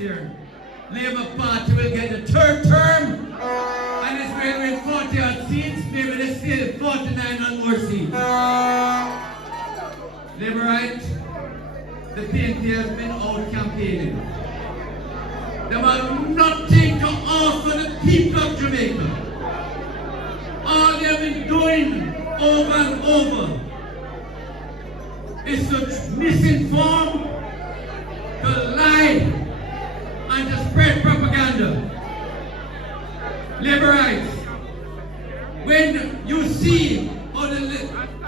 year, Labour Party will get the third term, and it's going to 40 odd seats, maybe they still 49 and more seats. Labour right, the PNP has been out campaigning. They have nothing to offer the people of Jamaica. All they have been doing over and over is to misinform, to lie, and to spread propaganda. Labour rights. When you see how the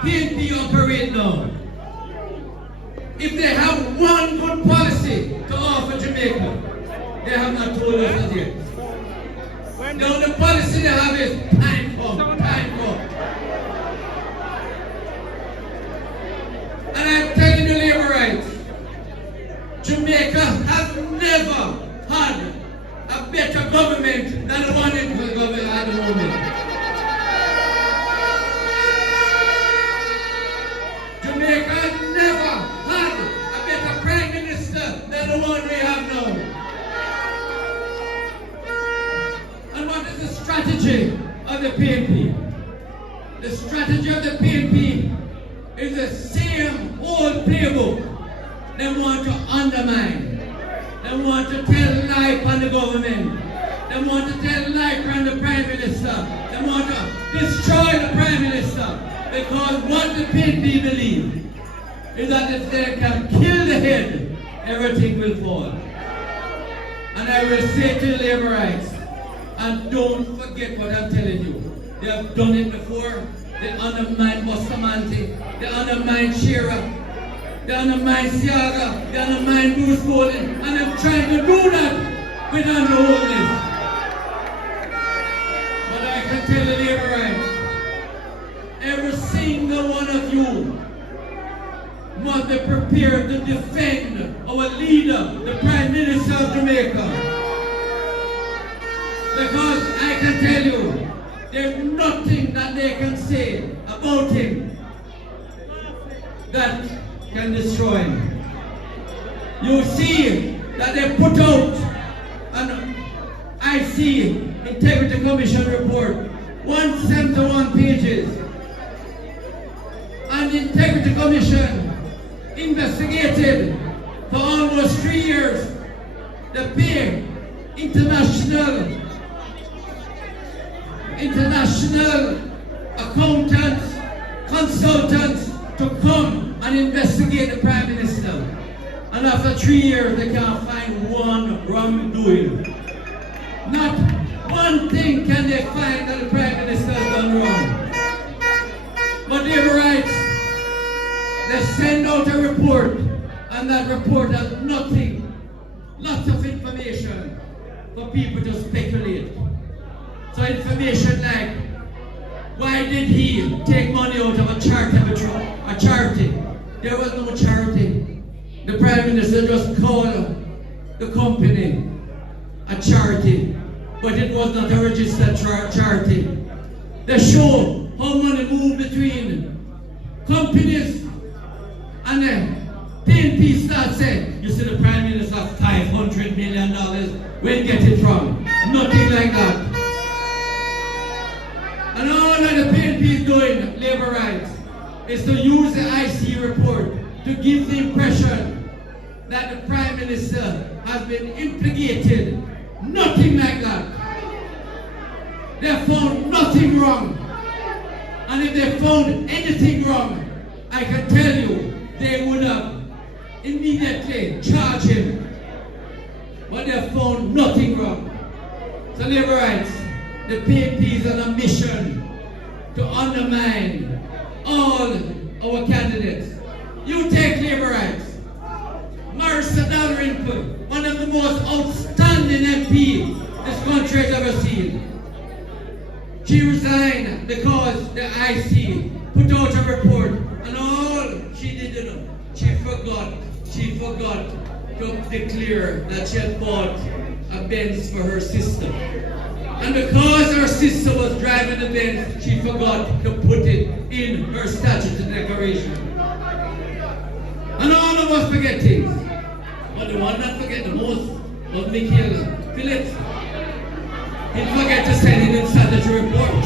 PNP operate now, if they have one good policy to offer Jamaica, they have not told us as yet. Now the policy they have is time bomb, time bomb. And I'm telling you, Labour rights, Jamaica has never had a better government than the one in the government at the moment. Jamaica has never had a better prime minister than the one we have now. And what is the strategy of the PNP? The strategy of the PNP is the same old playbook. They want to undermine. They want to tell lie on the government. They want to tell lie on the Prime Minister. They want to destroy the Prime Minister. Because what the PNP believe is that if they can kill the head, everything will fall. And I will say to Labour rights, and don't forget what I'm telling you. They have done it before. They undermined Bustamante. They undermined Shearer. They undermine Siaga, they undermine Bruce Bolin, and I'm trying to do that with underholding. But I can tell the Labour rights, every single one of you must be prepared to defend our leader, the Prime Minister of Jamaica. Because I can tell you, there's nothing that they can say about him that can destroy him. You see that they put out an IC Integrity Commission report, 171 pages. And the Integrity Commission investigated for almost 3 years the big international accountants, consultants to come and investigate the Prime Minister. And after 3 years, they can't find one wrongdoing. Not one thing can they find that the Prime Minister has done wrong. But Labour rights, they send out a report, and that report has nothing, lots of information for people to speculate. So information like, why did he take money out of a charity? There was no charity. The Prime Minister just called the company a charity, but it was not a registered charity. They show how money moved between companies, and then PNP starts saying, you see the Prime Minister $500 million, where get it from? Nothing like that. And all that the PNP is doing, Labour rights, is to use the IC report to give the impression that the Prime Minister has been implicated. Nothing like that. They have found nothing wrong. And if they found anything wrong, I can tell you, they would have immediately charged him. But they have found nothing wrong. So Labour rights, the PNP is on a mission to undermine all our candidates. You take Labour rights. Marissa Dalrymple, one of the most outstanding MP this country has ever seen. She resigned because the IC put out a report, and all she did, she forgot to declare that she had bought a Benz for her sister. And because her sister was driving the Benz, she forgot to put it in her statutory declaration. And all of us forget things. But the one that forget the most of Michael Phillips. He forget to send it in Saturday report.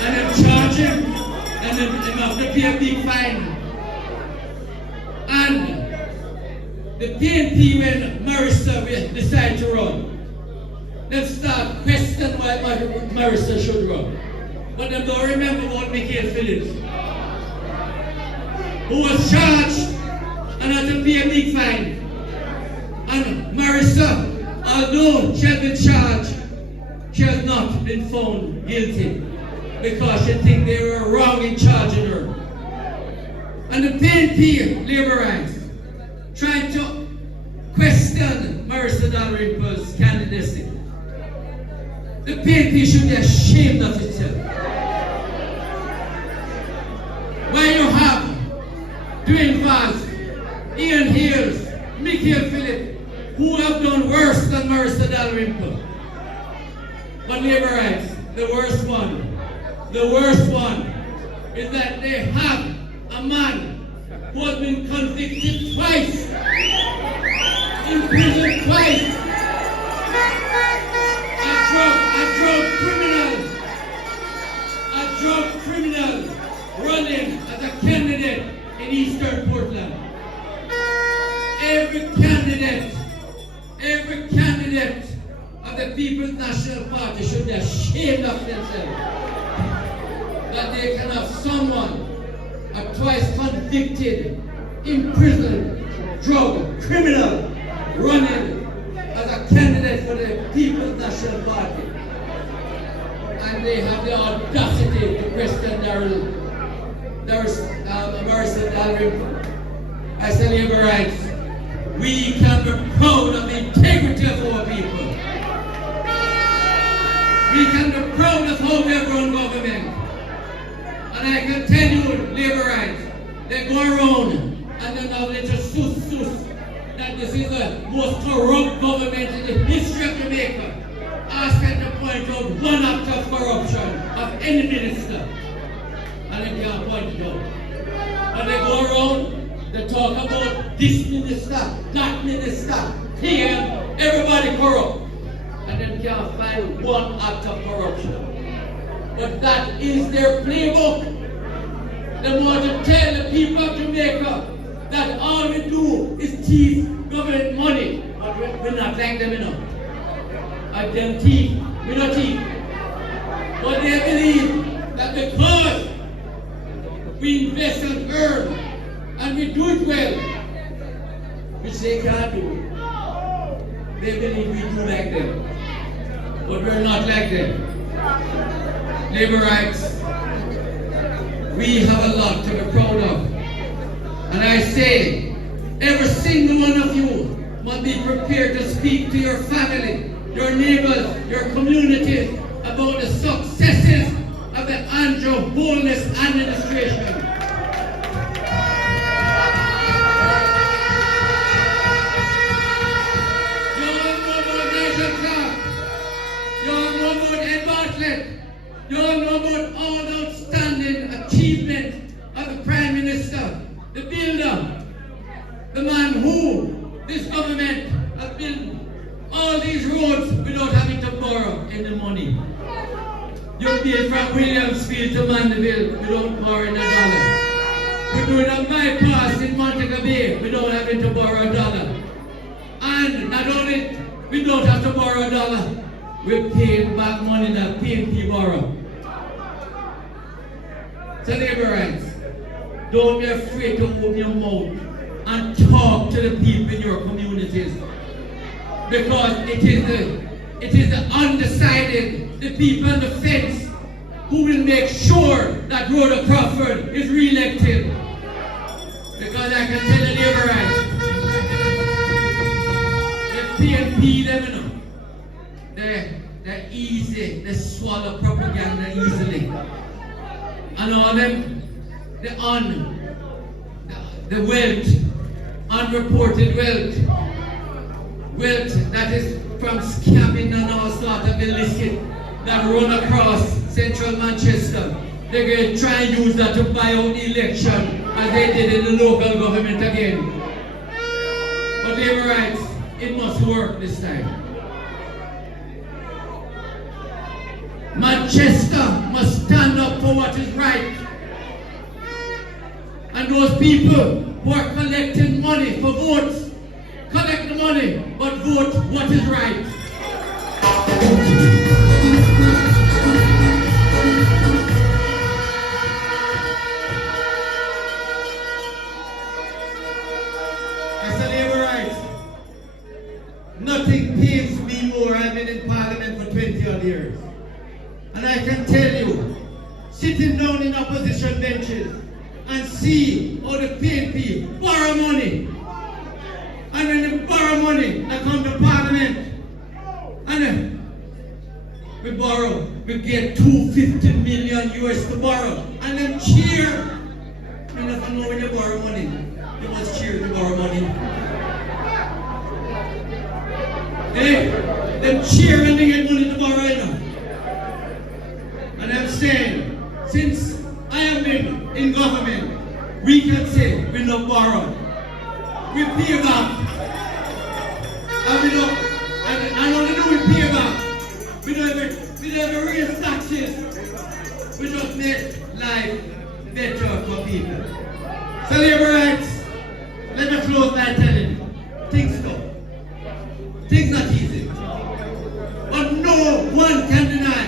And then charge him, and then him have to pay a big fine. And the PNP, when Marissa decide to run, they start questioning why Marissa should run. But they don't remember about Michael Phillips, who was charged and had to pay a big fine. And Marissa, although she had been charged, she has not been found guilty because she thinks they were wrong in charging her. And the PNP labor rights trying to question Marissa Dalrymple's candidacy. The PNP should be ashamed of itself. When you have Dwayne Vaz, Ian Hills, Michael Phillips, who have done worse than Marissa Dalrymple. But labor rights, the worst one is that they have a man who has been convicted twice, imprisoned twice, a drug criminal running as a candidate in Eastern Portland. Every candidate of the People's National Party should be ashamed of themselves that they can have someone, a twice convicted, imprisoned, drug criminal running as a candidate for the People's National Party. And they have the audacity to question Marissa Dalrymple. I say labor rights, we can be proud of the integrity of our people. We can be proud of how we have run government. And I can tell you, labor rights, they go around and then now they just sus that this is the most corrupt government in the history of Jamaica. Ask them to point out one act of corruption of any minister, and they can't point it out. But they go around, they talk about this minister, that minister, here, everybody corrupt, and then can't find one act of corruption. But that is their playbook. They want to tell the people of Jamaica that all we do is thief government money, but we're not like them enough. And them thief, we're not thief. But they believe that because we invest and earn, and we do it well, which they can't do, they believe we do like them. But we're not like them. Labor rights, we have a lot to be proud of. And I say, every single one of you must be prepared to speak to your family, your neighbors, your communities about the successes of the Andrew Holness administration. You all know about all the outstanding achievements of the Prime Minister, the builder, the man who this government has built all these roads without having to borrow any money. You build from Williamsfield to Mandeville without borrowing $1. We're doing a bypass in Montego Bay without having to borrow $1. And not only we don't have to borrow $1, we're paying back money that PNP borrow. So labor rights, don't be afraid to open your mouth and talk to the people in your communities. Because it is the undecided, the people on the fence, who will make sure that Rhoda Crawford is re-elected. Because I can tell the labor rights, the PNP, them, you know, they're easy, they swallow propaganda easily. And all them, the wealth, unreported wealth that is from scamming and all sorts of illicit that run across central Manchester. They're going to try and use that to buy out the election as they did in the local government again. But labor rights, it must work this time. Manchester must stand up for what is right. And those people who are collecting money for votes, collect the money, but vote what is right. As a labor right, nothing pains me more. I've been in Parliament for 20 odd years. And I can tell you, sitting down in opposition benches and see how the PNP borrow money. And when they borrow money, they come to Parliament. And then we borrow, we get 250 million US to borrow. And then cheer. You never know when you borrow money. You must cheer to borrow money. Hey, them cheer when they get money to borrow, you know. And I'm saying, since I have been in government, we can say we not borrow. We pay back. And we don't, and only do we pay back. We don't even raise taxes. We just make life better for people. So labor rights, let me close by telling you, things tough. Things not easy. But no one can deny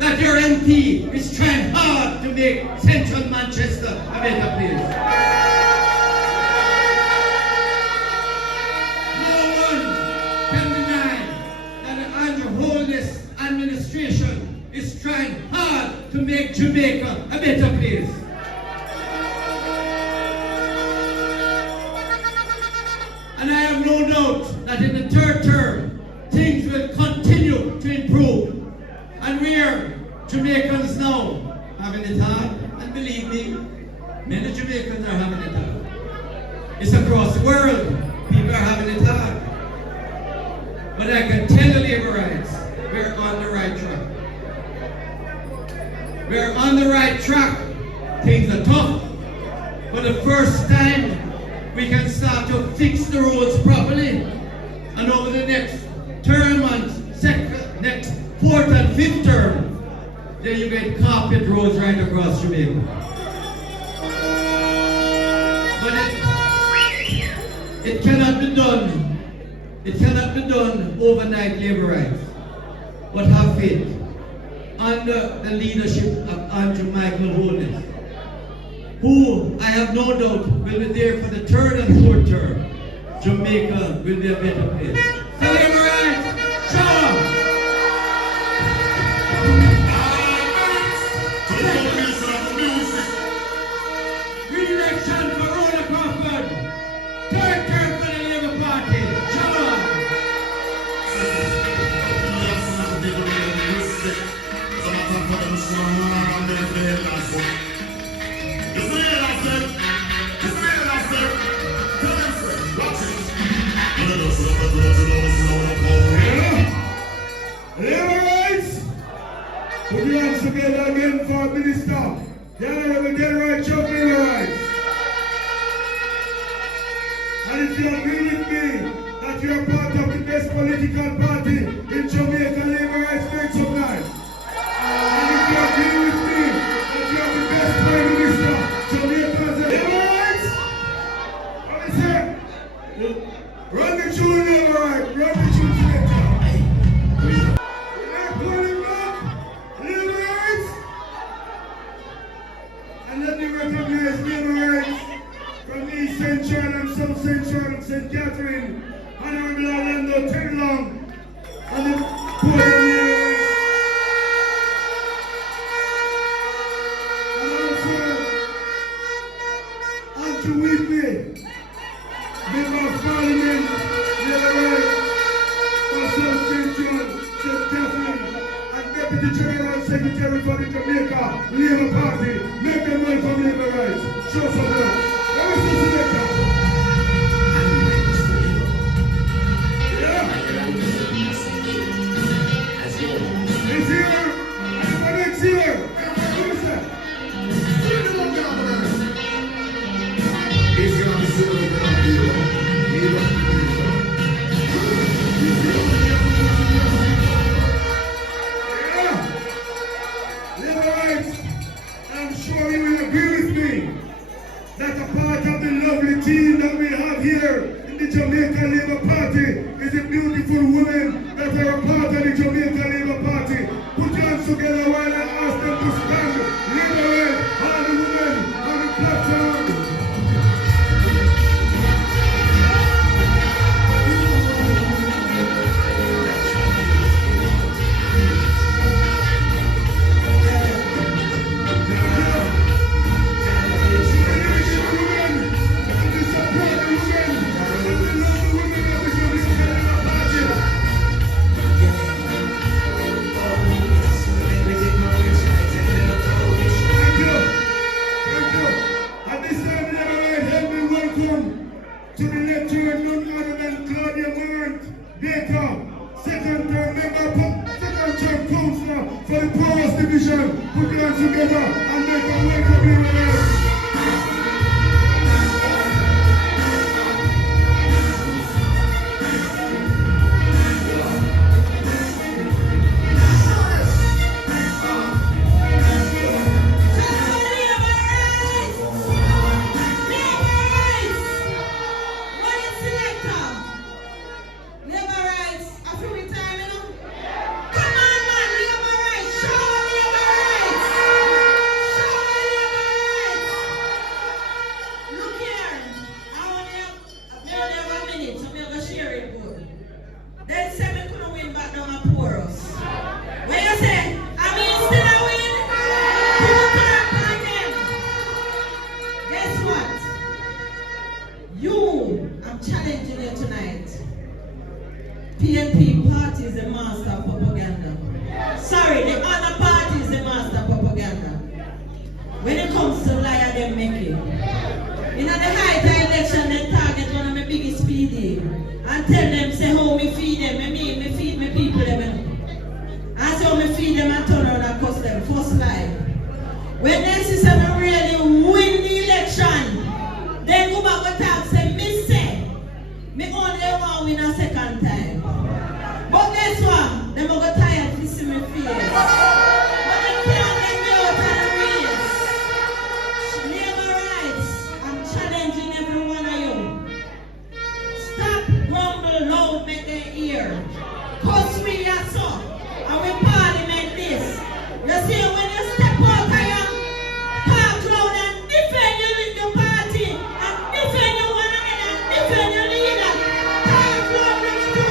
that your MP is trying hard to make Central Manchester a better place. No one can deny that the Andrew Holness administration is trying hard to make Jamaica a better place. And I have no doubt that in the third term, things will continue to improve. And we are Jamaicans now having it hard. And believe me, many Jamaicans are having it hard. It's across the world. People are having it hard. But I can tell the labor rights, we're on the right track. We're on the right track. Things are tough. For the first time, we can start to fix the roads properly. And over the next term and next fourth and fifth term, then you get carpet roads right across Jamaica. But it cannot be done. It cannot be done overnight, labor rights. But have faith. Under the leadership of Andrew Michael Holness, who I have no doubt will be there for the third and fourth term, Jamaica will be a better place. So labor rights, show up! Re-election for Rhoda Crawford. Third term for the Labour Party. Show up! Labor rights! Put your hands together again for Minister. The Honorable Delroy Chuck labor rights. And if you agree with me that you are part of the best political party in Jamaica, labor rights make some noise. And if you agree with me that you are the best Prime Minister Jamaica has a labor rights, what is it? Run the tune, labor rights. Run the tune, selector. And let me recognize labor rights from East Central and South Central and St. Catherine, Honorable Orlando Tenlong, and the Board of Labor Rights. And also, Andrew Whitney, Member of Parliament, labor rights for South Central, St. Catherine, and Deputy General Secretary for the Jamaica Labour Party. Make them noise for labor rights. Show some love. Let me see selector. Yeah. Jamaica Labour Party is the beautiful women that are a part of the Jamaica Labour Party. Put your hands together while I ask them to stand. Liberate all the women on the platform. To the lecturer, none other than Claudia Baker, second term councillor for the Powers Division. Put your hands together and make a welcome liberate. Then say me couldn't win back down a porous. When you say, I mean still a win, put a on them. Guess what? I'm challenging you tonight. PNP party is the master of propaganda. Sorry, the other party is the master of propaganda. When it comes to liar, they make it. In the height of election, they target one of my biggest PD and tell them, say, how me feed them, me feed me people them. And so me feed them and turn around and cuss them. First lie. When they see someone really win the election, then go back and talk, say, me only want to win a second time. But guess what? They will go tired to see me face. But they can't get me out of the race. Labor rights, I'm challenging every one of you. Stop grumble loud, make them hear. Cuss me, yes, sir. And we parliament this. You see, when you step out of your park loud and defend your little party, and defend your one another, and defend your leader, park loud and do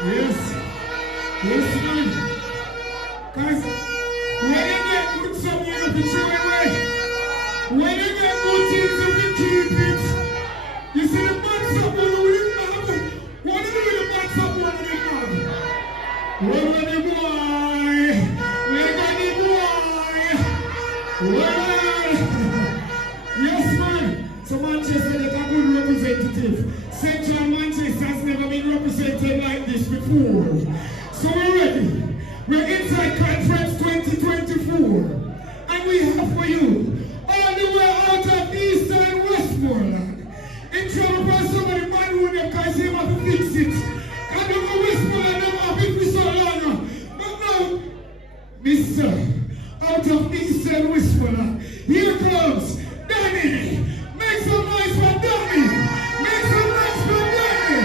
Yes. Yes, man. Cause when you get good something, you have to throw it away. When you get good things, you have to keep it. You see the bad stuff, what do you have? What do you do with the bad stuff, what do you have? Well, the boy. Well, the boy. Well. Yes, man. So Manchester is a good representative. Central Manchester has never been represented like this before. So we're ready. We're inside Conference 2024. And we have for you all the way out of East and Westmoreland. In trouble by somebody man who them guys him have to fix it. And them go Westmoreland them have it for so long. But now, Mr. Out of East and Westmoreland, here comes Danny. Make some noise for Danny. Make some noise for Danny.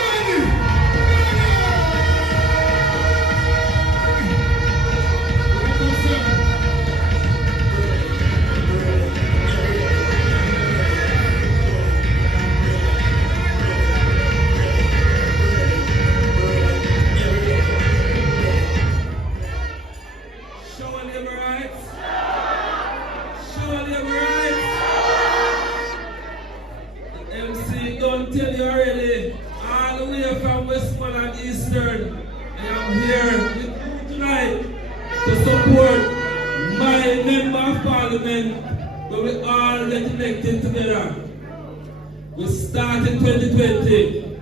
Danny. Show a labor rights. Show a labor rights. The MC don't tell you already. All the way from Westmoreland Eastern. I am here with you tonight to support my member of parliament where we all get elected together. We start in 2020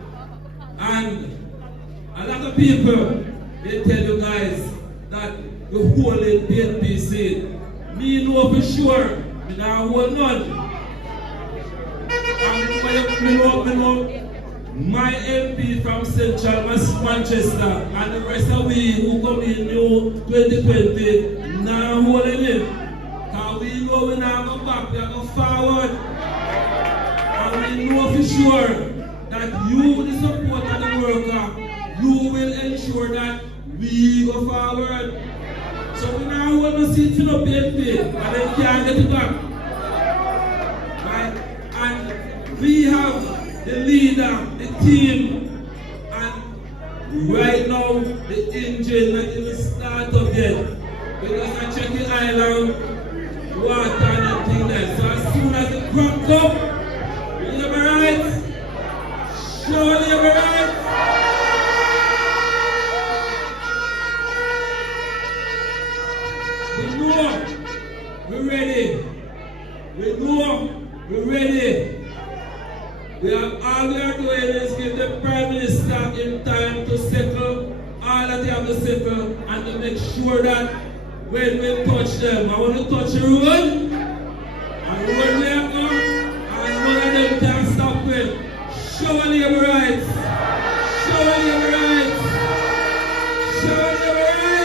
and a lot of people they tell you guys that you hold it PNP seat. Me know for sure, me not hold none. And me know my MP from Central Manchester and the rest of we who come in new 2020 now holding it. Because we know we now go back, we are going forward. And we know for sure that you, the support of the worker, you will ensure that we go forward. So we now hold the seat for the PNP and they can't get it back. Right? And we have the leader, the team, and right now the engine not even start up yet. Because I check the island, water and everything there. So as soon as the crop come, we never right. Surely never right. We know we're ready. We know we're ready. We have all we are doing is give the Prime Minister in time to settle all that they have to settle and to make sure that when we touch them, I want to touch the road and road we have come and none of them can stop with. Show a labor rights. Show a labor rights. Show a labor rights.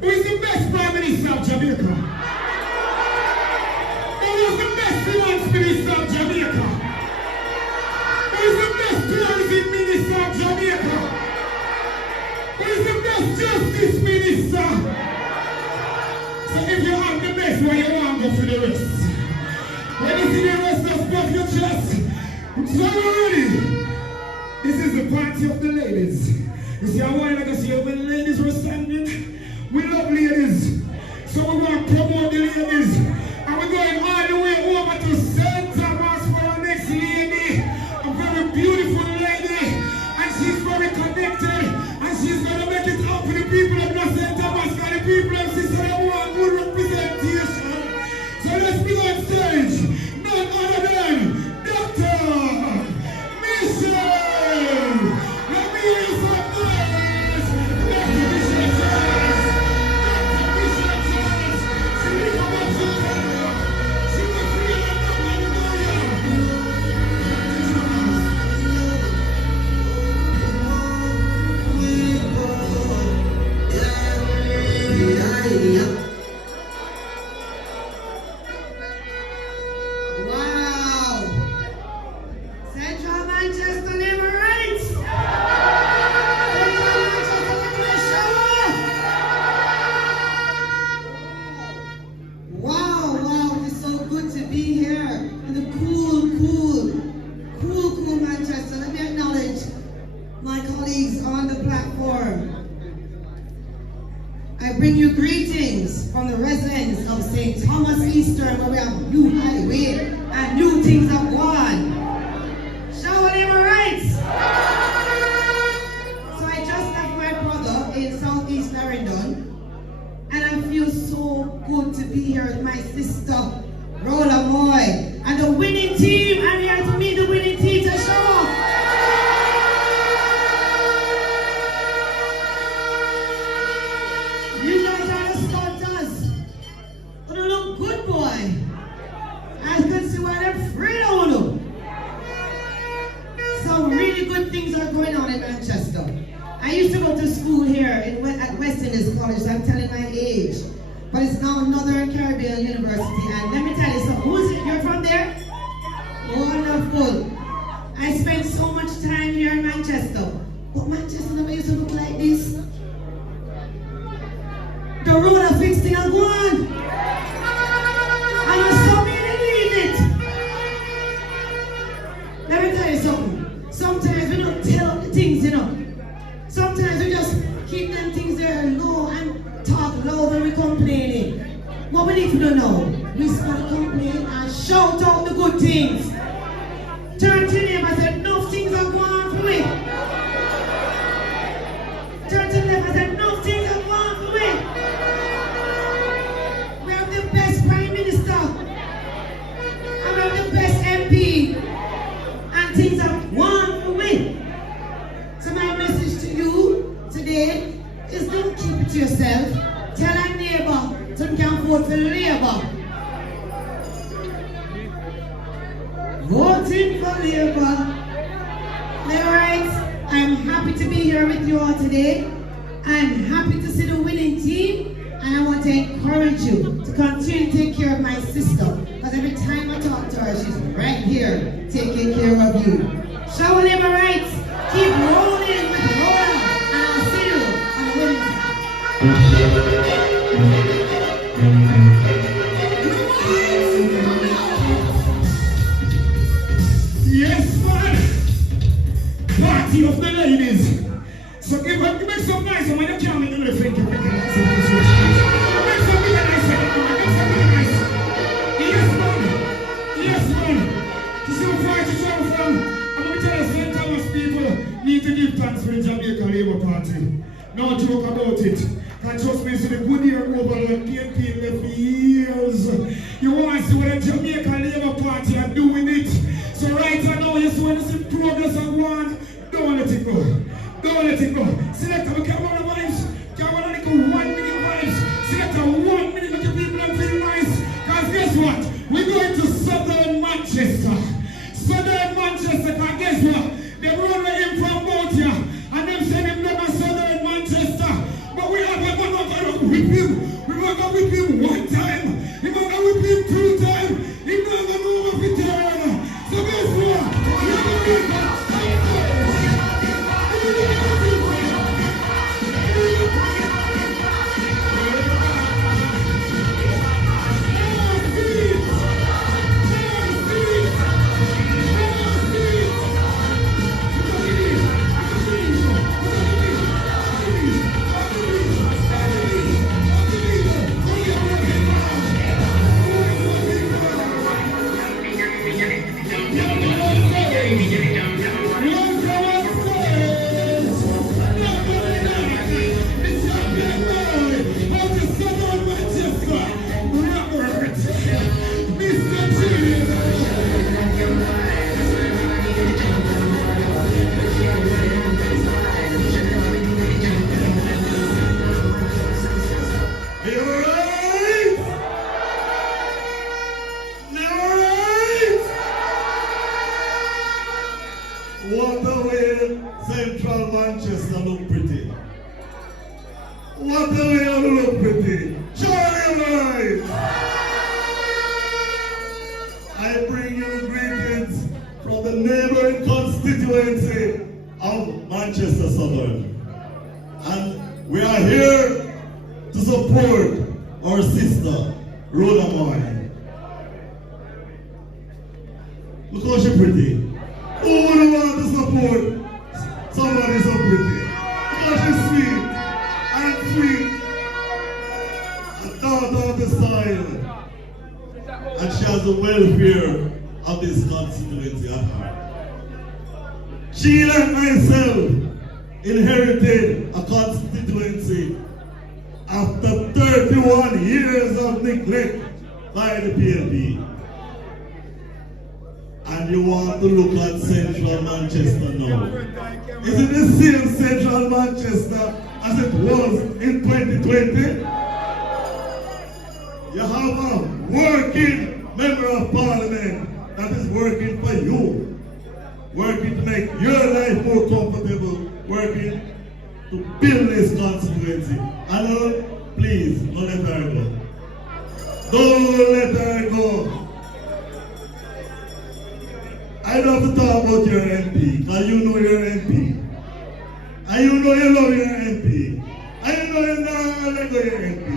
Who is the best Prime Minister of Jamaica? Who is the best Finance Minister of Jamaica? Who is the best Tourism Minister of Jamaica? Who is the best Justice Minister? So if you have the best, why you want to go for the rest? When you see the rest of stuff, you just so ready. This is the party of the ladies. You see, a while ago, see when ladies were standing, we love ladies. So we want to promote the ladies. And we're going all the way over to St. Thomas for our next lady. A very beautiful lady. And she's very connected. And she's going to make it up for the people of St. Thomas. And the people of Sister they want good representation. So let's be on stage. None other than Dr. Michelle. Let me hear some noise. Dr. Michelle Charles. Dr. Michelle Charles. She lives on my children. She was real and Rights from the residents of St. Thomas Eastern, where we have new highway and new things have gone. Shout Human Rights! So I just left my brother in Southeast Clarendon, and I feel so good to be here with my sister, Rolla Moy, and the winning team. I'm here to meet the winning team to show up. You guys are the starters. You look good, boy. I can see why they're afraid of you. Some really good things are going on in Manchester. I used to go to school here at West Indies College, so I'm telling my age. But it's now Northern Caribbean University, and let me tell you something. Who's it? You're from there? Wonderful. I spent so much time here in Manchester, but Manchester never used to look like this. The road are fixed thing and go on. And I saw me leave it. Let me tell you something. Sometimes we don't tell the things, you know. Sometimes we just keep them things there low and talk loud when we complaining. What we need to do now, we start complaining and shout out the good things. Turn to your neighbor and say, enough things are going on for me. Turn to the left and say, enough things are going on for me. We have the best Prime Minister. And we have the best MP. And things are going on for me. So my message to you today is don't keep it to yourself. Tell a neighbor so you can vote for Labour. Voting for Labour. Alright, I'm happy to be here with you all today. I'm happy to see the winning team, and I want to encourage you to continue to take care of my sister, because every time I talk to her, she's right here taking care of you. Show Human Rights. Keep rolling with Rolla, and I'll see you on the winning team. Yes, man. Party of the ladies. So give make some nice when you can't make a little thing. Make some really nice. Make some really nice. Yes, man. Yes, man. To see how far to travel from, I'm going to tell you, St. Thomas people need to give thanks for the Jamaica Labour Party. No joke about it. And trust me, see the good year over the PNP left for years. You want to see what the Jamaica Labour Party are doing it. So right now, you see when you see progress and one, don't let it go. Don't let it go. Select a camera vibes. Camera like 1 minute vibes. Select a 1 minute make your people feel nice. Because guess what? We're going to Southern Manchester. Southern Manchester, because guess what? They run in from both here. And them send him down to Southern Manchester. But we have a man to whip him. We're going to whip him 1 time. We're going to whip him 2 times. We're going to move up with turn. So guess what? We're going to whip him. What a way Central Manchester look pretty. What a way you look pretty. Join life. I bring you greetings from the neighboring constituency of Manchester Southern. And we are here to support our sister, Rolla Moy. Look how she's pretty. Who would want to support somebody so pretty? Because she's sweet and sweet and daughter of the soil, and she has the welfare of this constituency at heart. She, like myself, inherited a constituency after 31 years of neglect by the PLP. And you want to look at Central Manchester now. Is it the same Central Manchester as it was in 2020? You have a working member of parliament that is working for you, working to make your life more comfortable, working to build this constituency. And please, don't let her go. Don't let her go. I don't have to talk about your MP, because you know your MP. And you know you love your MP. And you know you not let go your MP.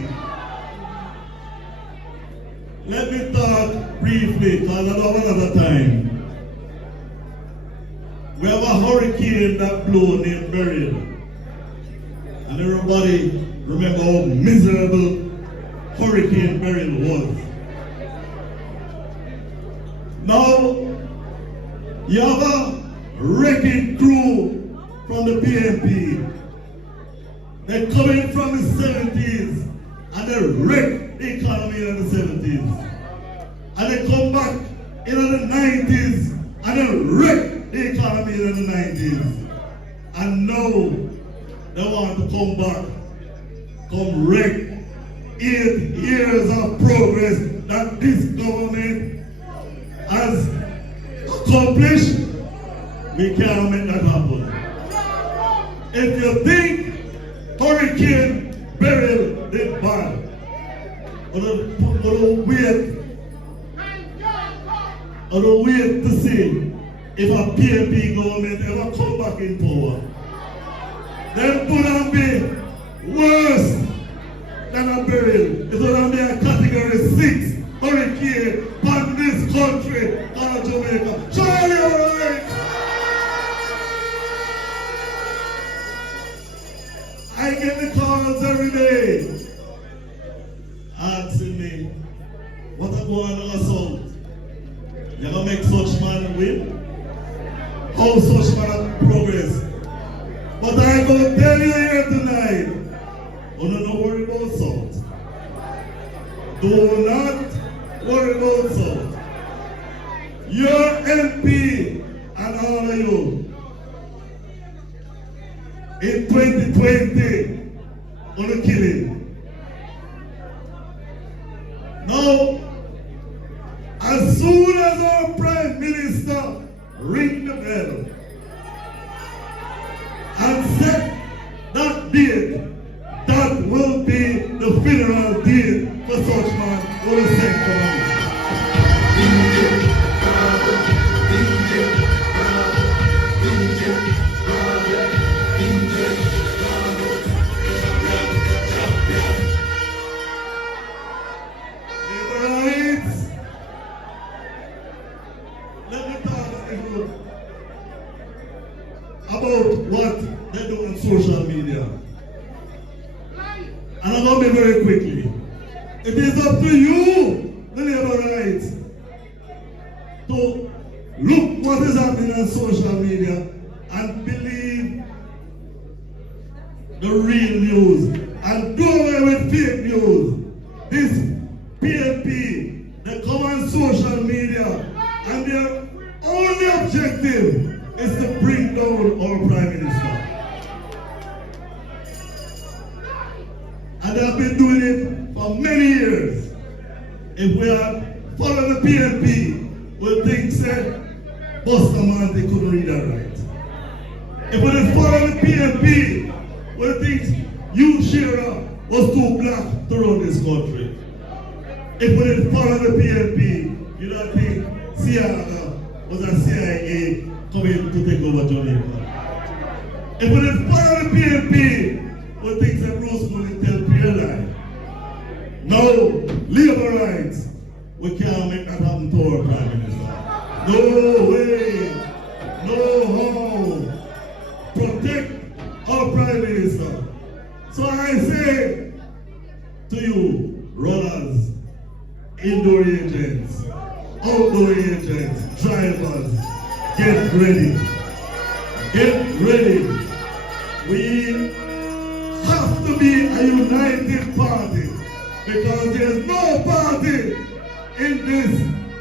Let me talk briefly, because I don't have another time. We have a hurricane that blew named Beryl. And everybody remember how miserable Hurricane Beryl was. Now, you have a wrecking crew from the PNP. They come in from the 70s and they wreck the economy in the 70s. And they come back in the 90s and they wreck the economy in the 90s. And now they want to come back, come wreck 8 years of progress that this government has accomplished. We can't make that happen. If you think Hurricane Beryl did bad, wait to see if a PNP government ever come back in power. Then put on be worse than a Beryl. It will be a category 6 hurricane on this country called Jamaica. Charlie, alright? I get the calls every day asking me, what are going on assault? You gonna make such man win? How such man progress? But I gonna tell you here tonight, don't worry about salt. Do not worry about salt. Your MP and all of you in 2020 gonna kill him. Now, as soon as our Prime Minister ring the bell and set that date, that will be the funeral date for such man who is sent for me. Let me talk about what they do on social media. And I'm going to be very quickly. It is up to you, the labor rights, to look what is happening on social media and believe the real news and do away with fake news. This PLP, they come on social media and their only objective is to bring down our Prime Minister. And they have been doing it for many years. If we had followed the PNP, we'll think, say, Buster Manty couldn't read that right. If we had followed the PNP, we'll think you, Shearer, was too black to run this country. If we had followed the PNP, you don't think Sierra was a CIA coming to take over Jamaica. If we had followed the PNP, we'll think that Bruce Mooney tell Pierre lie. No, labor rights, we can't make that happen to our Prime Minister. No way, no how. Protect our Prime Minister. So I say to you, run indoor agents, outdoor agents, drivers, get ready. Get ready. We have to be a united party because there's no party in this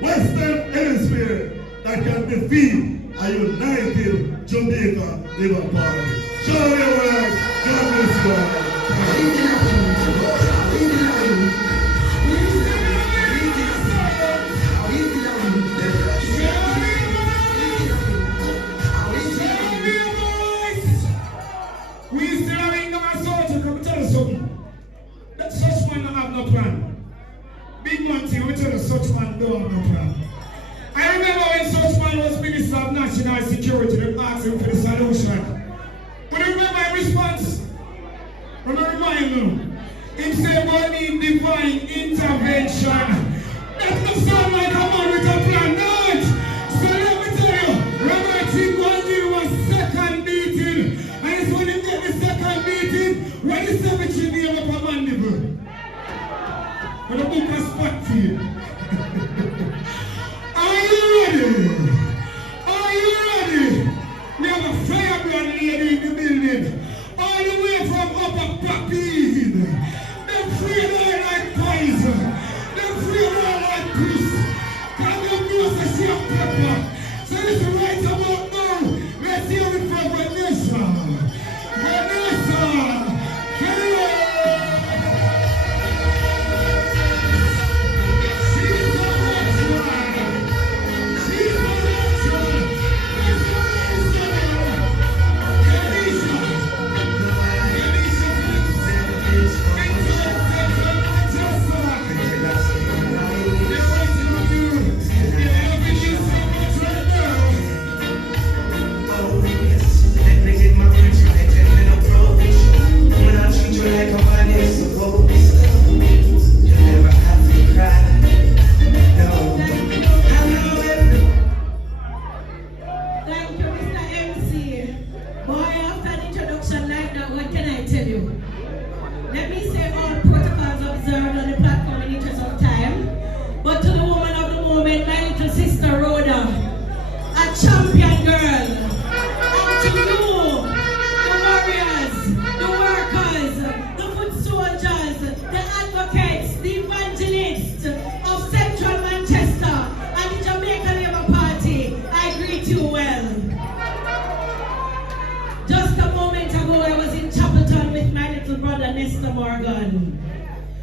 Western Hemisphere that can defeat a united Jamaica Labour Party. Show your work. God bless you all. We still have income and soldier. Come tell us something. That such man don't have no plan. Big man thing, we tell us such man don't have no plan. I remember when such man was Minister of National Security, they asked him for the solution. But you remember his response? Remember him? He said, we need divine intervention. That doesn't sound like a man with a plan, no. So let me tell you, Robert T. going to give a second meeting. And it's when he get the second meeting, when the cemetery name up a mandible. When the book has spot for you. Are you ready? Are you ready? We have a firebrand lady in the building. All the way from Upper Papine. They're free like poison. They're free like peace. Can you do us a share pepper? So this is right about now. Let's hear it from Vanessa. Vanessa! Hello!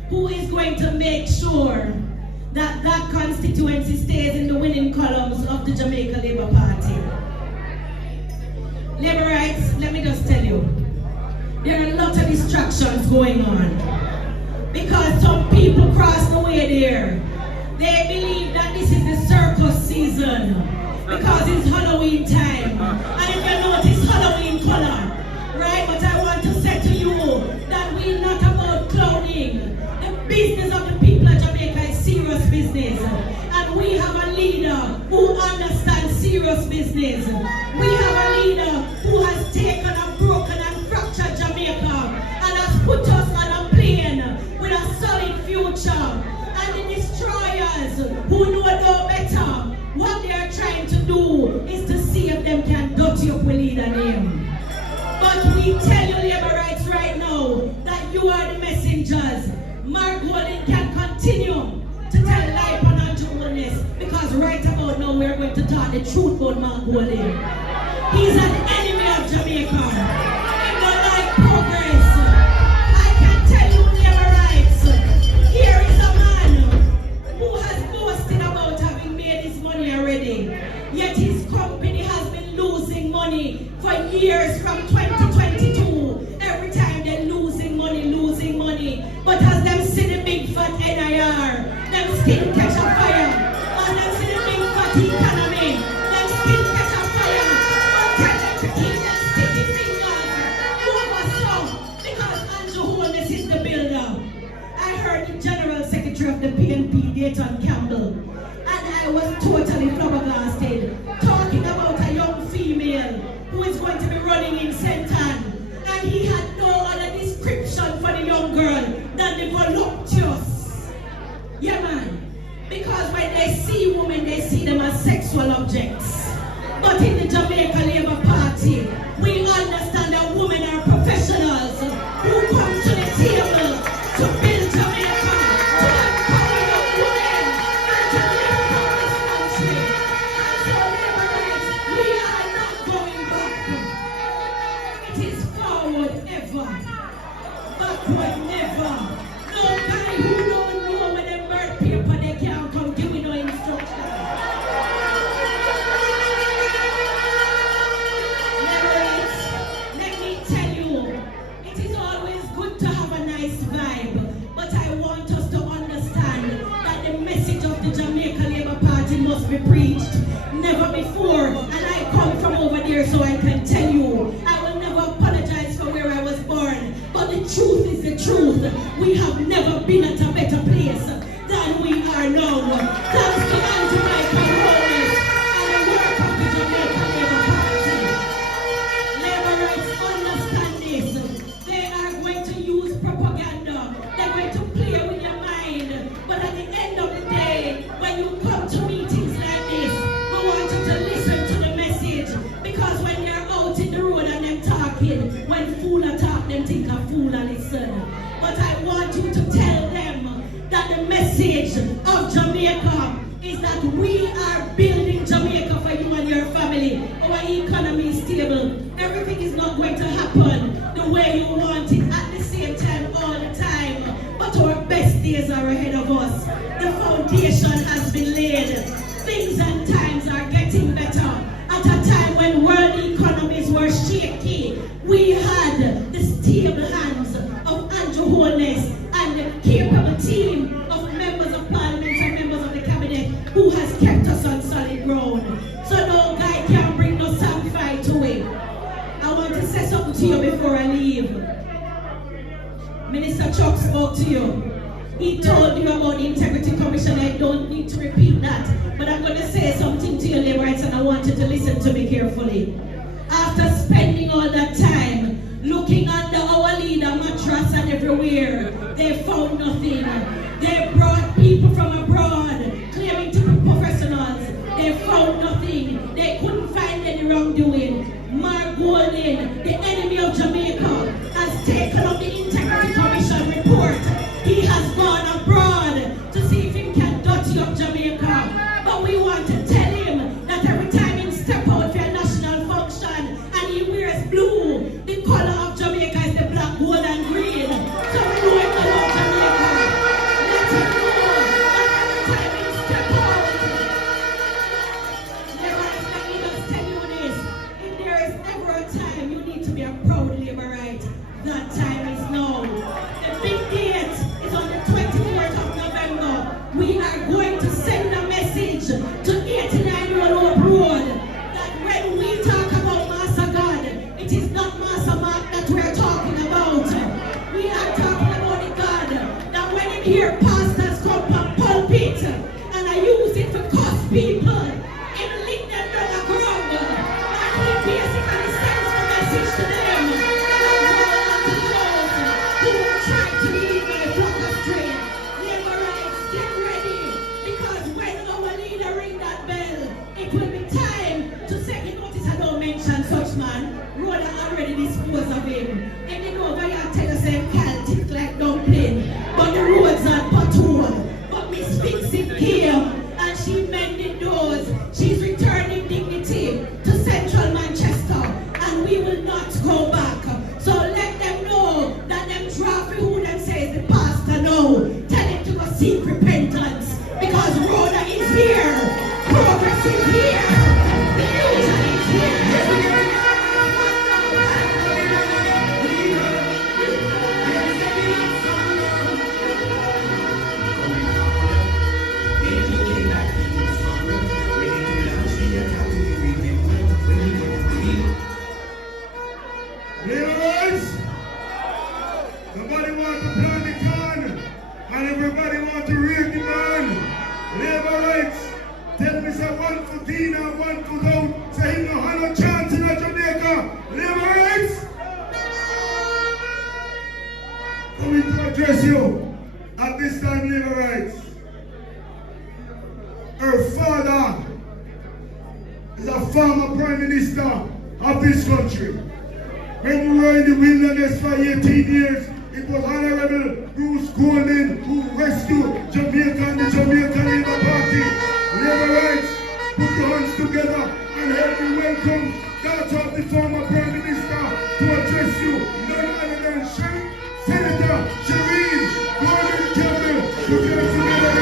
Who is going to make sure that that constituency stays in the winning columns of the Jamaica Labour Party? Labour rights, let me just tell you, there are a lot of distractions going on. Because some people cross the way there. They believe that this is the circus season because it's Halloween time. And if you notice Halloween color, right? But I want to say to you that we're not about clowning. The business of the people of Jamaica is serious business. And we have a leader who understands serious business. We have a leader who has taken and broken and fractured Jamaica and has put us on a plane with a solid future. And the destroyers who know no better, what they are trying to do is to see if them can dirty up with leader name. But we tell you, Labour rights, right now that you are the messengers. Mark Golden can continue to tell life and untrue because right about now we're going to talk the truth about Mark Golden. He's an enemy of Jamaica. He don't like progress. I can tell you, Labour rights, here is a man who has boasted about having made his money already. Yet his company has been losing money for years from 2022. Every time they're losing money. But as them see the big fat NIR, them skin catch a fire. As them see the big fat economy, them skin catch a fire. But tell them to keep their sticky fingers over some, because Andrew Holness is the builder. I heard the General Secretary of the PNP, Dayton Campbell, and I was totally flabbergasted, talking about a young female who is going to be running in Senton. And he had no other description for the young girl than the voluptuous. Yeah, man. Because when they see women, they see them as sexual objects. But in the Jamaica Labour Party, we understand that women are professionals who come to the table to build Jamaica, to empower young women, and to lift up this country. And so, Labour rights, we are not going back. It is forward ever, backward never. No guy who don't know when they birth paper, they can't come give me no instruction. Let me tell you, it is always good to have a nice vibe, but I want us to understand that the message of the Jamaica Labour Party must be preached. Never before, and I come from over there so I can tell you, I will never apologize for where I was born, but the truth is the truth. We have never been at a better place than we are now. Thanks to Andrew Michael Rowless and the work of the Jamaica Labour Party. Labour rights understand this. They are going to use propaganda. They're going to play with your mind. But at the end of the day, when you come to meetings like this, we want you to listen to the message. Because when you're out in the road and them talking, when fool talk, them think a fool and listen. But I want you to tell them that the message of Jamaica is that we are building Jamaica for you and your family. Our economy is stable. Everything is not going to happen the way you want it at the same time all the time. But our best days are ahead of us. The foundation has been laid. Things and times are getting better. At a time when world economies were shaky, we had the stable hands of Andrew Holness and the capable team of members of parliament and members of the cabinet who has kept us on solid ground. So no guy can bring no sand fight to it. I want to say something to you before I leave. Minister Chuck spoke to you. He told you about the Integrity Commission. I don't need to repeat that. But I'm going to say something to your Labour rights, and I want you to listen to me carefully. After spending all that time looking under our leader mattress and everywhere, they found nothing. They brought people from abroad claiming to be professionals. They found nothing. They couldn't find any wrongdoing. Mark Golding, the enemy of Jamaica, has taken up the Integrity Commission report. He has gone abroad to see if he can dirty up Jamaica. But we want to tell him that every time he step out for a national function and he wears blue, the color of Jamaica is the black, gold, and green. So we know him about Jamaica. Let him know that every time he step out. Labour rights, let me just tell you this. If there is ever a time you need to be a proud Labour right, that time is now. The big date is on the 24th of November. We are going to send a message to 89 Road Road that when we talk about Master God, it is not Master Mark that we are talking about. We are talking about the God that when you hear pastors come from pulpit and I use it to curse people, it will lead them down the ground. And he basically sends the message to them. Who will try to lead my flock astray. Labour rights, get ready, because when our leader ring that bell, it will be time to say, you notice I don't mention such man. Rhoda already disposed of him. And you know, over here tell us him can't tick like dumpling, but the roads are pothole. But Miss Fixit came and she mended doors. She's returning dignity to Central Manchester, and we will not go back. So let them know that them trophy who them says the pastor no. Tell him to go seek repentance, because Rhoda is here, progress is here, the future is here. Labour rights. Nobody want to plant the corn, and everybody want to raise the man. Labour rights. Tell me say one foot in and one foot out. Say he no have no chance in Jamaica. Labour rights. Coming to address you at this time, Labour rights. Her father is a former prime minister of this country. When we were in the wilderness for 18 years, it was Honorable Bruce Golding who rescued Jamaica and the Jamaican Labour Party. Labour rights, put your hands together and help me welcome daughter of the former Prime Minister to address you. None other than Senator Shireen Gordon Campbell. Put your hands together.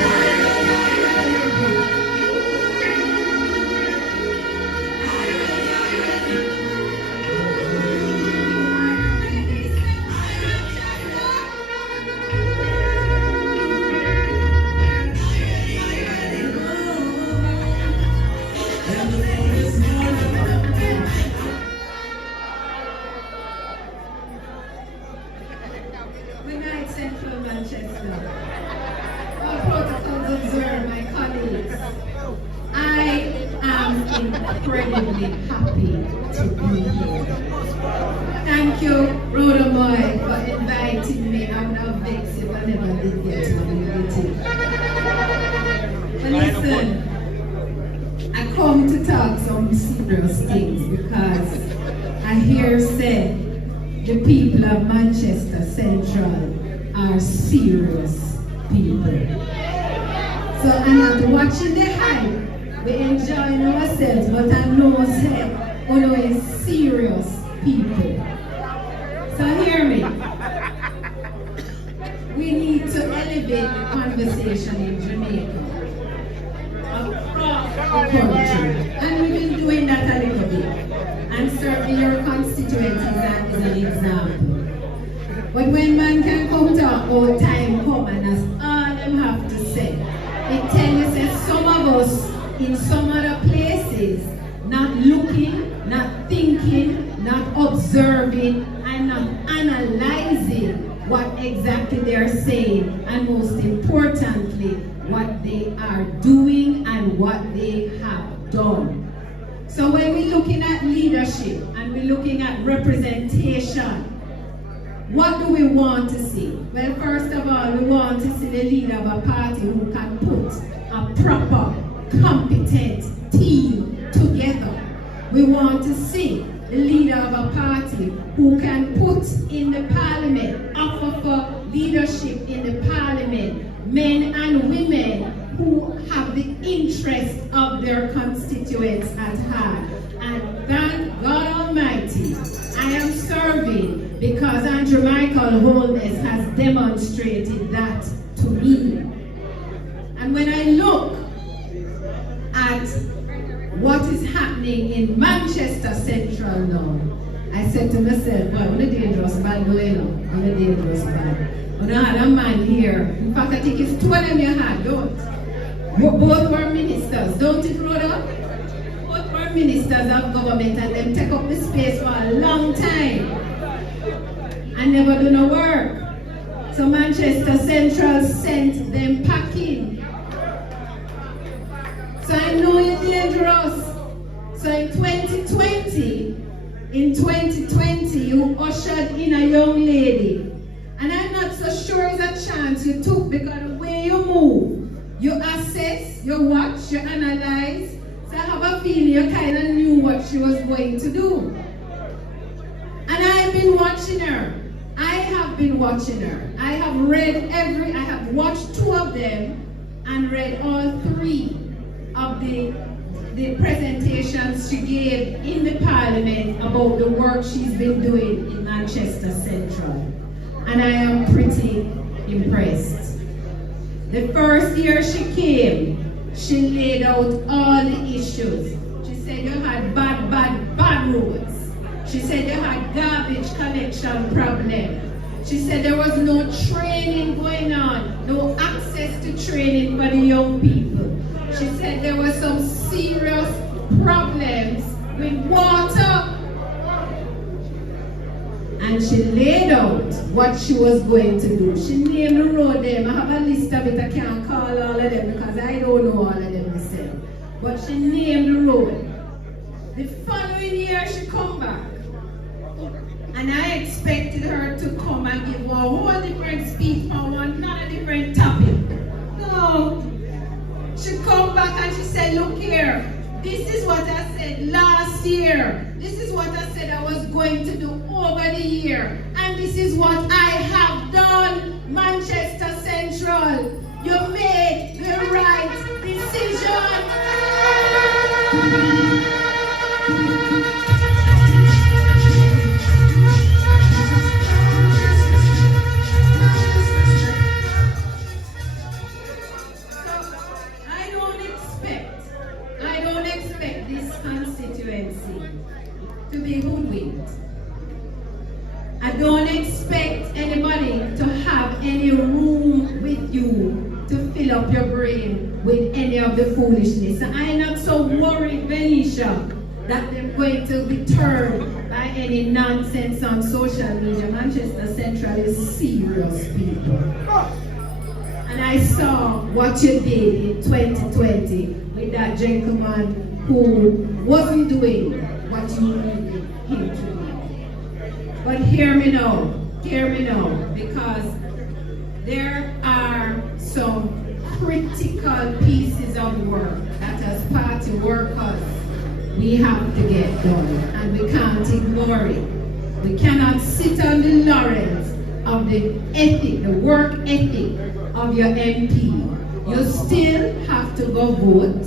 Good night, Central Manchester. All protocols observed, my colleagues. I am incredibly happy to be here. Thank you, Rhoda Moy, for inviting me. I would have vexed if I never did get to the meeting. But listen, I come to talk some serious things because I hear said the people of Manchester Central are serious people. So I'm not watching the hype, we're enjoying ourselves, but I know say, Uno is serious people. So hear me. We need to elevate the conversation in Jamaica across the country. And we've been doing that a little bit. And certainly your constituency is an example. But when man can come to our time come and that's all them have to say, it tells you that some of us in some other places not looking, not thinking, not observing, and not analyzing what exactly they're saying, and most importantly, what they are doing and what they have done. So when we're looking at leadership and we're looking at representation, what do we want to see? Well, first of all, we want to see the leader of a party who can put a proper, competent team together. We want to see the leader of a party who can put in the parliament, offer for leadership in the parliament, men and women who have the interest of their constituents at heart. And thank God Almighty, I am serving because Andrew Michael Holness has demonstrated that to me. And when I look at what is happening in Manchester Central now, I said to myself, well, I'm a dangerous man going on. I'm a dangerous man. But I had a man here. In fact, I think it's two of them you had, don't? Both were ministers, don't it, Rhoda? Both were ministers of government and them take up the space for a long time and never do no work. So Manchester Central sent them packing. So I know you're dangerous. So in 2020, you ushered in a young lady. And I'm not so sure it's a chance you took because the way you move, you assess, you watch, you analyze. So I have a feeling you kind of knew what she was going to do. And I've been watching her. I have been watching her. I have watched two of them and read all three of the presentations she gave in the parliament about the work she's been doing in Manchester Central. And I am pretty impressed. The first year she came, she laid out all the issues. She said you had bad roads. She said you had garbage collection problem. She said there was no training going on, no access to training for the young people. She said there were some serious problems with water. And she laid out what she was going to do. She named the road them. I have a list of it. I can't call all of them because I don't know all of them myself. But she named the road. The following year she come back. And I expected her to come and give a whole different speech on another different topic. No. She come back and This is what I said last year. This is what I said I was going to do over the year. And this is what I have done. Manchester Central, you made the right decision. I don't expect this constituency to be hoodwinked. I don't expect anybody to have any room with you to fill up your brain with any of the foolishness. I'm not so worried, Venetia, that they're going to be turned by any nonsense on social media. Manchester Central is serious people. And I saw what you did in 2020 with that gentleman who wasn't doing what you needed him to do. But hear me now, because there are some critical pieces of work that as party workers we have to get done, and we can't ignore it. We cannot sit on the laurels of the ethic, the work ethic of your MP. You still have to go vote,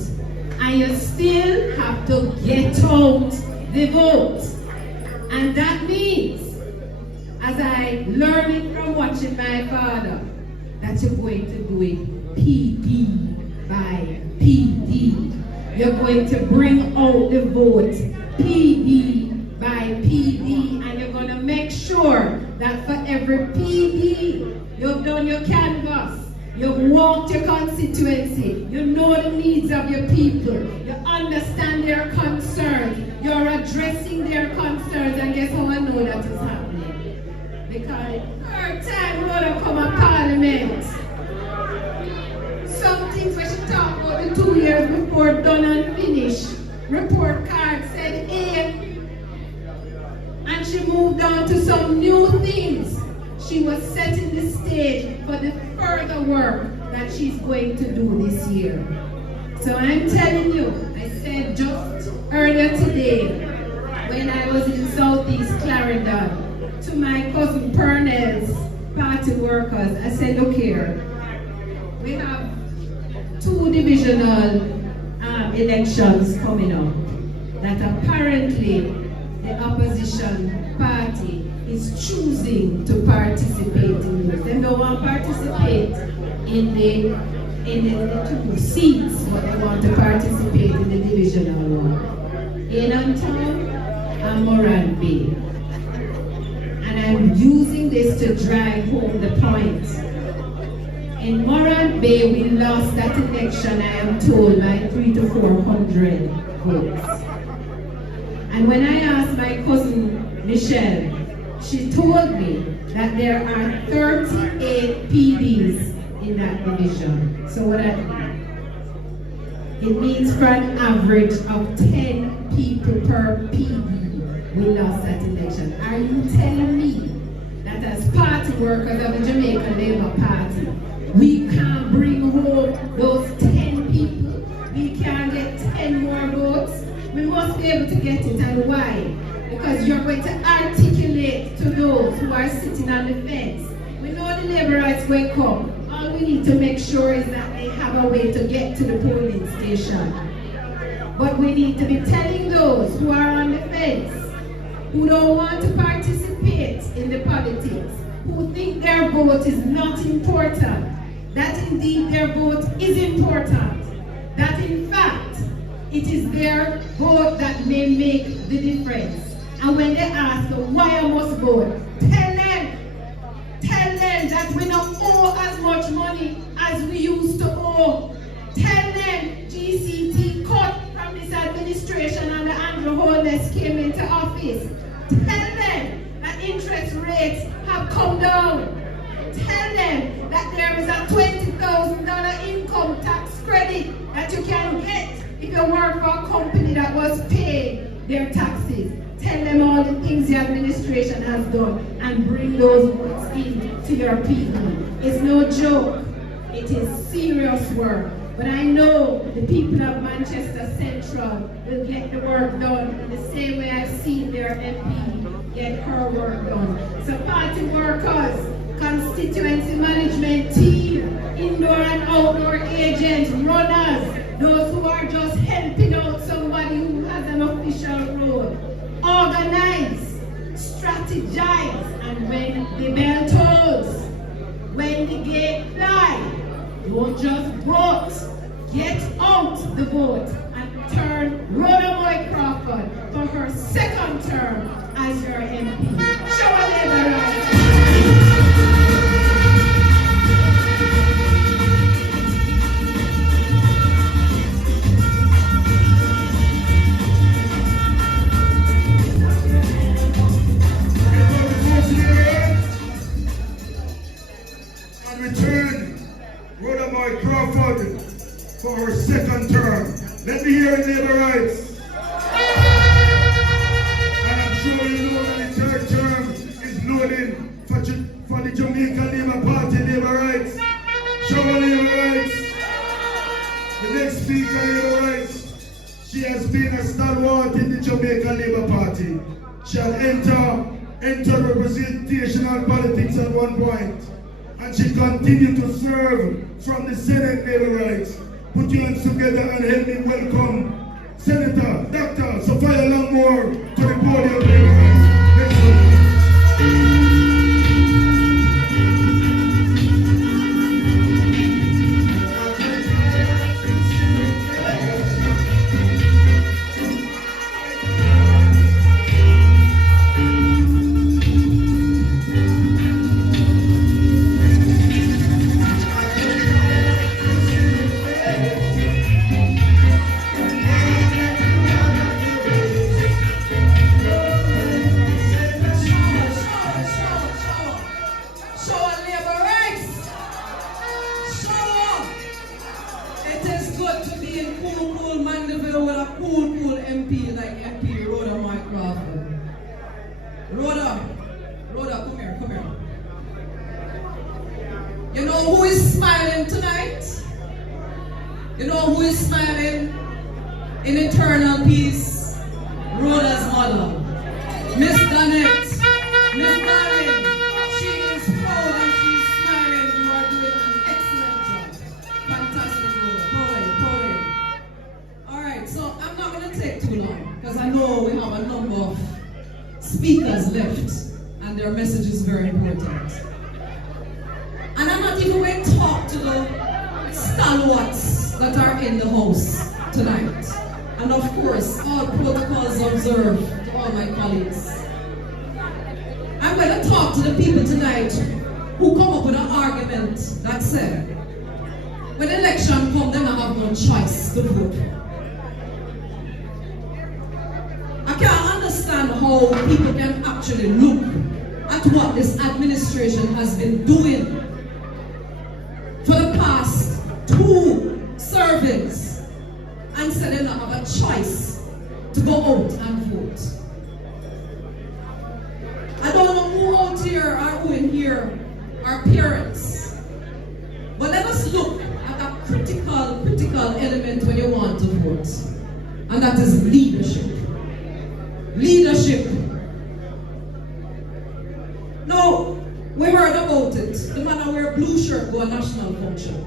and you still have to get out the vote. And that means, as I learned it from watching my father, that you're going to do it PD by PD. You're going to bring out the vote PD by PD, and you're going to make sure that for every PD, you've done your canvas, you've walked your constituency, you know the needs of your people, you understand their concerns, you're addressing their concerns, and guess how I know that is happening? Because third time we want to come to Parliament. Some things we should talk about the 2 years before done and finished. Report card said A, and she moved on to some new things. She was setting the stage for the further work that she's going to do this year. So I'm telling you, I said just earlier today, when I was in Southeast Clarendon, to my cousin Purnell's party workers, I said, look here, we have 2 divisional elections coming up that apparently the opposition party is choosing to participate in this. They don't want to participate in the 2 seats, but they want to participate in the divisional one. In Anton and Moran Bay. And I'm using this to drive home the point. In Moran Bay, we lost that election, I am told, by 300 to 400 votes. And when I asked my cousin Michelle, she told me that there are 38 PDs in that division. So what that means? It means for an average of 10 people per PD, we lost that election. Are you telling me that as party workers of the Jamaican Labour Party, we can't bring home those 10 people? We can't get 10 more votes? We must be able to get it, and why? Because you're going to articulate to those who are sitting on the fence. We know the labor rights will come. All we need to make sure is that they have a way to get to the polling station. But we need to be telling those who are on the fence, who don't want to participate in the politics, who think their vote is not important, that indeed their vote is important, that in fact it is their vote that may make the difference. And when they ask why I must vote, tell them that we don't owe as much money as we used to owe. Tell them GCT cut from this administration and Andrew Holness came into office. Tell them that interest rates have come down. Tell them that there is a $20,000 income tax credit that you can get if you work for a company that was paying their taxes. Tell them all the things the administration has done and bring those votes in to your people. It's no joke. It is serious work. But I know the people of Manchester Central will get the work done in the same way I've seen their MP get her work done. So party workers, constituency management team, indoor and outdoor agents, runners, those who are just helping out somebody who has an official role. Organize, strategize, and when the bell tolls, when the gate fly, don't just vote. Get out the vote and turn Rhoda Moy Crawford for her second term as your MP. Show a labor right. And return Rhoda Moy Crawford for her second term. Let me hear labor rights. And I'm sure you know that the third term is loading for the Jamaica Labour Party labor rights. Show labor rights. The next speaker labor rights. She has been a stalwart in the Jamaica Labour Party. Shall enter representational politics at one point. And she continued to serve from the Senate labor rights. Put your hands together and help me welcome Senator Dr. Sophia Langmore to the podium labor rights. Next one. Rhoda, come here. You know who is smiling tonight? You know who is smiling in eternal peace? Rhoda's mother, Miss Danette. Miss Darling, she is proud and she's smiling. You are doing an excellent job. Fantastic, Rhoda. Proud. Alright, so I'm not going to take too long because I know we have a number of speakers left and their message is very important. And I'm not even going to talk to the stalwarts that are in the house tonight. And of course, all protocols observed to all my colleagues. I'm going to talk to the people tonight who come up with an argument that said, when election comes, then I have no choice to vote. I can't understand how people can actually look at what this administration has been doing for the past 2 servings and say they don't have a choice to go out and vote. I don't know who out here or who in here are parents, but let us look at a critical element when you want to vote, and that is leadership. Leadership. Now, we heard about it. The man who wear blue shirt go a national function.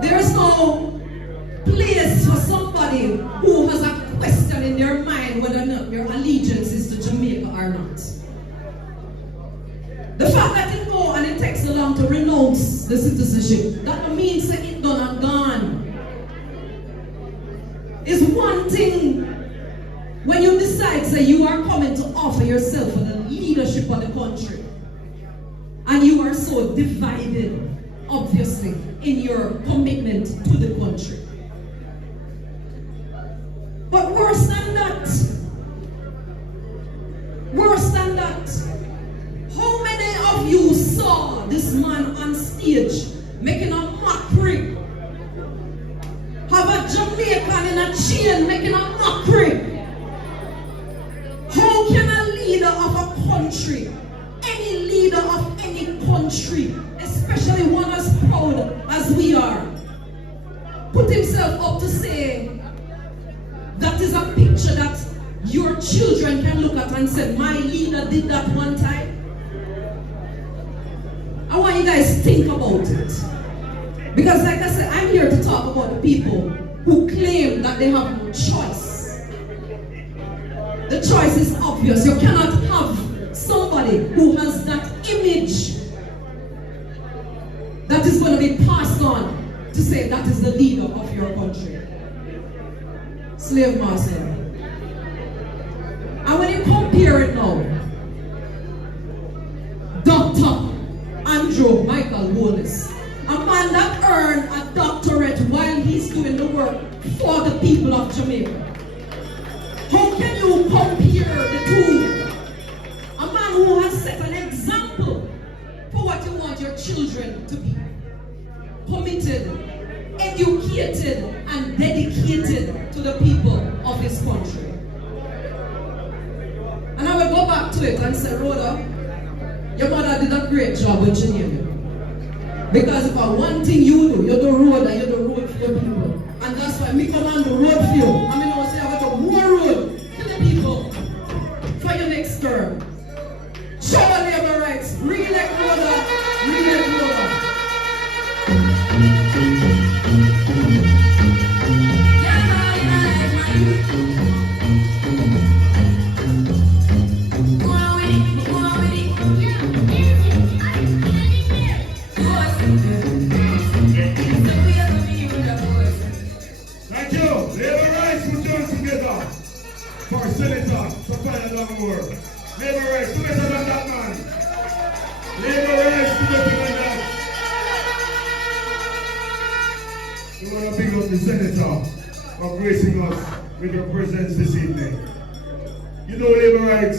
There's no place for somebody who has a question in their mind whether or not their allegiance is to Jamaica or not. The fact that it go and it takes so long to renounce the citizenship, that means that it's done and gone. Is one thing when you decide that you are coming to offer yourself for the leadership of the country, and you are so divided, obviously, in your commitment to the country. But worse than that, how many of you saw this man on stage making a mockery? Have a Jamaican in a chain making a mockery? How can a leader of a country, any leader of any country, especially one as proud as we are, himself up to say that is a picture that your children can look at and say, my leader did that one time? I want you guys to think about it. Because like I said, I'm here to talk about the people who claim that they have no choice. The choice is obvious. You cannot have somebody who has that image that is going to be passed on to say that is the leader of your country. Slave master. And when you compare it now, Dr. Andrew Michael Wallace, a man that earned a doctorate while he's doing the work for the people of Jamaica. How can you compare the two? A man who has set an example for what you want your children to be. Committed, educated, and dedicated to the people of his country. And I will go back to it and say, Rhoda, your mother did a great job with Geneva. Because for one thing you do, you do road and you do road for your people. And that's why me come on the road for you. I mean, I will say I got more road for the people for your next term. Show labor rights. Re-elect Rhoda. Re-elect Rhoda. Thank you. Labor rights will join together for Senator Sophia Longmore. Labor rights, do better than that, man. Labor rights, do better than that. We want to big up the Senator for gracing us with your presence this evening. You know, labor rights,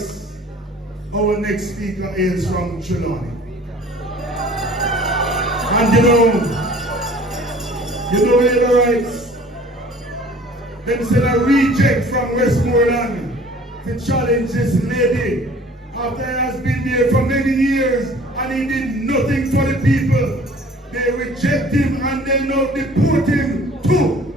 our next speaker is from Trelawney. And you know labor rights, them said a reject from Westmoreland to challenge this lady after he has been there for many years and he did nothing for the people. They reject him and they now deport him to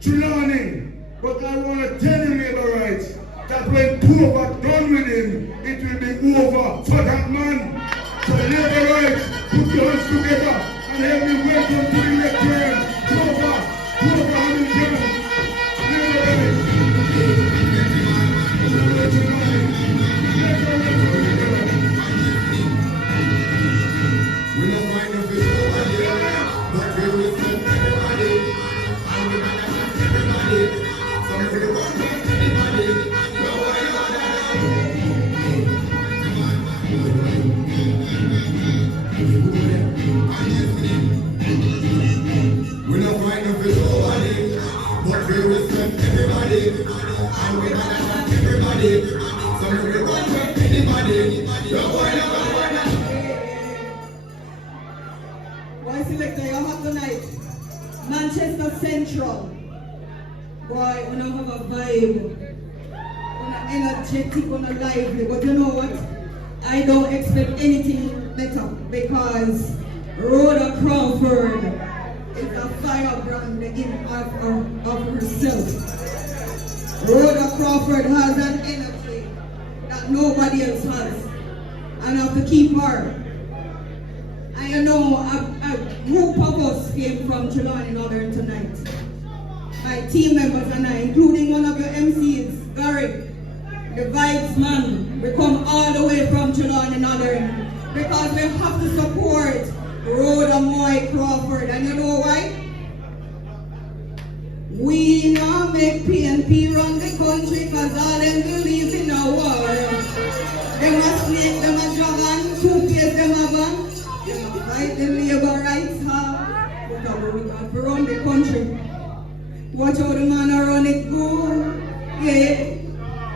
Trelawney. But I want to tell you, labor rights, that when two are done with him, it will be over for that man. So labor rights, put your hands together and help me welcome to the return. Clover Hamilton. We don't mind if it's over, but we respect everybody, and we gotta have everybody. So we don't want anybody. We don't mind if it's over, but we respect everybody, and we gotta have everybody. So we don't want anybody. Boy, selector, you have tonight. Manchester Central. Boy, we don't have a vibe. We're energetic, we're lively. But you know what? I don't expect anything better because Rhoda Crawford is a firebrand in of herself. Rhoda Crawford has an energy that nobody else has. And I have to keep her. And you know, a group of us came from Trelawney Northern tonight. My team members and I, including one of your MCs, Gary, the vibes man. We come all the way from Trelawney Northern because we have to support Rhoda Moy Crawford. And you know why? We now make PNP run the country because all them believe in a war. Them a snake, them a dragon, two-face them a van. Fight the labor rights hard. But we got to run the country. Watch how the man run it good. Yeah.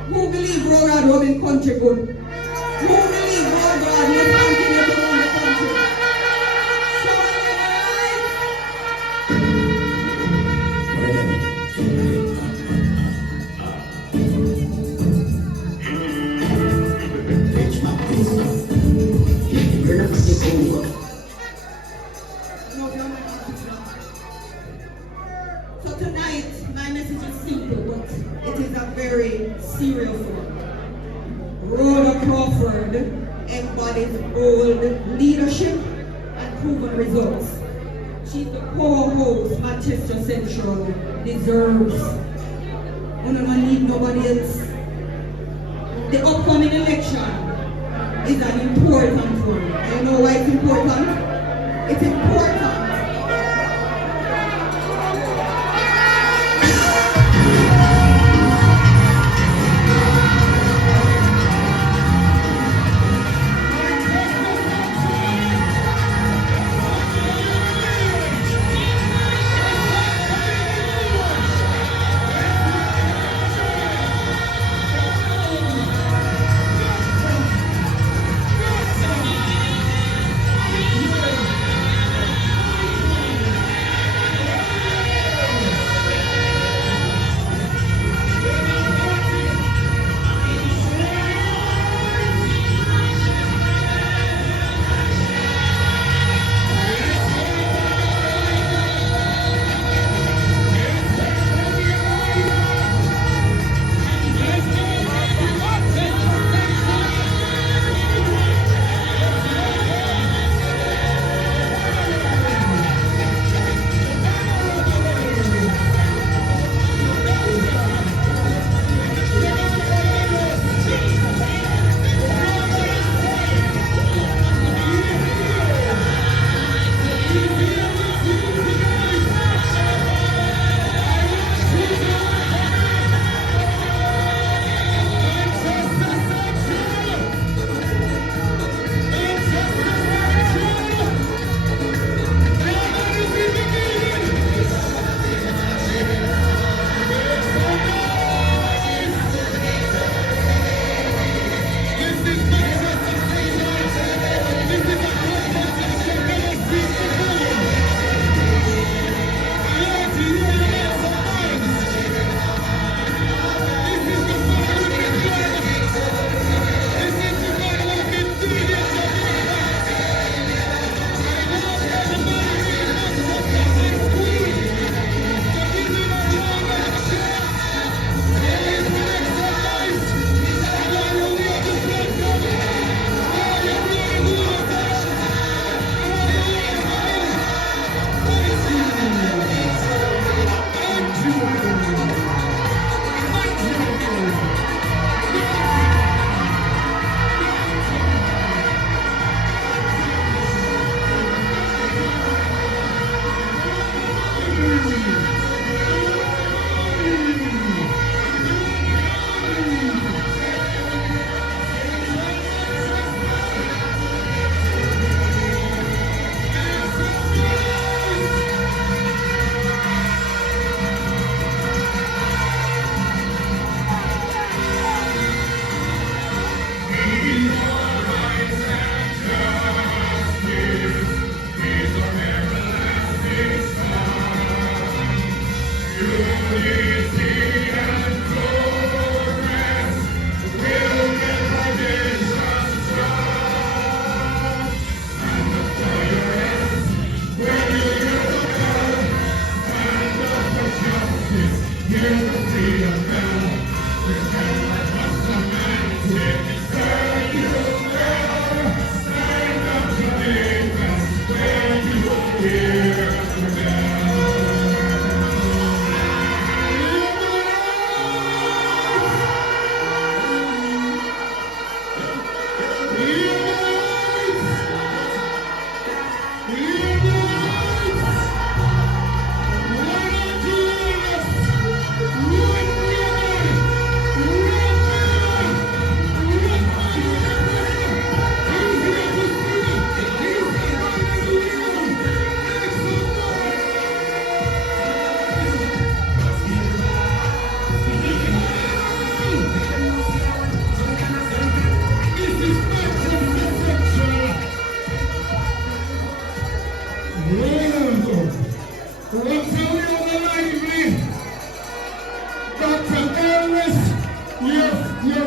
Who believe Rhoda running country good? Who believe Rhoda must continue to run the country? So it is a very serious one. Rhoda Crawford embodies bold leadership and proven results. She's the powerhouse Manchester Central deserves. We don't need nobody else. The upcoming election is an important one. And you know why it's important? It's important.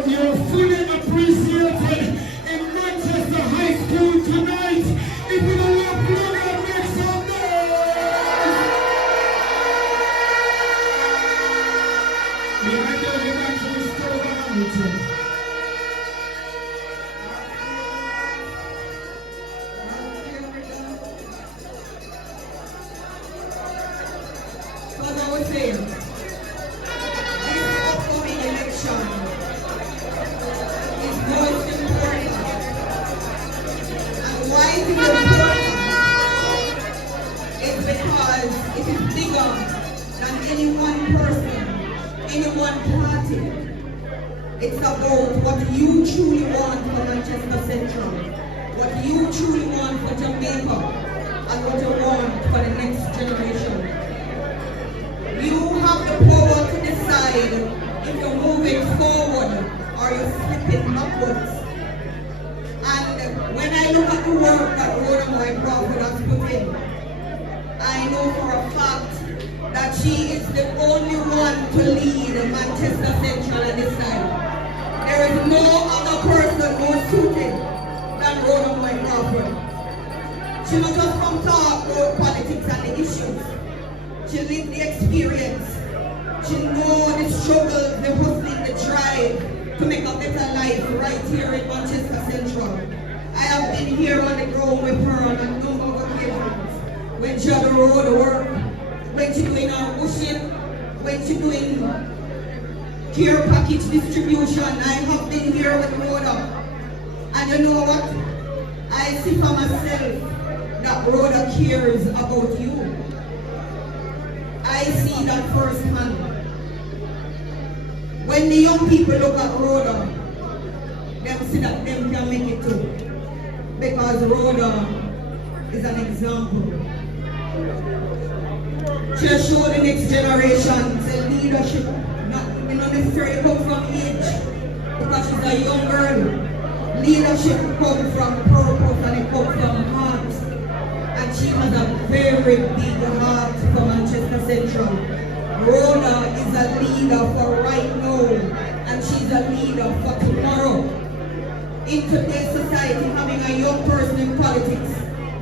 You're fully appreciated in Manchester High School tonight. If you don't want to make some noise. So as I was saying, this upcoming election is most important. And why it is important is because it is bigger than any one person, any one party. It's about what you truly want for Manchester Central, what you truly want for Jamaica, and what you want for the next generation. You have the power to decide if you're moving forward or you're slipping backwards. And when I look at the work that Rhoda Moy Crawford has put in, I know for a fact that she is the only one to lead Manchester Central at this time. There is no other person more suited than Rhoda Moy Crawford. She not just come talk about politics and the issues. She lived the experience. She knows the struggle, the hustling, the drive to make a better life right here in Manchester Central. I have been here on the ground with her on a number of occasions. When she had the road work, when she doing her bushing, when she doing care package distribution. I have been here with Rhoda. And you know what? I see for myself that Rhoda cares about you. I see that firsthand. When the young people look at Rhoda, they see that them can make it too. Because Rhoda is an example. She show the next generation the leadership, not necessarily come from age, because she's a young girl. Leadership comes from purpose and it comes from heart. And she has a very big heart for Manchester Central. Rhoda is a leader for right now, and she's a leader for tomorrow. In today's society, having a young person in politics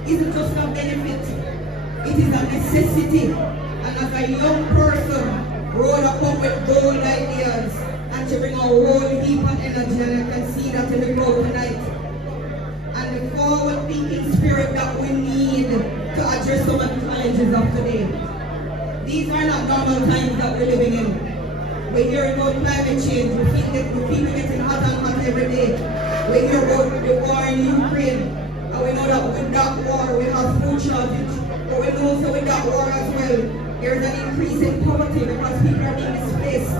isn't just a benefit, it is a necessity. And as a young person, Rhoda come with bold ideas, and she bring a whole heap of energy, and I can see that in the crowd tonight. And the forward-thinking spirit that we need to address some of the challenges of today. These are not normal times that we're living in. We hear about climate change, we feel it getting hot and hot every day. We hear about the war in Ukraine, and we know that with that war we have food shortage. But we know also with that war as well, there's an increase in poverty because people are being displaced.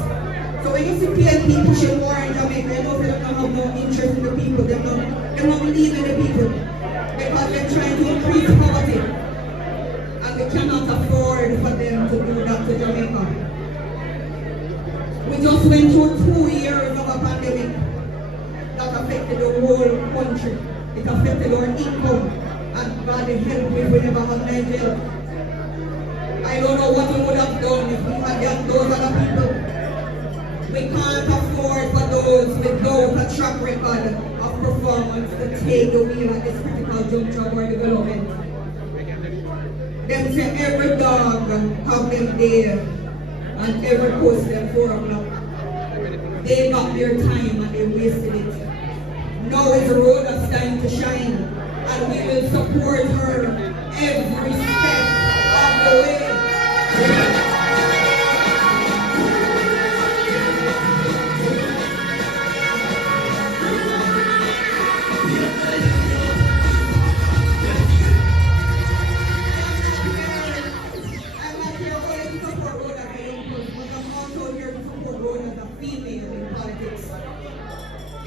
So when you see PNP pushing war in Jamaica, you know they don't have no interest in the people, they don't believe in the people, because they're trying to increase poverty. And we cannot afford for them to do that to Jamaica. We just went through 2 years of a pandemic that affected the whole country. It affected our income, and God help me if we never had Nigeria. I don't know what we would have done if we had got those other people. We can't afford for those without a track record of performance to take the wheel at this critical juncture of our development. Them say every dog have them there and every post them 4 o'clock. They got their time and they wasted it. Now is Rhoda's time to shine, and we will support her every step of the way.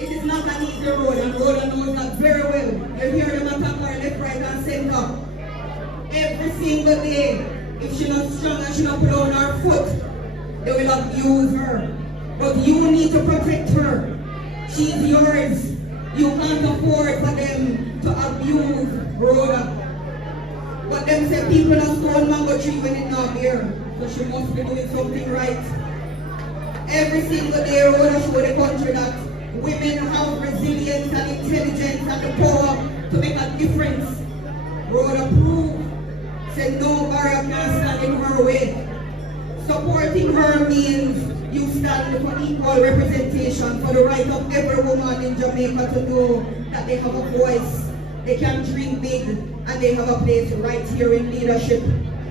It is not an easy road, and Rhoda knows that very well. You hear them attack her left, right, and center. Every single day, if she's not strong and she not put on her foot, they will abuse her. But you need to protect her. She's yours. You can't afford for them to abuse Rhoda. But them say people are stone mango tree when it's not there. So she must be doing something right. Every single day, Rhoda show the country that women have resilience and intelligence and the power to make a difference. Rhoda proved, said no barrier can stand in her way. Supporting her means You stand for equal representation, for the right of every woman in Jamaica to know that they have a voice, they can dream big, and they have a place right here in leadership.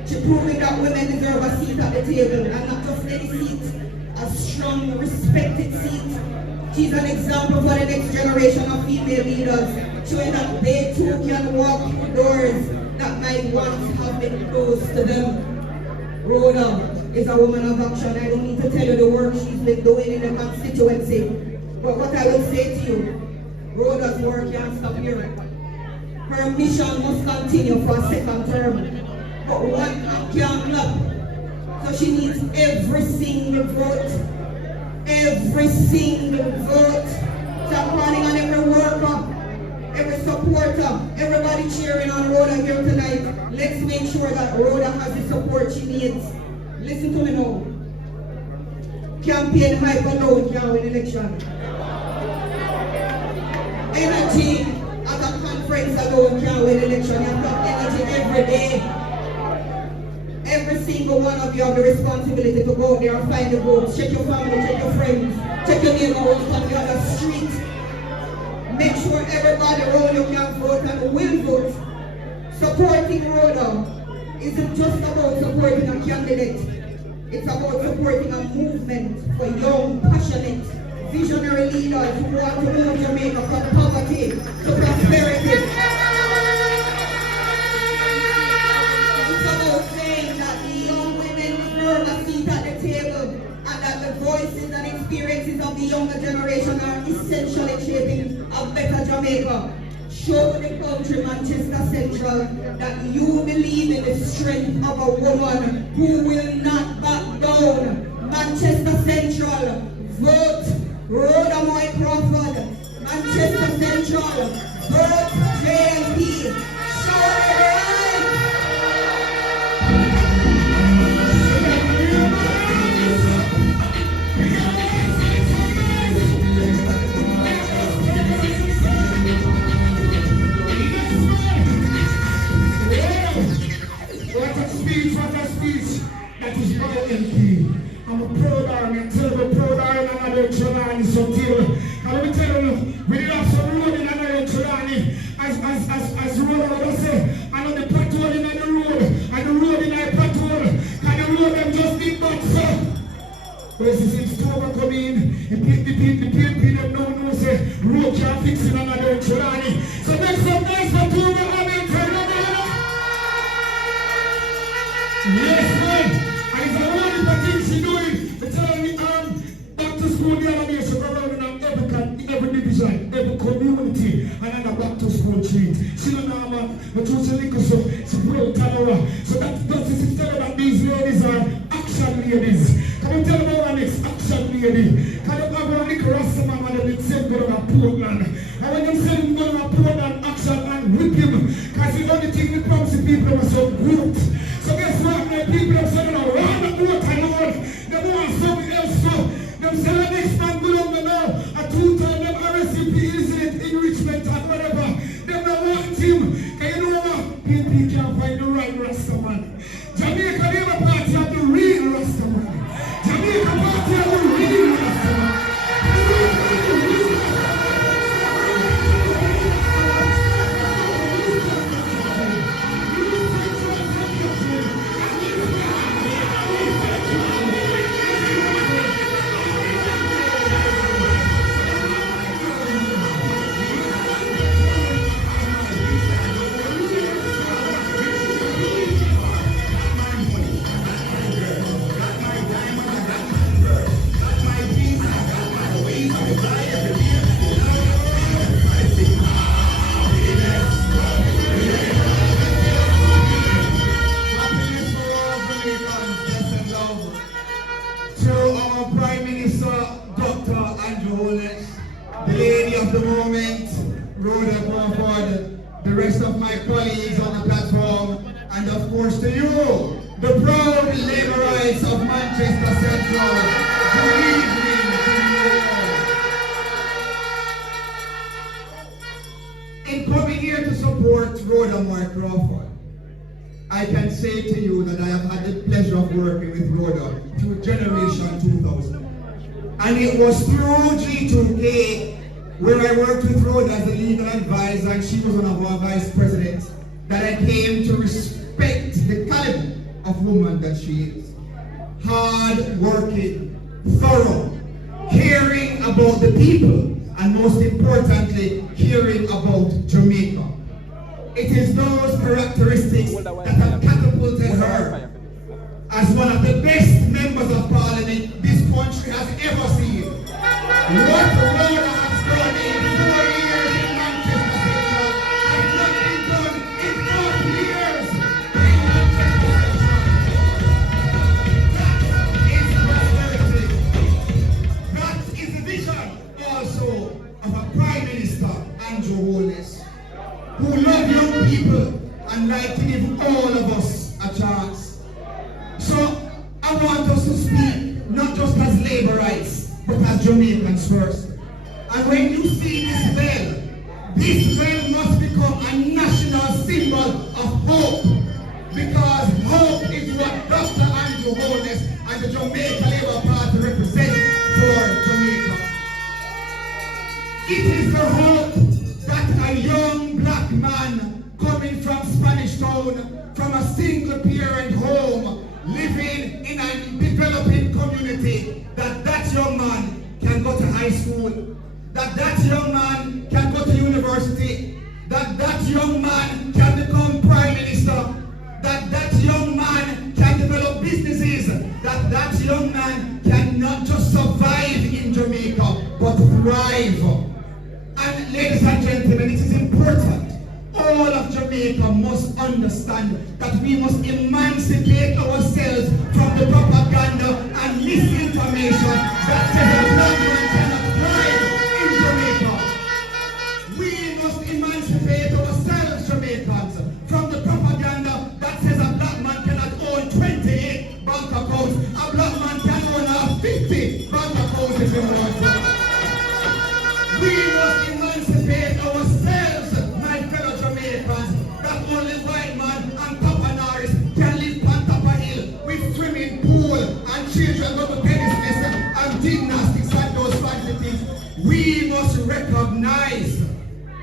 To prove that women deserve a seat at the table, and not just any seat, a strong, respected seat. She's an example for the next generation of female leaders, showing that they too can walk through doors that might once have been closed to them. Rhoda is a woman of action. I don't need to tell you the work she's been doing in the constituency. But what I will say to you, Rhoda's work can't stop here. Her mission must continue for a second term. But one hand can't clap. So she needs every single vote. Every single vote. So I'm calling on every worker, every supporter, everybody cheering on Rhoda here tonight. Let's make sure that Rhoda has the support she needs. Listen to me now. Campaign hype alone can't win election. Energy at a conference alone can't win election. You have to have energy every day. Every single one of you have the responsibility to go out there and find the votes. Check your family, check your friends, check your neighborhoods on the other street. Make sure everybody around you can vote and will vote. Supporting Rhoda isn't just about supporting a candidate. It's about supporting a movement for young, passionate, visionary leaders who want to move Jamaica from poverty to prosperity. It's about saying that the young women deserve a seat at the table, and that the voices and experiences of the younger generation are essential in shaping a better Jamaica. Show the country, Manchester Central, that you believe in the strength of a woman who will not back down. Manchester Central, vote Rhoda Moy Crawford. Manchester Central, vote JLP. Show the What a speech that is JLP. I'm a proud army, terrible proud army, and I'm a Trelani, so deal. And let me tell you, we did have some road in another Trelani, as road I would say, and on the patrol in the road, and the road in the patrol, and the road them just big but so. Whereas since October come in, the PNP them know say, road can't fix in another Trelani. So make some nice for October, I'm in Trelani. Yes, man. And if I want the things she doing, it's only back to school the other day, so go around in every division, every community, and then a back to school treat. She don't know man, but she little so she broke Tanora. So that's to tell her that these ladies are action ladies. Can you tell me what next action lady? Can you have a little rasta man and they send go to Portland? And when you send go to Portland, action and whip him, because the only thing we promise the people are so good. So guess what? The people are saying around the boat and all, they want something else. So them say the next man go down the now, a 2-time them RSCP incident, enrichment and whatever. Them don't want him. Because you know what? PNP can't find the right Rasta man. Jamaica Labour Party have the real Rasta man. Jamaica Party have the real Rasta man. The rest of my colleagues on the platform, and of course to you, the proud laborites of Manchester Central. Good evening to you. In coming here to support Rhoda Moy Crawford, I can say to you that I have had the pleasure of working with Rhoda through Generation 2000. And it was through G2K, where I worked with Rhoda as a legal advisor, and she was one of our vice presidents, that I came to respect the caliber of woman that she is. Hard working, thorough, caring about the people, and most importantly, caring about Jamaica. It is those characteristics that have catapulted her as one of the best members of parliament this country has ever seen. What Rhoda has done in 4 years in Manchester Central has not been done in 40 years in Manchester Central. That is prosperity. That is the vision also of a Prime Minister, Andrew Holness, who love young people and like to give all of us a chance. So I want us to speak not just as Labourites, but as Jamaicans first. And when you see this bell must become a national symbol of hope, because hope is what Dr. Andrew Holness and the Jamaica Labour Party represent for Jamaica. It is the hope that a young black man coming from Spanish Town, from a single parent home, living in a developing community, that young man can go to high school, that young man can go to university, that young man can become Prime Minister, that young man can develop businesses, that young man can not just survive in Jamaica, but thrive. And ladies and gentlemen, it is important. All of Jamaica must understand that we must emancipate ourselves from the propaganda and misinformation that says a black man cannot thrive in Jamaica. We must emancipate ourselves, Jamaicans, from the propaganda that says a black man cannot own 28 bank accounts. A black man can own 50 bank accounts if he wants. We must emancipate ourselves, my fellow Jamaicans, that only white man and Papa Norris can live on top of hill with swimming pool and children go to tennis lesson and gymnastics and those fancy things. We must recognize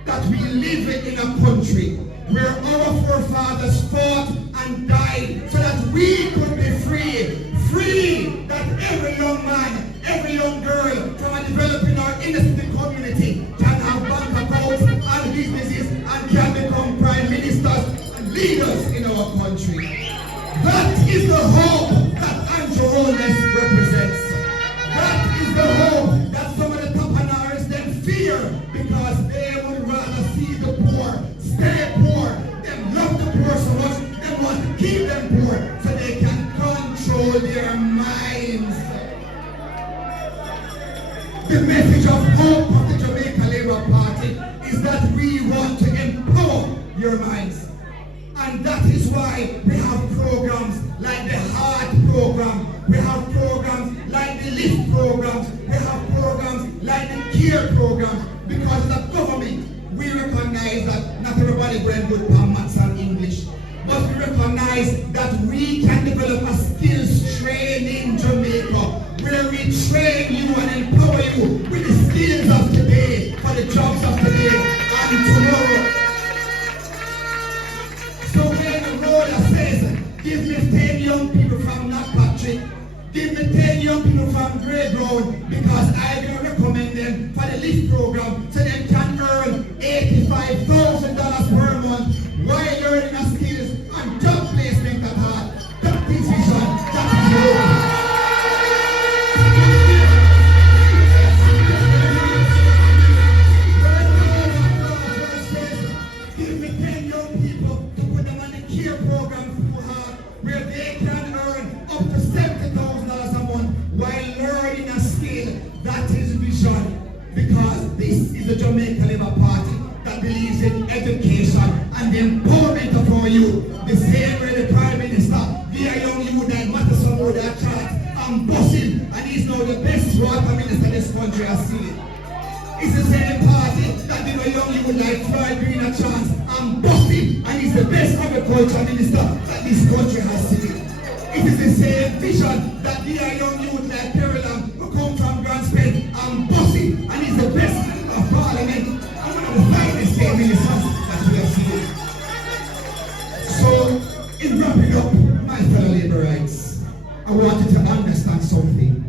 that we live in a country where our forefathers fought and died so that we could be free. Free, that every young man, every young girl from a developing or innocent community can have bank accounts and businesses and can become prime ministers and leaders in our country. That is the hope that Andrew Holness represents. That is the hope that some of the Tapanars then fear, because they would rather see the poor stay poor. They love the poor so much, they want to keep them poor so they can control their minds. The message of hope of the Jamaica Labour Party is that we want to empower your minds. And that is why we have programs like the Heart Program, we have programs like the Lift programs, we have programs like the Care programs, because the government, we recognize that not everybody going good for maths and English, but we recognize that we can develop a skills training in Jamaica, where we train you and empower you with the skills of today for the jobs of today and tomorrow. So when Rhoda says, give me 10 young people from Patrick, give me 10 young people from Grey Ground, because I'm going to recommend them for the Lift program so they can earn $85,000 per month while learning a skills and job placement at heart. That is vision, that is hope. Give me 10 young people to put them on the Care program for her, where they can earn up to $70,000 a month while learning a skill. That is vision, because this is the Jamaica Labour Party that believes in education and the empowerment of our youth. The same way the Prime Minister, via young youth that matter some more that chart and bossing, and he's now the best water minister this country has seen. It's the same party that did a young youth like Floyd Green a chance and bossing, and he's the best agriculture minister that this country has seen. It is the same vision that did a young youth like Perry Lam, who come from Grand Spain represents Bossy, and he's the best member of parliament and one of the finest state ministers that we have seen. So, in wrapping up, my fellow Labourites, I want you to understand something.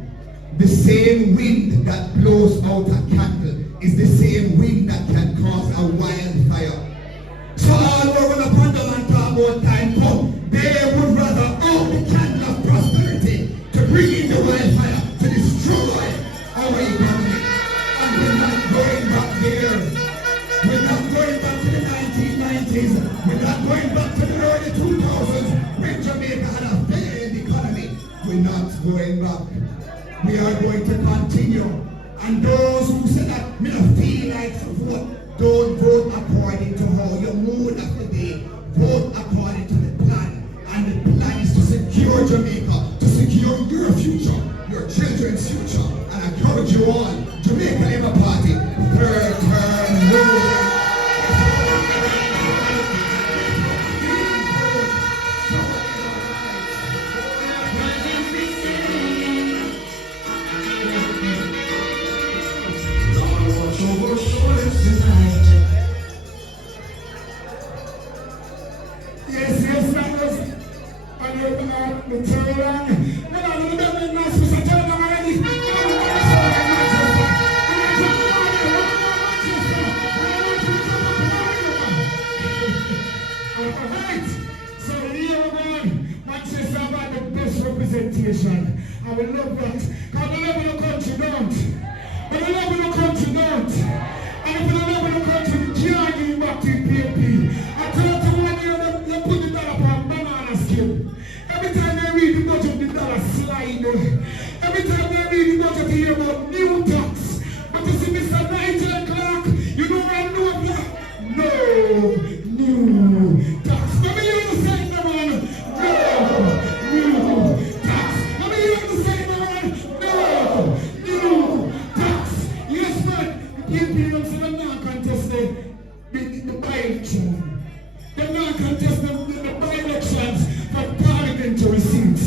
The same wind that blows out a candle is the same wind that can cause a wildfire. So all over the Pandal and talk about time come, they would rather out the candle of prosperity to bring in the wildfire to destroy our economy. And we're not going back there. We're not going back to the 1990s. We're not going back to the early 2000s when Jamaica had a failed economy. We're not going back. We are going to continue. And those who say that me not feel like to vote, don't vote according to how your mood of the day. Vote according to the plan. And the plan is to secure Jamaica, to secure your future, your children's future. And I encourage you all, Jamaica Labour Party, third term rule. Representation. I will love that. Because the love of the country don't. But the love of the country don't. And if the love of the country, we can't give it back to the PNP. I told you one year they put the dollar on banana skin. Every time they read the budget, the dollar slide. Every time they read the budget, they hear about new tax. But you see, Mr. Nigel Clark, you know what I know of that? No new tax. Let me hear you say it, man. No new tax. Let me hear you say it, man. No new tax. Yes, man. The PNP don't say they're not contesting the by-election. They're not contesting the by-elections for parliamentary seats.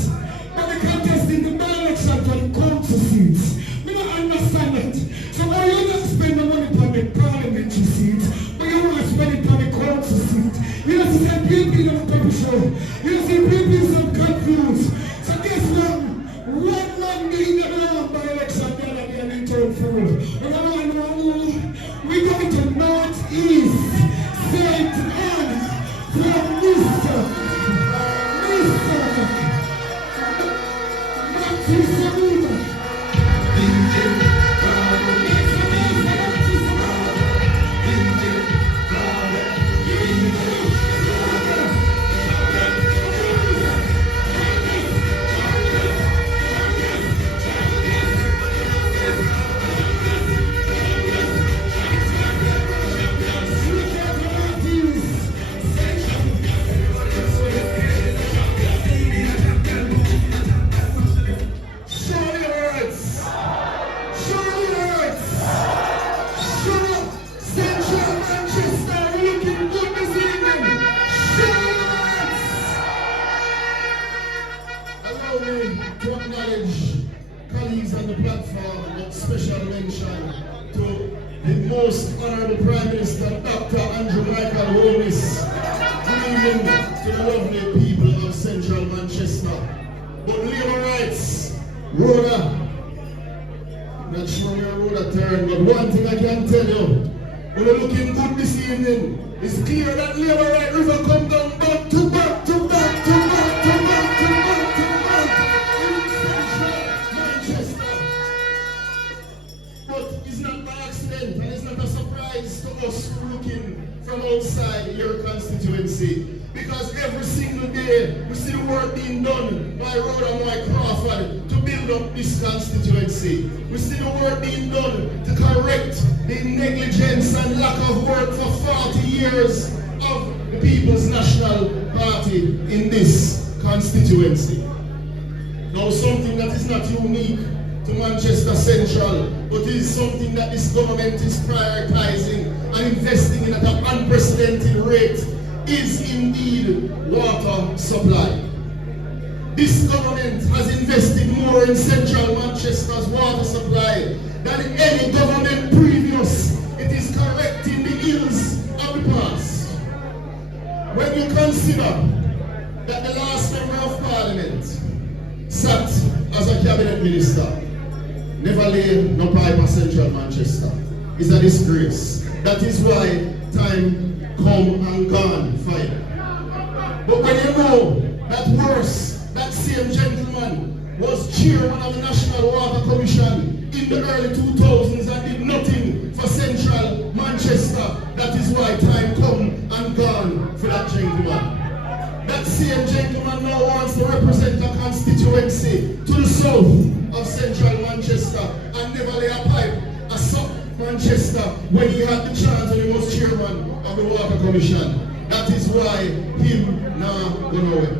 But they're contesting the by-election for the council seats. We don't understand it. So why you not spend the money for the parliamentary seats, but you want to spend it for the council seat? You know, see PNP on the top show. You know, see PNP so confused. So guess what? One man being the by-election, the other being an internal fool. We go to Northeast, St. Anne, from Mr. Matthew Samuda. Special mention to the most honorable Prime Minister, Dr. Andrew Michael Holness. Good evening to the lovely people of Central Manchester. But Labour rights, Rhoda, not sure where Rhoda turned, but one thing I can tell you, when we're looking good this evening, it's clear that Labour right river come down back to back to back to back to back to back to back in Central Manchester. But it's not by accident, and it's not a surprise to us looking from outside your constituency. Because every single day, we see the work being done by Rhoda Moy Crawford to build up this constituency. We see the work being done to correct the negligence and lack of work for 40 years of the People's National Party in this constituency. Now, something that is not unique to Manchester Central, but is something that this government is prioritizing and investing in at an unprecedented rate, is indeed water supply. this government has invested more in Central Manchester's water supply than any government previous. It is correcting the ills of the past. When you consider that the last member of parliament sat as a cabinet minister, never laid no pipe of Central Manchester, it's a disgrace. That is why time come and gone fine. But when you know that worse, that same gentleman was chairman of the National Water Commission in the early 2000s and did nothing for Central Manchester, that is why time come and gone for that gentleman. That same gentleman now wants to represent a constituency to the south of Central Manchester and never lay a pipe a South Manchester when he had the chance and he was chairman of the Water Commission. That is why him now go nowhere.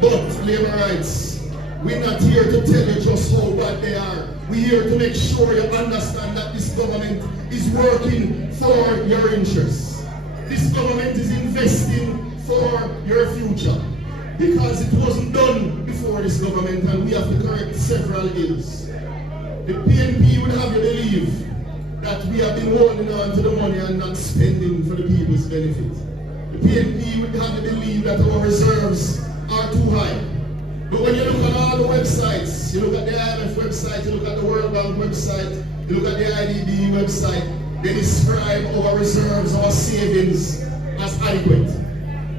But labor rights, we're not here to tell you just how bad they are. We're here to make sure you understand that this government is working for your interests. This government is investing for your future because it wasn't done before this government and we have to correct several ills. The PNP would have you believe that we have been holding on to the money and not spending for the people's benefit. The PNP would have you believe that our reserves are too high. But when you look at all the websites, you look at the IMF website, you look at the World Bank website, you look at the IDB website, they describe our reserves, our savings as adequate.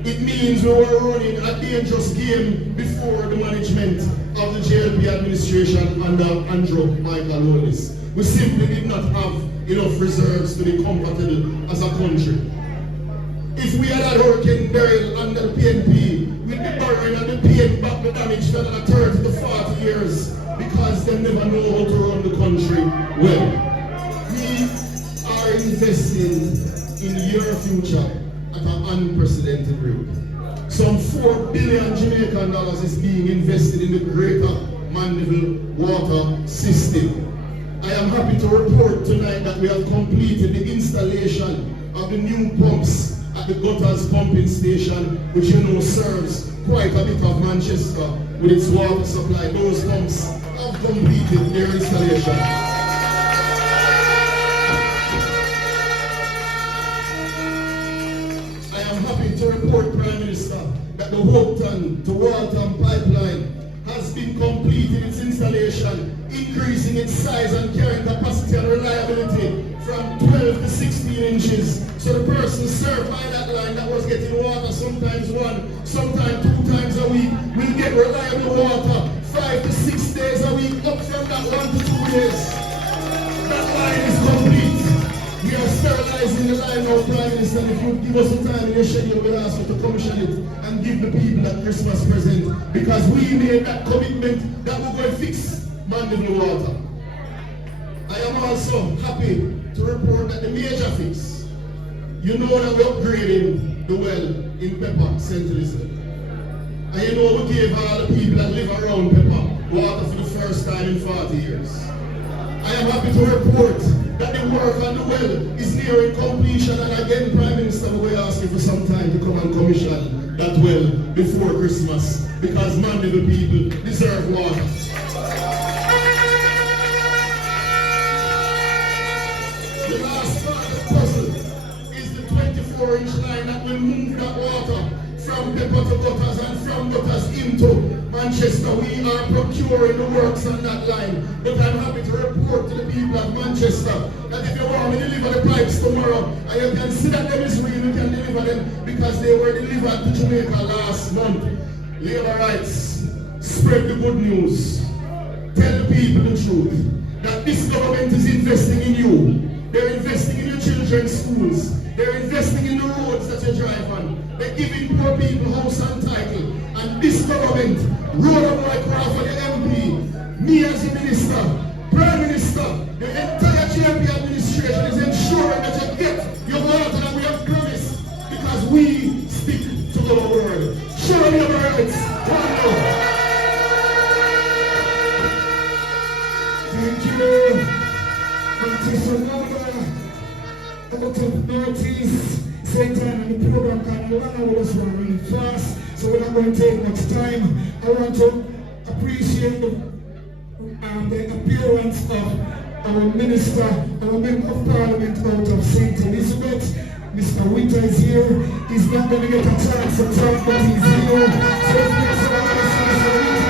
It means we were running a dangerous game before the management of the JLP administration under Andrew Michael Lewis. We simply did not have enough reserves to be comfortable as a country. If we had had Hurricane Beryl under the PNP, we'd be borrowing and be paying back the damage for another 30 to 40 years because they never know how to run the country well. We are investing in your future at an unprecedented rate. Some $4 billion Jamaican dollars is being invested in the greater Mandeville water system. I am happy to report tonight that we have completed the installation of the new pumps at the Gutters pumping station, which you know serves quite a bit of Manchester with its water supply. Those pumps have completed their installation. I am happy to report, Prime Minister, that the Houghton to Waltham pipeline has been completed its installation, increasing its size and carrying capacity and reliability from 12 to 16 inches. So the person served by that line that was getting water sometimes 1, sometimes 2 times a week will get reliable water 5 to 6 days a week, up from that 1 to 2 days. That line is complete. We are sterilizing the line now, Prime Minister. If you give us the time in your schedule, we'll ask you to commission it and give the people that Christmas present, because we made that commitment that we're going to fix Mandeville water. I am also happy to report that the major fix, you know that we're upgrading the well in Pepper, St. Elizabeth. And you know we gave all the people that live around Pepper water for the first time in 40 years. I am happy to report that the work on the well is nearing completion, and again, Prime Minister, we will ask you for some time to come and commission that well before Christmas, because Mandeville people deserve water. The last part of the puzzle is the 24-inch line that will move that water from Pepper to Gutters and from Gutters into Manchester. We are procuring the works on that line. But I'm happy to report to the people of Manchester that if you want me to deliver the pipes tomorrow, and you can see that them is real, you can deliver them because they were delivered to Jamaica last month. Labor rights, spread the good news. Tell the people the truth that this government is investing in you. They're investing in your children's schools. They're investing in the roads that you drive on. They're giving poor people house and title. And this government, Rhoda Boycroft for the MP, me as the minister, Prime Minister, the entire JLP administration is ensuring that you get your water that we have promised, because we stick to our word. Show me your rights. Thank you. Just remember, out of notice, same time in the program can go on, I was running fast. So we're not going to take much time. I want to appreciate the appearance of our minister, our member of parliament out of St. Elizabeth. Mr. Winter is here. He's not going to get a chance to talk, but he's here. So let's make some noise for Mr. Winter.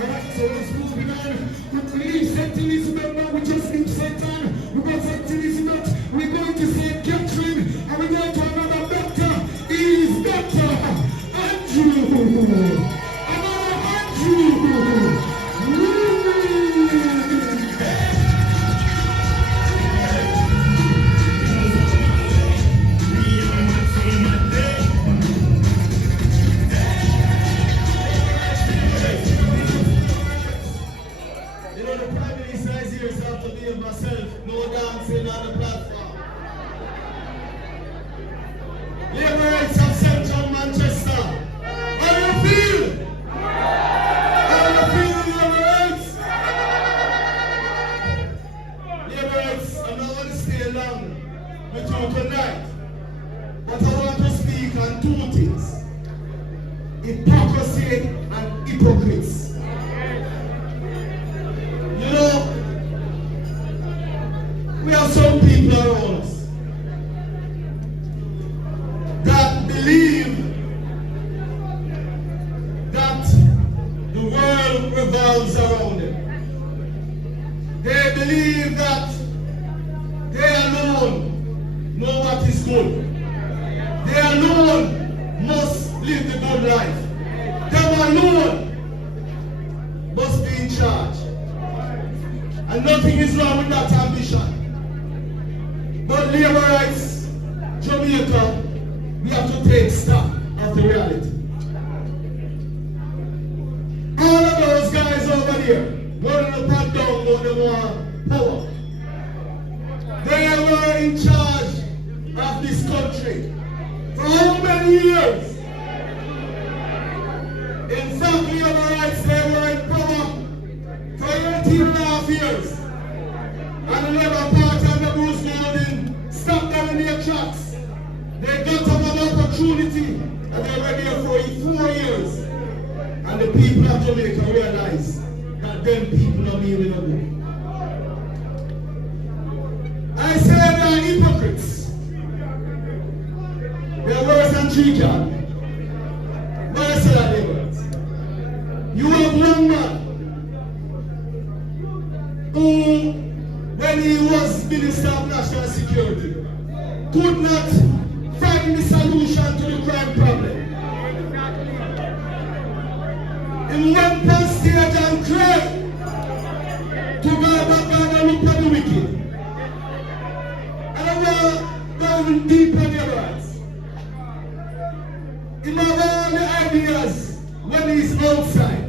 Alright, so let's move on. We leave St. Elizabeth now. We just leave St. Anne. We go to St. Elizabeth. We're going to St. Catherine. And we're going to another doctor. He is Dr. Andrew. Another Andrew. No dancing on the platform. Liberates of Central Manchester. How you feel? How you feel, liberates? Liberates, I'm not going to stay long with you tonight. But I want to speak on two things. Hypocrisy and hypocrites. You know, we have some people around us that believe that the world revolves around them. They believe that they alone know what is good. They alone must live the good life. Them alone must be in charge. And nothing is wrong with that ambition. But labor rights, Jamaica, we have to take stock of the reality. All of those guys over there, running up and down, but they want power. They were in charge of this country for how many years? In fact, labor rights, they were in power for 18 and a half years. And the Labour Party and the Bruce Golding stopped them in their tracks. They got up an opportunity and they were there for 4 years. And the people of Jamaica realized that them people are me with a good. I say they are hypocrites. They are worse than tree cat. But I say that they were. You have one man who, when he was Minister of National Security, could not find the solution to the crime problem. He went on stage and cried to God back and look at the wicked. And I want to go deep in your eyes. He have all the ideas when he's outside.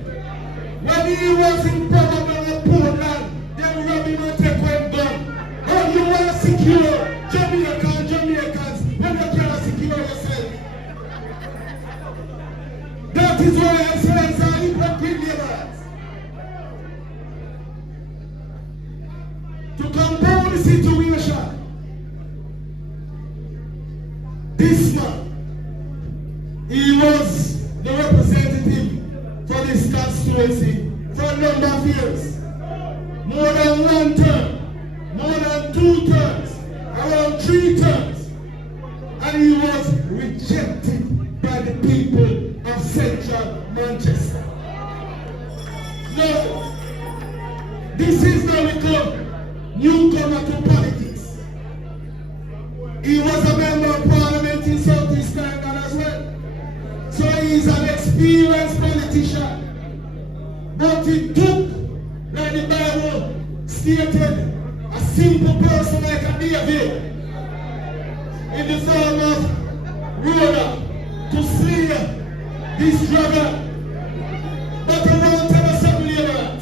When he was in power in Portland, they rob him and take one gun. Oh, you want to secure Jamaicans when you cannot secure yourself. That is why I say it's a hypocrite laborers. To compound the situation, this man, he was the representative for this constituency for a number of years. More than 1 term, more than 2 terms, around 3 terms. And he was rejected by the people of Central Manchester. No, this is the little newcomer to politics. He was a member of parliament in Southeast London as well. So he's an experienced politician. But it took, like the Bible stated, a simple person like a David in the form of Rhoda to slay this dragon. But I want to tell us something here.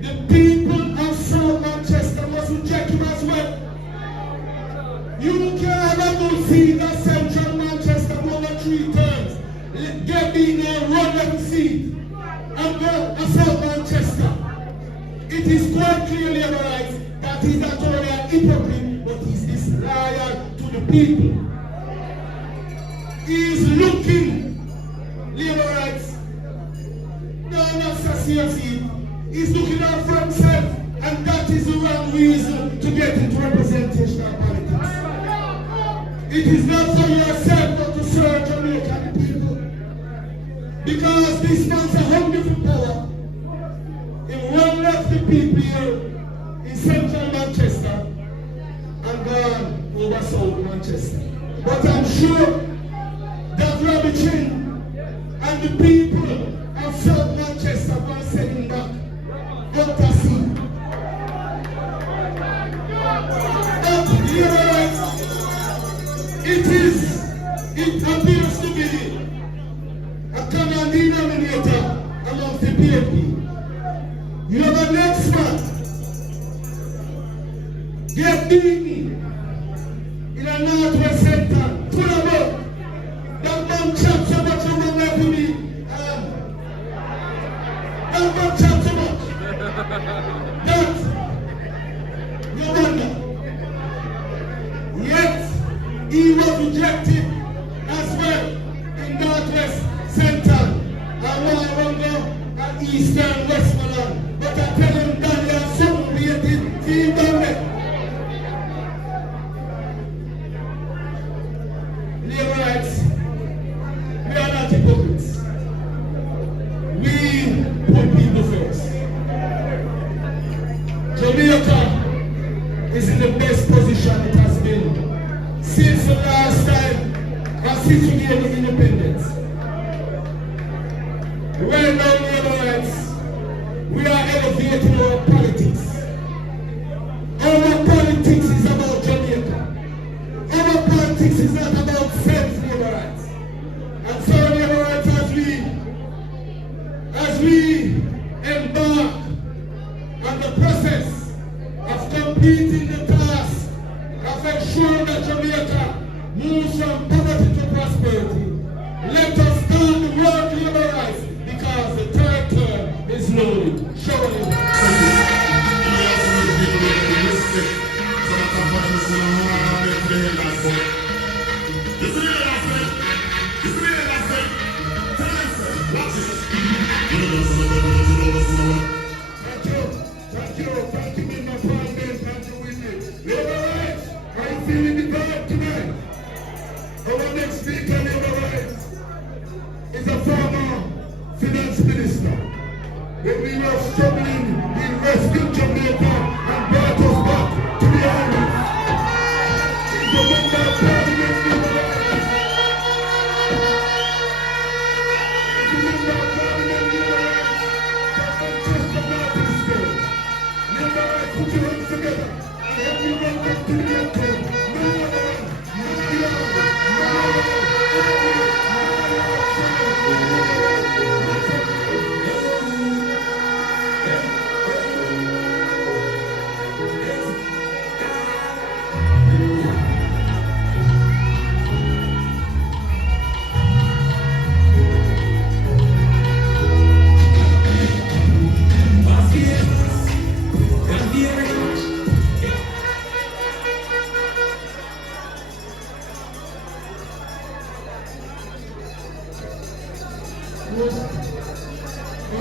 The people of South Manchester must reject him as well. You can't have a good seat at Central Manchester for over 3 terms. Get in there, run every seat, and go to South Manchester. It is quite clearly right that is not only an hypocrite, but he's disloyal to the people. He's looking, labor rights, no, not CSE. He's looking out for himself, and that is the wrong reason to get into representational politics. It is not for yourself, but to serve Jamaican people. Because this man's a hungry for power. He one left the people here in central Manchester and gone over South Manchester. But I'm sure that Robbie Chin and the people of South Manchester will send him back out to sea. But here it appears to be a common denominator amongst the PNP. You know the next one, get beaten in a northwest center, full of up. That man chat so much you will never be. That man chat so much. That, you wonder. Yet, he was rejected as well in northwest center, and Waranga, and eastern Westmoreland. But I tell him that they are so created, he done it. Labor rights, we are not hypocrites. We put people first. Jamaica is in the best position it has been since the last time, and since we gained independence. Right now, labor rights, we are elevating our politics. Our politics is about Jamaica. Our politics is not about self-labor rights. And so labor rights, as we embark on the process of completing the task of ensuring that Jamaica moves from poverty to prosperity, let us start the world labor rights, because the third term is loaded. Surely. Thank you, Mr. President, thank you, Whitney. Labor rights, are you feeling the vibe tonight? Our next speaker, labor rights, is a former finance minister. When we were struggling, he rescued Jamaica and brought us back to the island. He's a member of Parliament, labor rights. He's a member of Parliament, labor rights. From Manchester, Northeastern. Labor rights, put your hands together and help me welcome to the airport.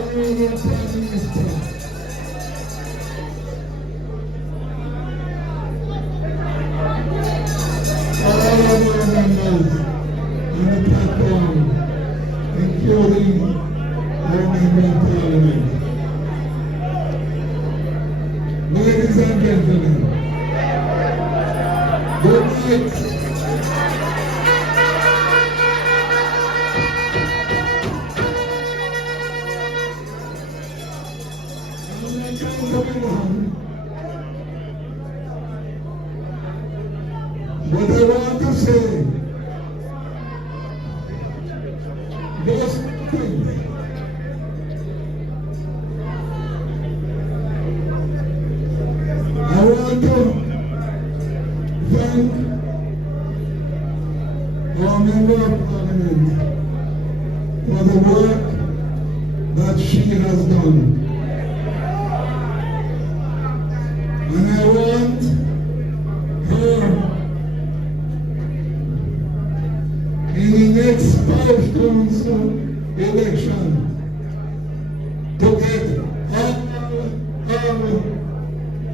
Honorable Prime Minister, honorable members on the platform, including our member of Parliament, ladies and gentlemen, good night. What I want to say, those things, I want to thank our Member of Parliament for the work that she has done. And I want in the next parish council election to get all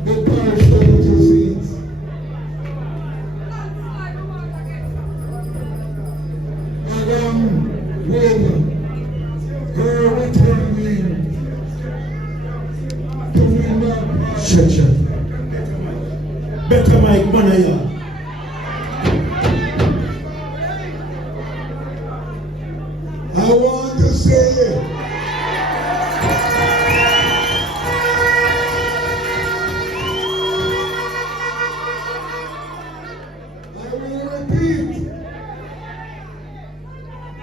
the parish council seats. Along with her returning to win that Shut. Better Mike Manaya. I want to say I will repeat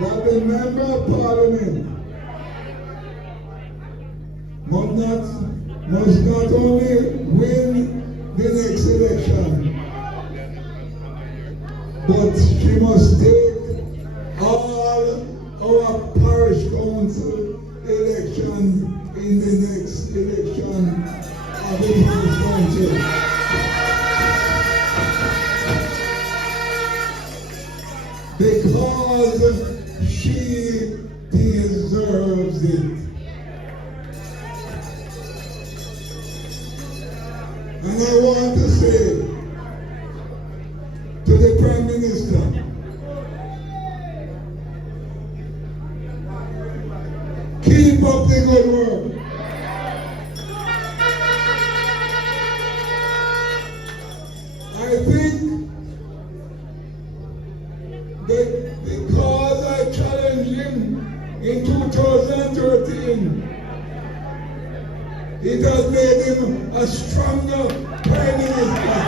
that the member of parliament must not only win the next election, but she must take all our parish council election in the next election of the parish council. Because she deserves it. And I want to say to the Prime Minister, keep up the good work. I think that because I challenged him in 2013, it has made him a stronger Prime Minister.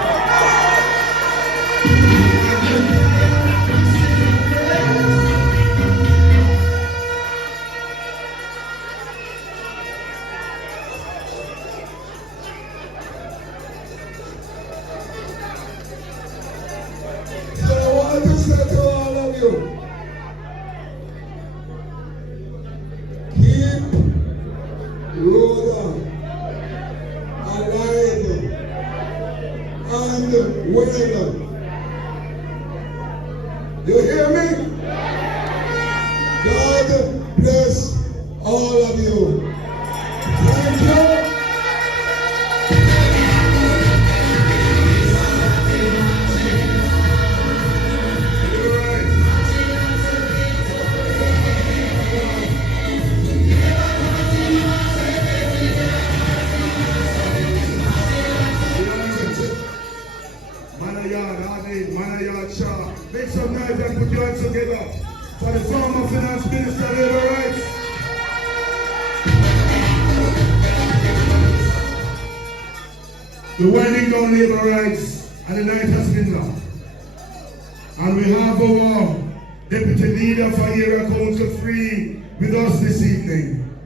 So I want to say to all of you, keep Rhoda alive and well. You hear me? God bless all of you. Thank you. Manayard Shah. Make some noise and put your hands together for the former Finance Minister, Labor Rights. The winding down Labor Rights and the night has been long. And we have our Deputy Leader for Area Council 3 with us this evening.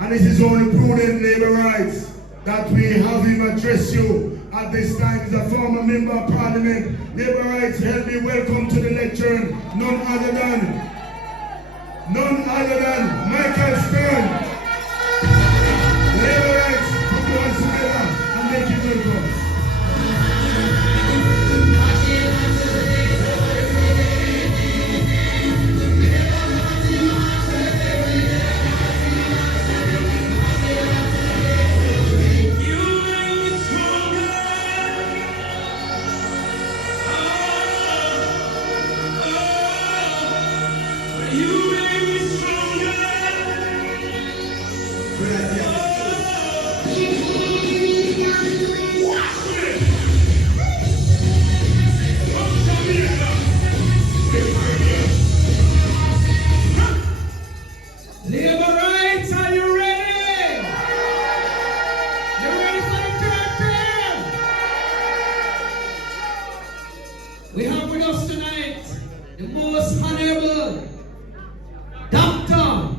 And it is only prudent, Labor Rights, that we have him address you at this time. As a former member of Parliament. Labor Rights, help me welcome to the lectern none other than Michael Stern. Labor Rights, put your hands together and make it welcome. Labor Rights, are you ready? You ready for the third term? We have with us tonight the most honorable Dr.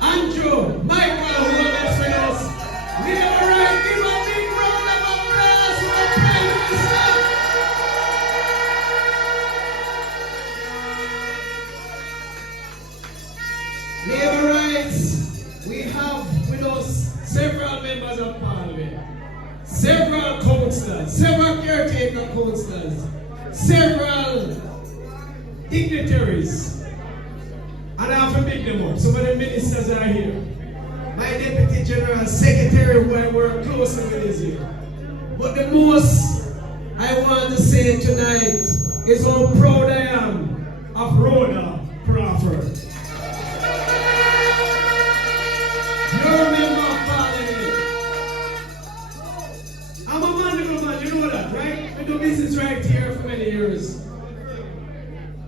Andrew Michael, who is with us. Labor Rights, give a big round of applause for the Prime Minister. Labor Rights, we have with us several members of Parliament, several councillors, several caretaker councillors, several dignitaries And I have to big them up. Some of the ministers are here. My Deputy General Secretary, who I work closely with, is here. But the most I want to say tonight is how proud I am of Rhoda Crawford. Your member of parliament. I'm a man, you know that, right? I do business right here for many years.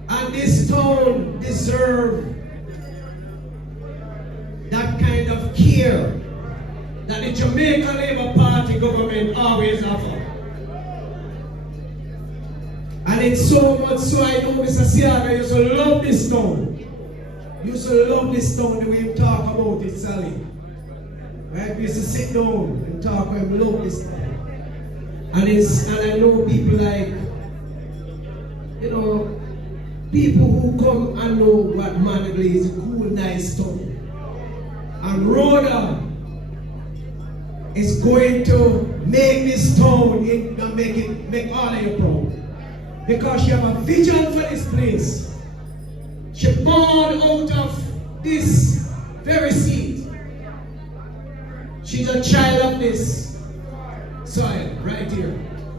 And this town deserves that kind of care that the Jamaica Labour Party government always offer. And it's so much so I know Mr. Siaga used to love this town. Used to love this town the way he talk about it, Sally. Right? We used to sit down and talk about him, love this town. And I know people like, you know, people who come and know what Mandeville is, a cool, nice town. And Rhoda is going to make this town and make all of you proud. Because she have a vision for this place. She born out of this very seed. She's a child of this soil right here.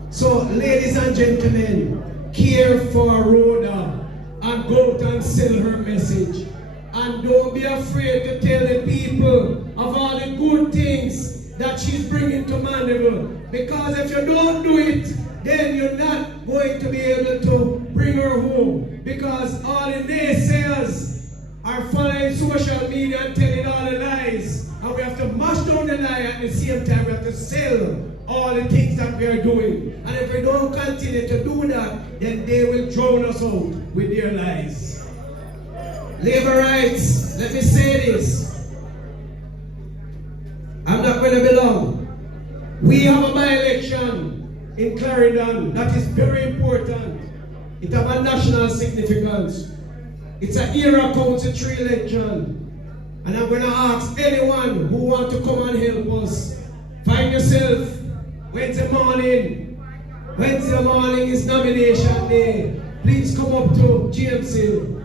So ladies and gentlemen, care for Rhoda and go out and sell her message. And don't be afraid to tell the people of all the good things that she's bringing to Mandeville. Because if you don't do it, then you're not going to be able to bring her home. Because all the naysayers are following social media and telling all the lies. And we have to mash down the lie at the same time. We have to sell all the things that we are doing. And if we don't continue to do that, then they will drown us out with their lies. Labor rights, let me say this. I'm not going to be long. We have a by-election in Clarendon that is very important. It has a national significance. It's an era council 3 election. And I'm going to ask anyone who wants to come and help us. Find yourself Wednesday morning. Wednesday morning is nomination day. Please come up to GMC.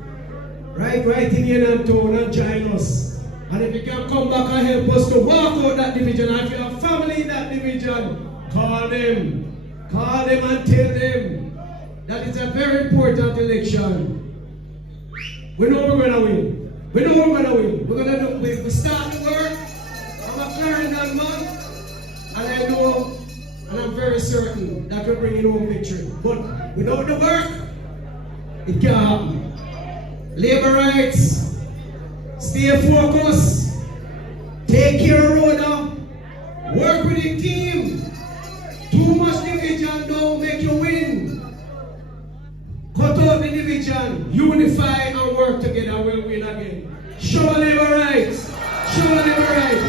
Right in here and town and join us. And if you can come back and help us to walk out that division, and if you have family in that division, call them. Call them and tell them that it's a very important election. We know we're going to win. We know we're going to win. We're going to do. We start the work. I'm a Clarendon man. And I know, and I'm very certain that we're bringing home victory. But without the work, it can't happen. Labor rights, stay focused, take care of Rhoda, work with the team. Too much division don't make you win. Cut out the division, unify and work together, we'll win again. Show labor rights, show labor rights.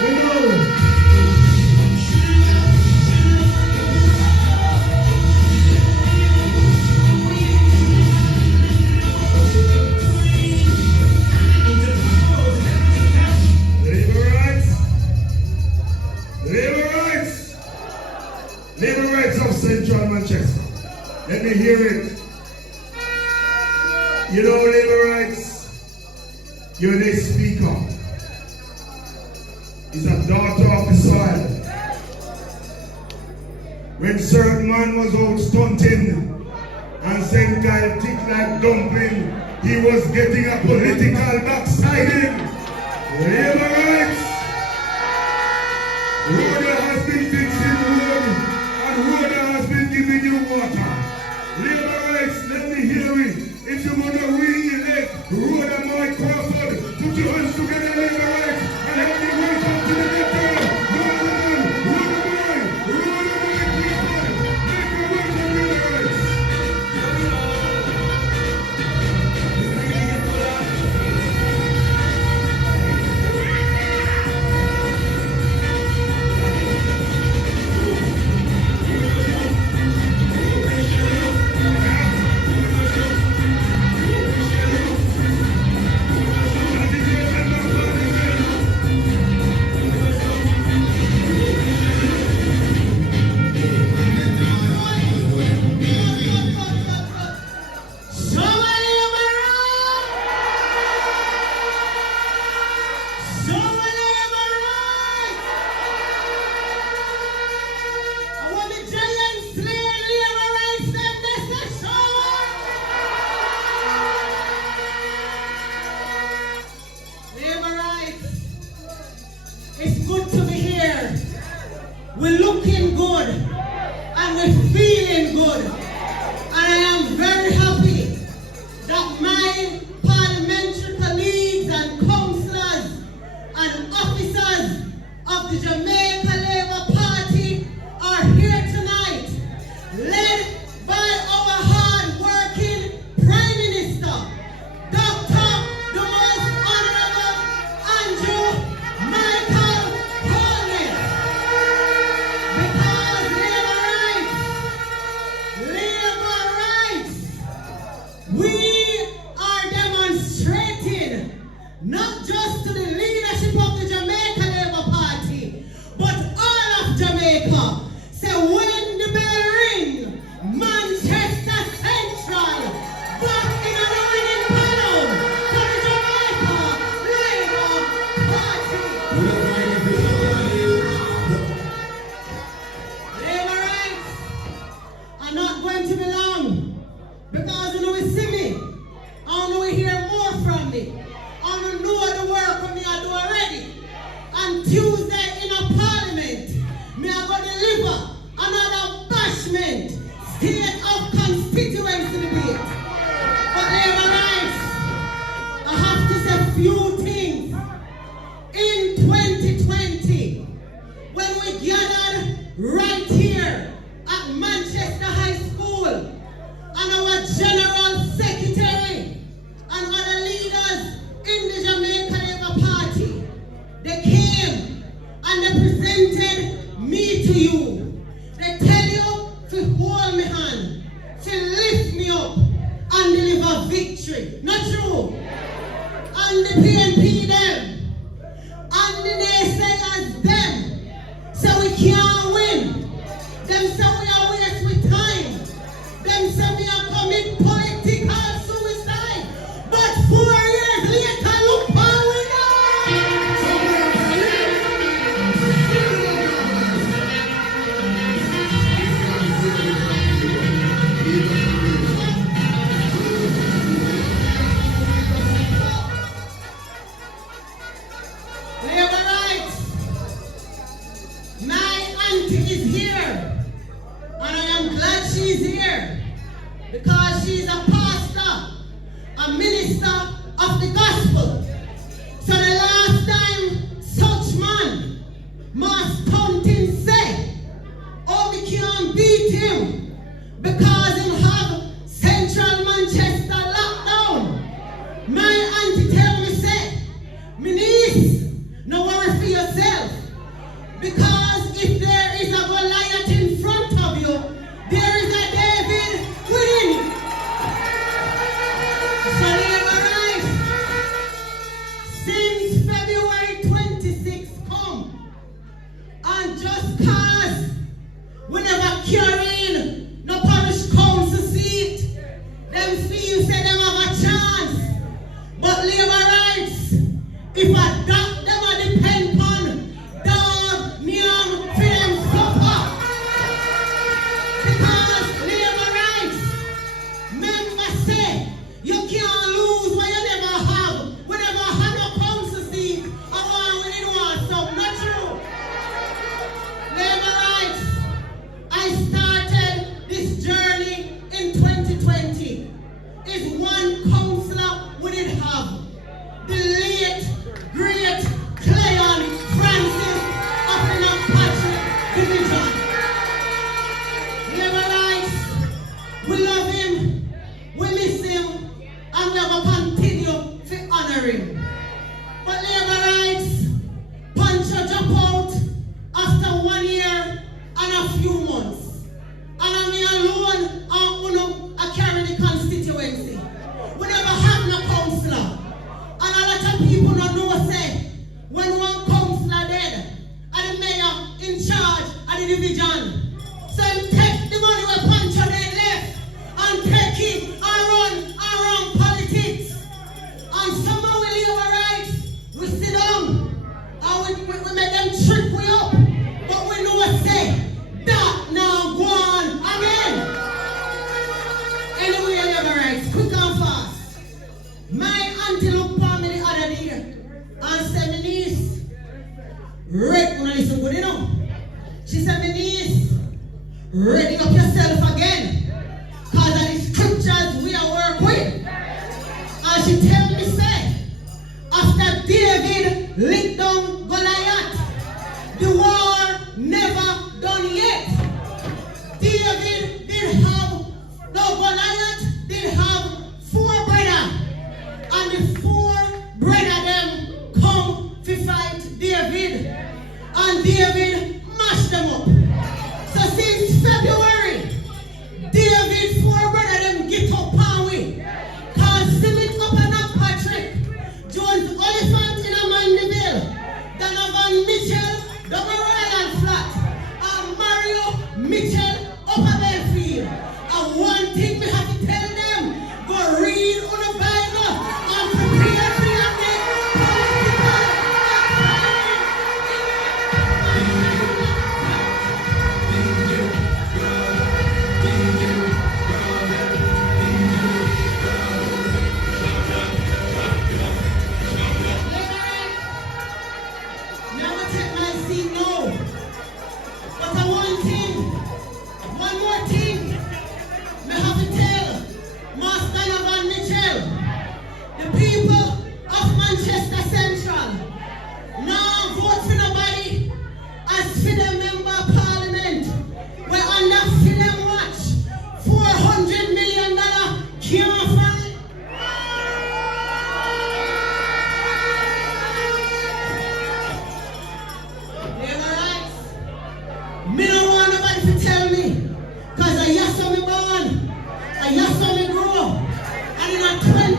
We know. Labor rights of Central Manchester. Let me hear it. You know, labor rights, you're the speaker. Is a daughter of the soil. When certain man was out stunting and saying guy thick like dumpling, he was getting a political backsliding. Labor rights. Rhoda has been fixing road, and Rhoda has been giving you water. Labor rights, let me hear it. If you want to re-elect Rhoda Moy Crawford, put your hands together, labor rights, and help me welcome to the victory. Rhoda Moy Crawford. Make me welcome, labor rights. just to the leadership of the Jamaica Labour Party, but all of Jamaica. Say when the bell ring, Manchester Central, back in a winning panel for the Jamaica Labour Party. Labour rights are not going to be long, because you know we see me, I know we hear more from me. I don't know the work me I do already. On Tuesday in a parliament, me I go deliver another bashment state of constituency debate. But Labour rights, I have to say few things. In 2020, when we gathered right here at Manchester High School, and our General Secretary and other leaders in the Jamaica Labour Party, they came and they presented me to you. They tell you to hold my hand, to lift me up and deliver victory. Not true? And the PNP them, and the naysayers them, so we can't win. Them say we are waste with time. Them say we are commit political suicide. But 4 years later, look how we Labour rights. My auntie is here, and I am glad she's here, because she's a pastor, a minister of the gospel. So the last time such man must taunting say, oh, we can't beat him because him have Central Manchester locked down. My auntie tell me say, me niece, no worry for yourself, because if there is a Goliath in front of you, there is a David within. So Labour rights, since February 26th come, and just cause we never carry in no parish council seat, them feel say them have a chance. But Labour rights, if a duck them a depend on dog, neon, film, suffer. Because Labour rights, members say, you can't lose what you never have. We never had a council seat, or one we didn't want some. Not true. Labour rights, I started this journey in 2020. It's one councillor we did have. The late, great Cleon Francis of the Patrick Division. Labour rights, we love him, we miss him, and we will continue to honor him. But Labour rights, Pancho drop out after 1 year and a few months. And I'm here alone, and I carry the constituency. We never have no councillor. And a lot of people don't know, say, when one councillor dead, and the mayor in charge of the division, so him take the money where Pancho dead left, and take it and run politics. And somehow we Labour rights, we sit down, and we make them trick we up. But we know what say, that now go on again. Anyway, Labour rights, quick and fast. My auntie looked for me the other day and said, my niece, ready, listen good, you know. She said, my niece, ready up yourself again, because of the scriptures we are work with. And she tell me, say, after David licked down Goliath, the war never done yet. David did have, no, Goliath did have 4 brothers. And the 4 brothers them come to fight David. And David mashed them up. So since February, David 4 brothers them get up and we. Cause Simit up and up Patrick, Jones Oliphant in a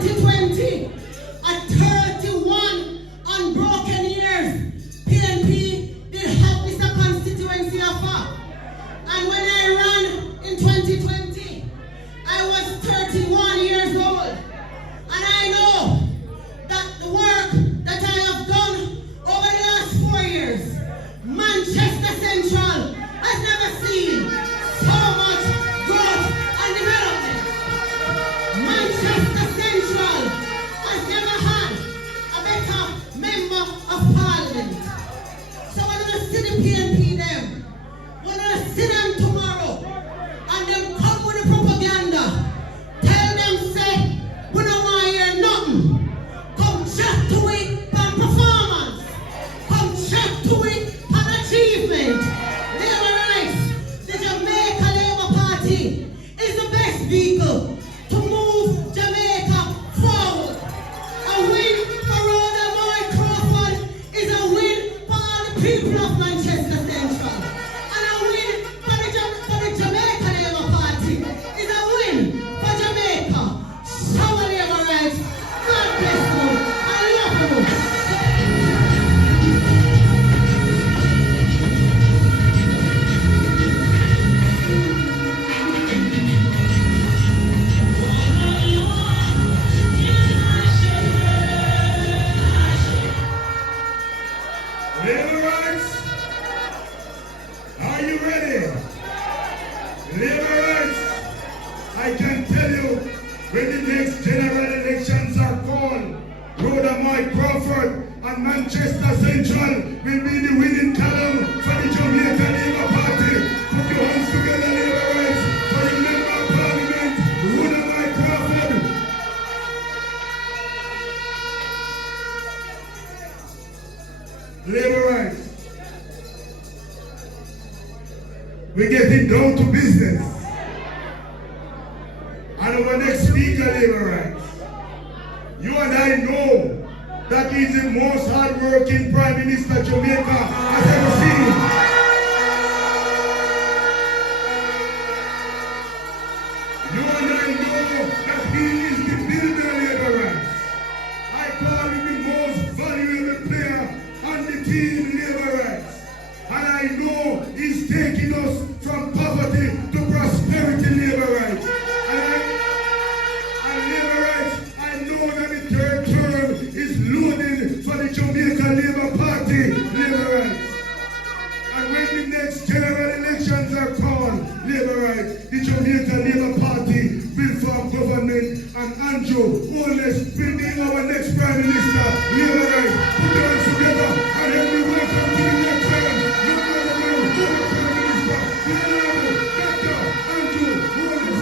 2020, at 31 unbroken years, PNP did have this a constituency affair. And when I ran in 2020, I was 31 years old. And I know that the work that I have done over the last 4 years, Manchester Central has never seen so much growth and development. Manchester Central has never had a better member of parliament. So when I see the PNP them, when I see them tomorrow, and them come with the propaganda, tell them say, we don't want to hear nothing. Come chat to it from performance. Come chat to it from achievement. Labor rights, the Jamaica Labour Party is the best vehicle to move Jamaica forward. A win for Rhoda Moy Crawford is a win for all the people of Manchester Central. And a win for the Jamaica Labour Party is a win for Jamaica. Shower labor rights. God bless you. I love you. Labor rights, are you ready? Labor rights, I can tell you when the next general elections are called, Rhoda Moy Crawford and Manchester Central will be the winning column for the Jamaica Labour Party. Put your hands together, labor rights, for the member of parliament, Rhoda Moy Crawford. Labor rights. We're getting down to business. And our next speaker, labor rights. You and I know that he's the most hard-working Prime Minister Jamaica has ever seen. You and I know that he is the builder, labor rights. I call him the most valuable player on the team, labor rights. And I know he's taking us from poverty to prosperity, labor rights. And labor rights, I know that the third term is loaded for the Jamaica Labour Party, labor rights. And when the next general elections are called, labor rights, the Jamaica Labour Party will form government, and Andrew Holness will be our next Prime Minister, labor rights. Put your hands together and help me welcome to the next term. Look over there, former Prime Minister, the Honorable Dr. Andrew Holness.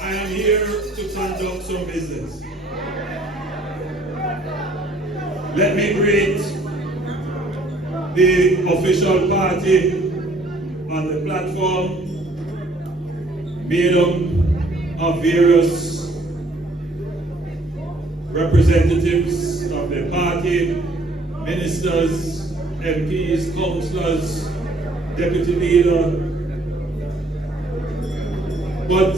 I am here to conduct some business. Let me greet the official party on the platform, made up of various representatives of the party, ministers, MPs, councillors, deputy leader. But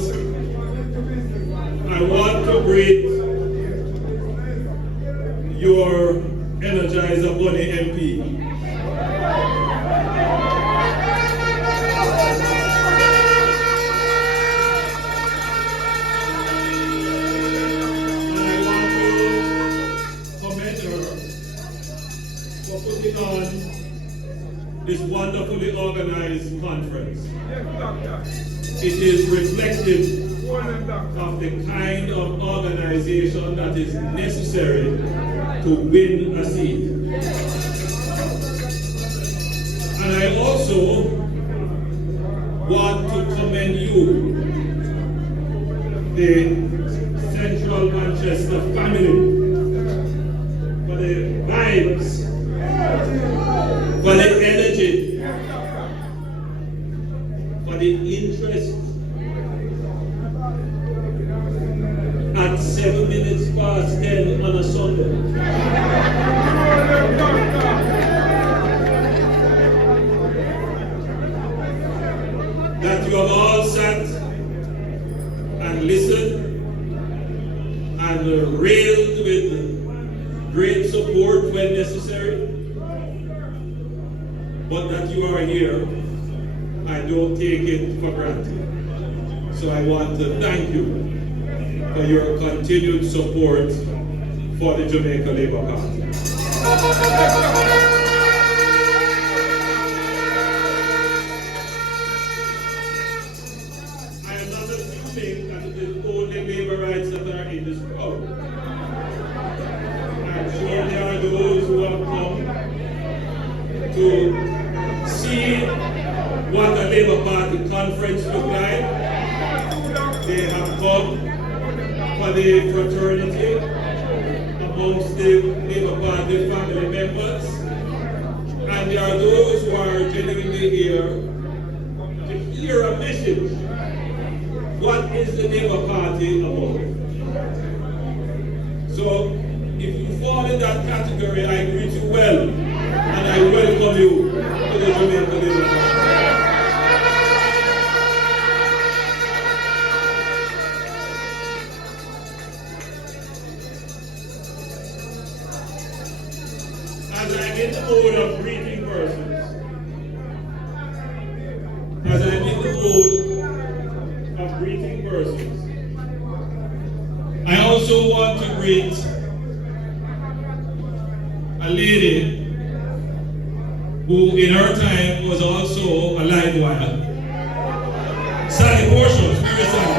I want to greet your Energizer Bunny MP. And I want to commend her for putting on this wonderfully organized conference. It is reflective of the kind of organization that is necessary to win a seat. And I also want to commend you, the Central whole Manchester family for the vibes, for the energy, for the interest. At 7 minutes past 10 on a Sunday. That you have all sat and listened and railed with great support when necessary, but that you are here, I don't take it for granted. So I want to thank you for your continued support for the Jamaica Labour Party. I am not assuming that it is only Labourites that are in this crowd. I'm sure there are those who have come to see what a Labour Party conference looks like. They have come for the fraternity amongst the Labour Party family members, and there are those who are genuinely here to hear a message. What is the Labour Party about? So, if you fall in that category, I greet you well, and I welcome you to the Jamaica Labour Party. As I'm in the mode of greeting persons, I also want to greet a lady who in her time was also a live wire. Sally Portions, where is Sally?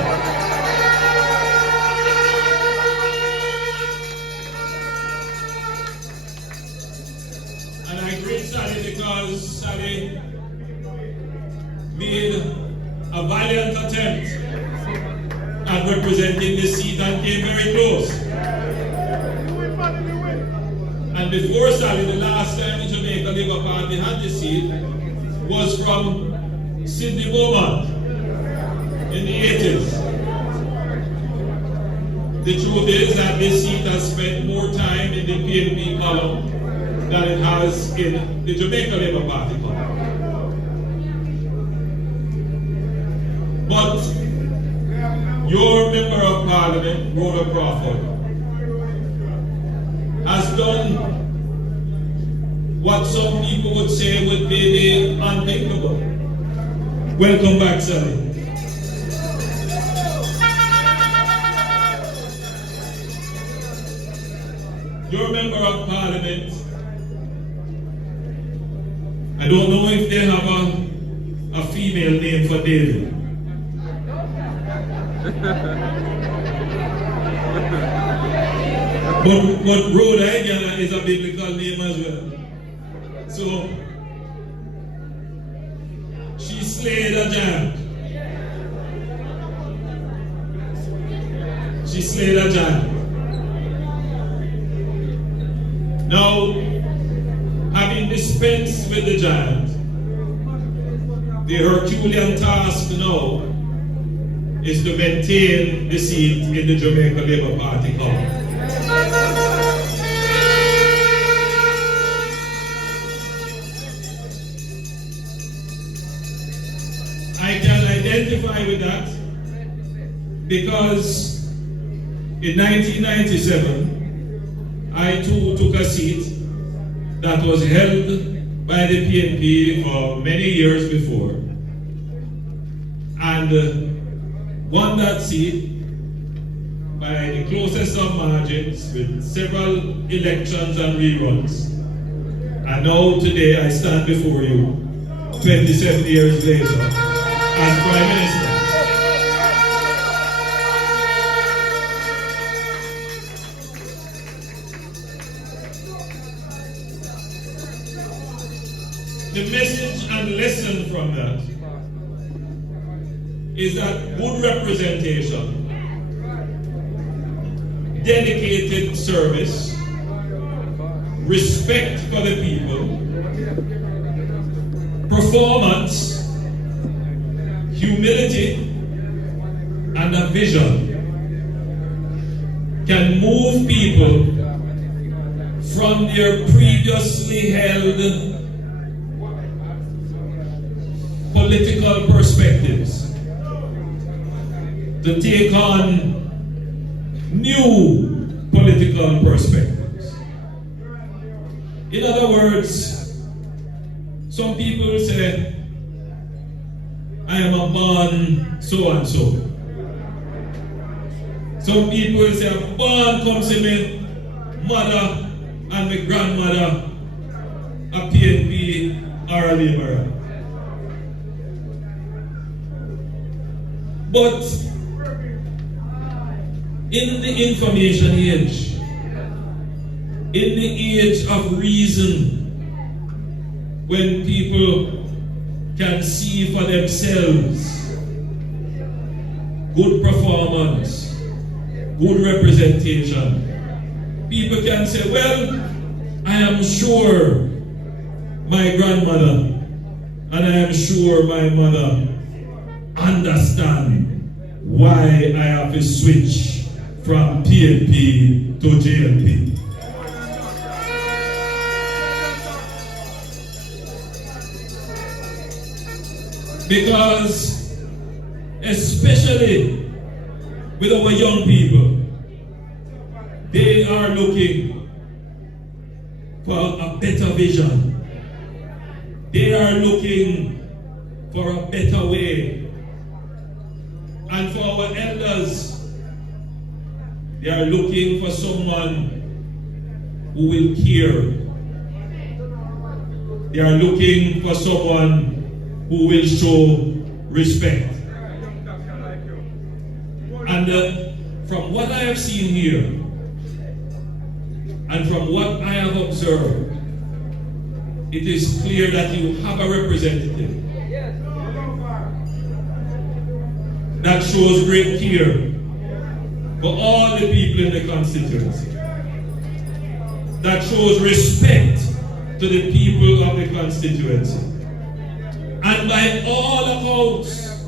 And I greet Sally because Sally made a valiant attempt at representing the seat and came very close. And before Sally, the last time the Jamaica Labour Party had the seat was from Sidney Beaumont in the 80s. The truth is that this seat has spent more time in the PNP column than it has in the Jamaica Labour Party column. But your Member of Parliament, Rhoda Crawford, has done what some people would say would be the unthinkable. Welcome back, Sally. Your Member of Parliament, I don't know if they have a female name for David. But Rhoda again is a biblical name as well. So she slayed a giant. She slayed a giant. Now, having dispensed with the giant, the Herculean task now is to maintain the seat in the Jamaica Labour Party column. I can identify with that because in 1997, I too took a seat that was held by the PNP for many years before, and won that seat by the closest of margins with several elections and reruns. And now today I stand before you 27 years later as Prime Minister. The message and lesson from that is that good representation dedicated service, respect for the people, performance, humility, and a vision can move people from their previously held political perspectives to take on new political perspectives. In other words, some people say, I am a born so and so. Some people say, I'm born come see me mother and my grandmother a PNP or a laborer. But in the information age, in the age of reason, when people can see for themselves good performance, good representation, people can say, well, I am sure my grandmother and I am sure my mother understand why I have to switch from PLP to JLP. Because especially with our young people, they are looking for a better vision. They are looking for a better way. And for our elders, they are looking for someone who will care. They are looking for someone who will show respect. And from what I have seen here, and from what I have observed, it is clear that you have a representative that shows great care for all the people in the constituency, that shows respect to the people of the constituency. And by all accounts,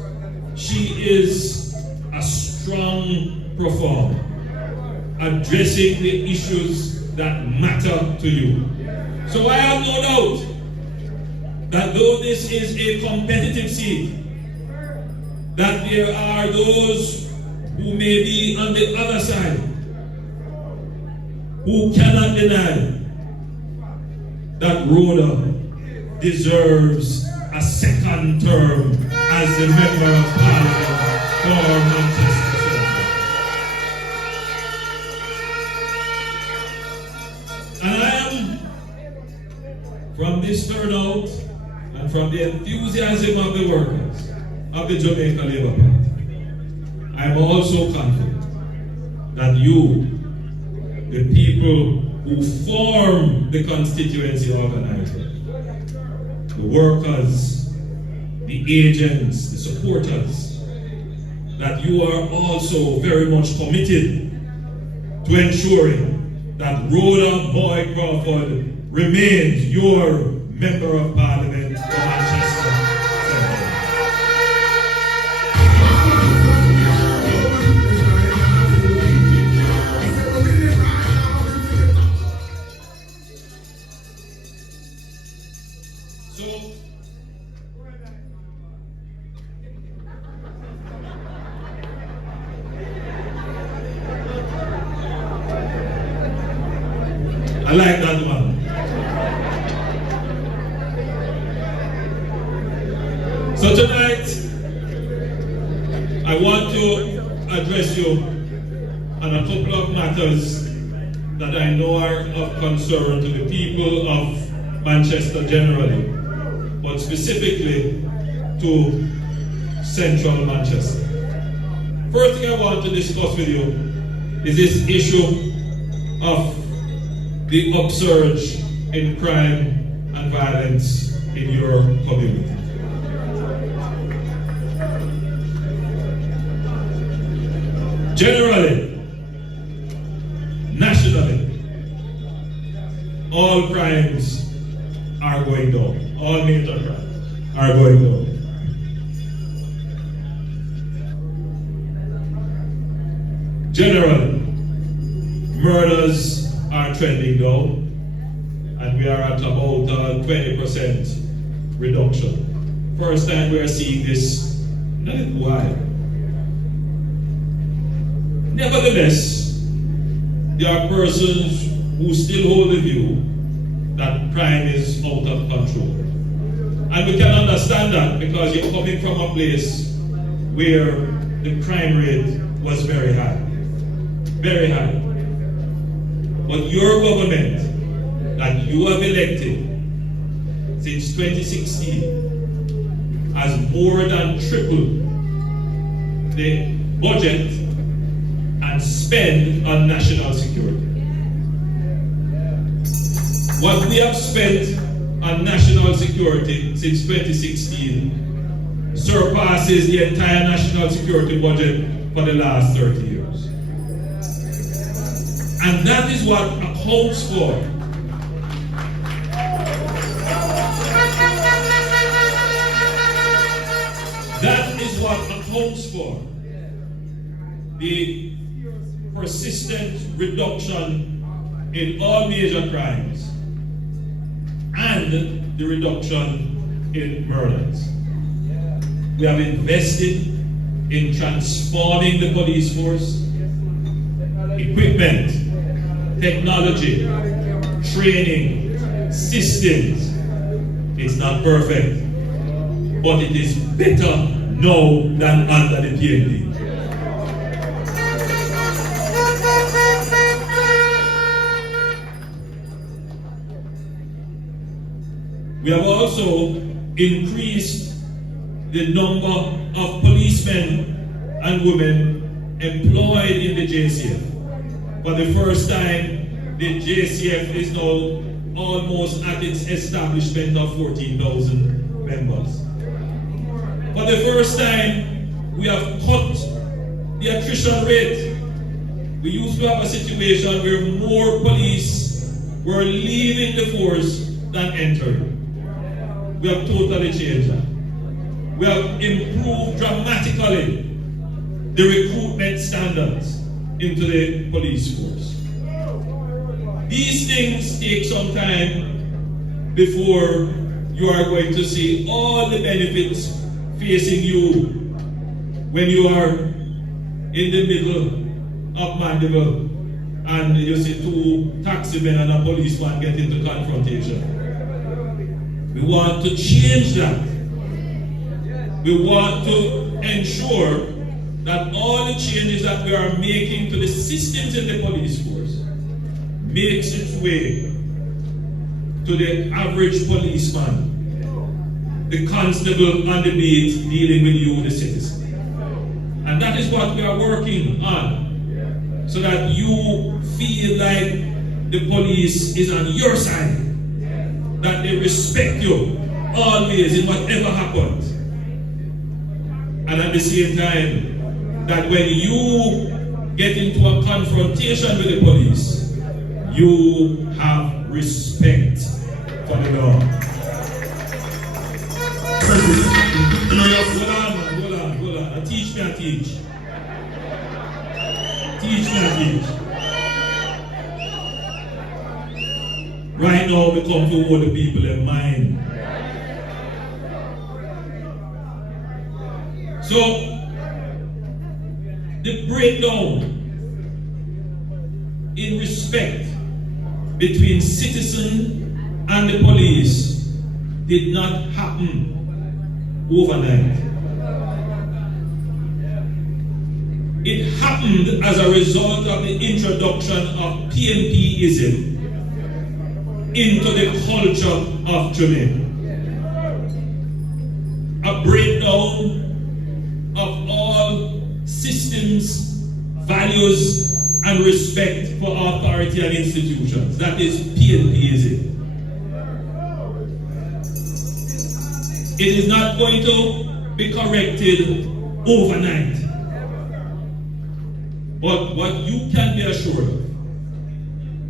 she is a strong performer, addressing the issues that matter to you. So I have no doubt that though this is a competitive seat, that there are those who may be on the other side who cannot deny that Rhoda deserves a second term as the Member of Parliament for Manchester Central. And I am, from this turnout and from the enthusiasm of the workers of the Jamaica Labour Party, I am also confident that you, the people who form the constituency organization, the workers, the agents, the supporters, that you are also very much committed to ensuring that Rhoda Boy Crawford remains your Member of Parliament for Manchester Central. I like that one. So tonight, I want to address you on a couple of matters that I know are of concern to the people of Manchester generally, but specifically to Central Manchester. First thing I want to discuss with you is this issue of the upsurge in crime and violence in your community. Generally, personally, all crimes are going down. All major crimes are going down. Generally, murders are trending down, and we are at about 20% reduction. First time we are seeing this in a little while. Nevertheless, there are persons who still hold the view that crime is out of control. And we can understand that because you're coming from a place where the crime rate was very high. Very high. But your government that you have elected since 2016 has more than tripled the budget and spend on national security. What we have spent on national security since 2016 surpasses the entire national security budget for the last 30 years. And that is what accounts for the persistent reduction in all major crimes and the reduction in murders. We have invested in transforming the police force, equipment, technology, training, systems. It's not perfect, but it is better now than under the PNP. We have also increased the number of policemen and women employed in the JCF. For the first time, the JCF is now almost at its establishment of 14,000 members. For the first time, we have cut the attrition rate. We used to have a situation where more police were leaving the force than entering. We have totally changed that. We have improved dramatically the recruitment standards into the police force. These things take some time before you are going to see all the benefits facing you when you are in the middle of Mandeville and you see two taximen and a policeman get into confrontation. We want to change that. We want to ensure that all the changes that we are making to the systems in the police force makes its way to the average policeman, the constable on the beat dealing with you, the citizen. And that is what we are working on, so that you feel like the police is on your side, that they respect you always in whatever happens. And at the same time, that when you get into a confrontation with the police, you have respect for the law. Hold on. Teach me. Teach me. Right now, we come to hold the people in mind. So, the breakdown in respect between citizen and the police did not happen overnight. It happened as a result of the introduction of PNPism into the culture of Jamaica. A breakdown of all systems, values, and respect for authority and institutions. That is PNPism. It is not going to be corrected overnight. But what you can be assured of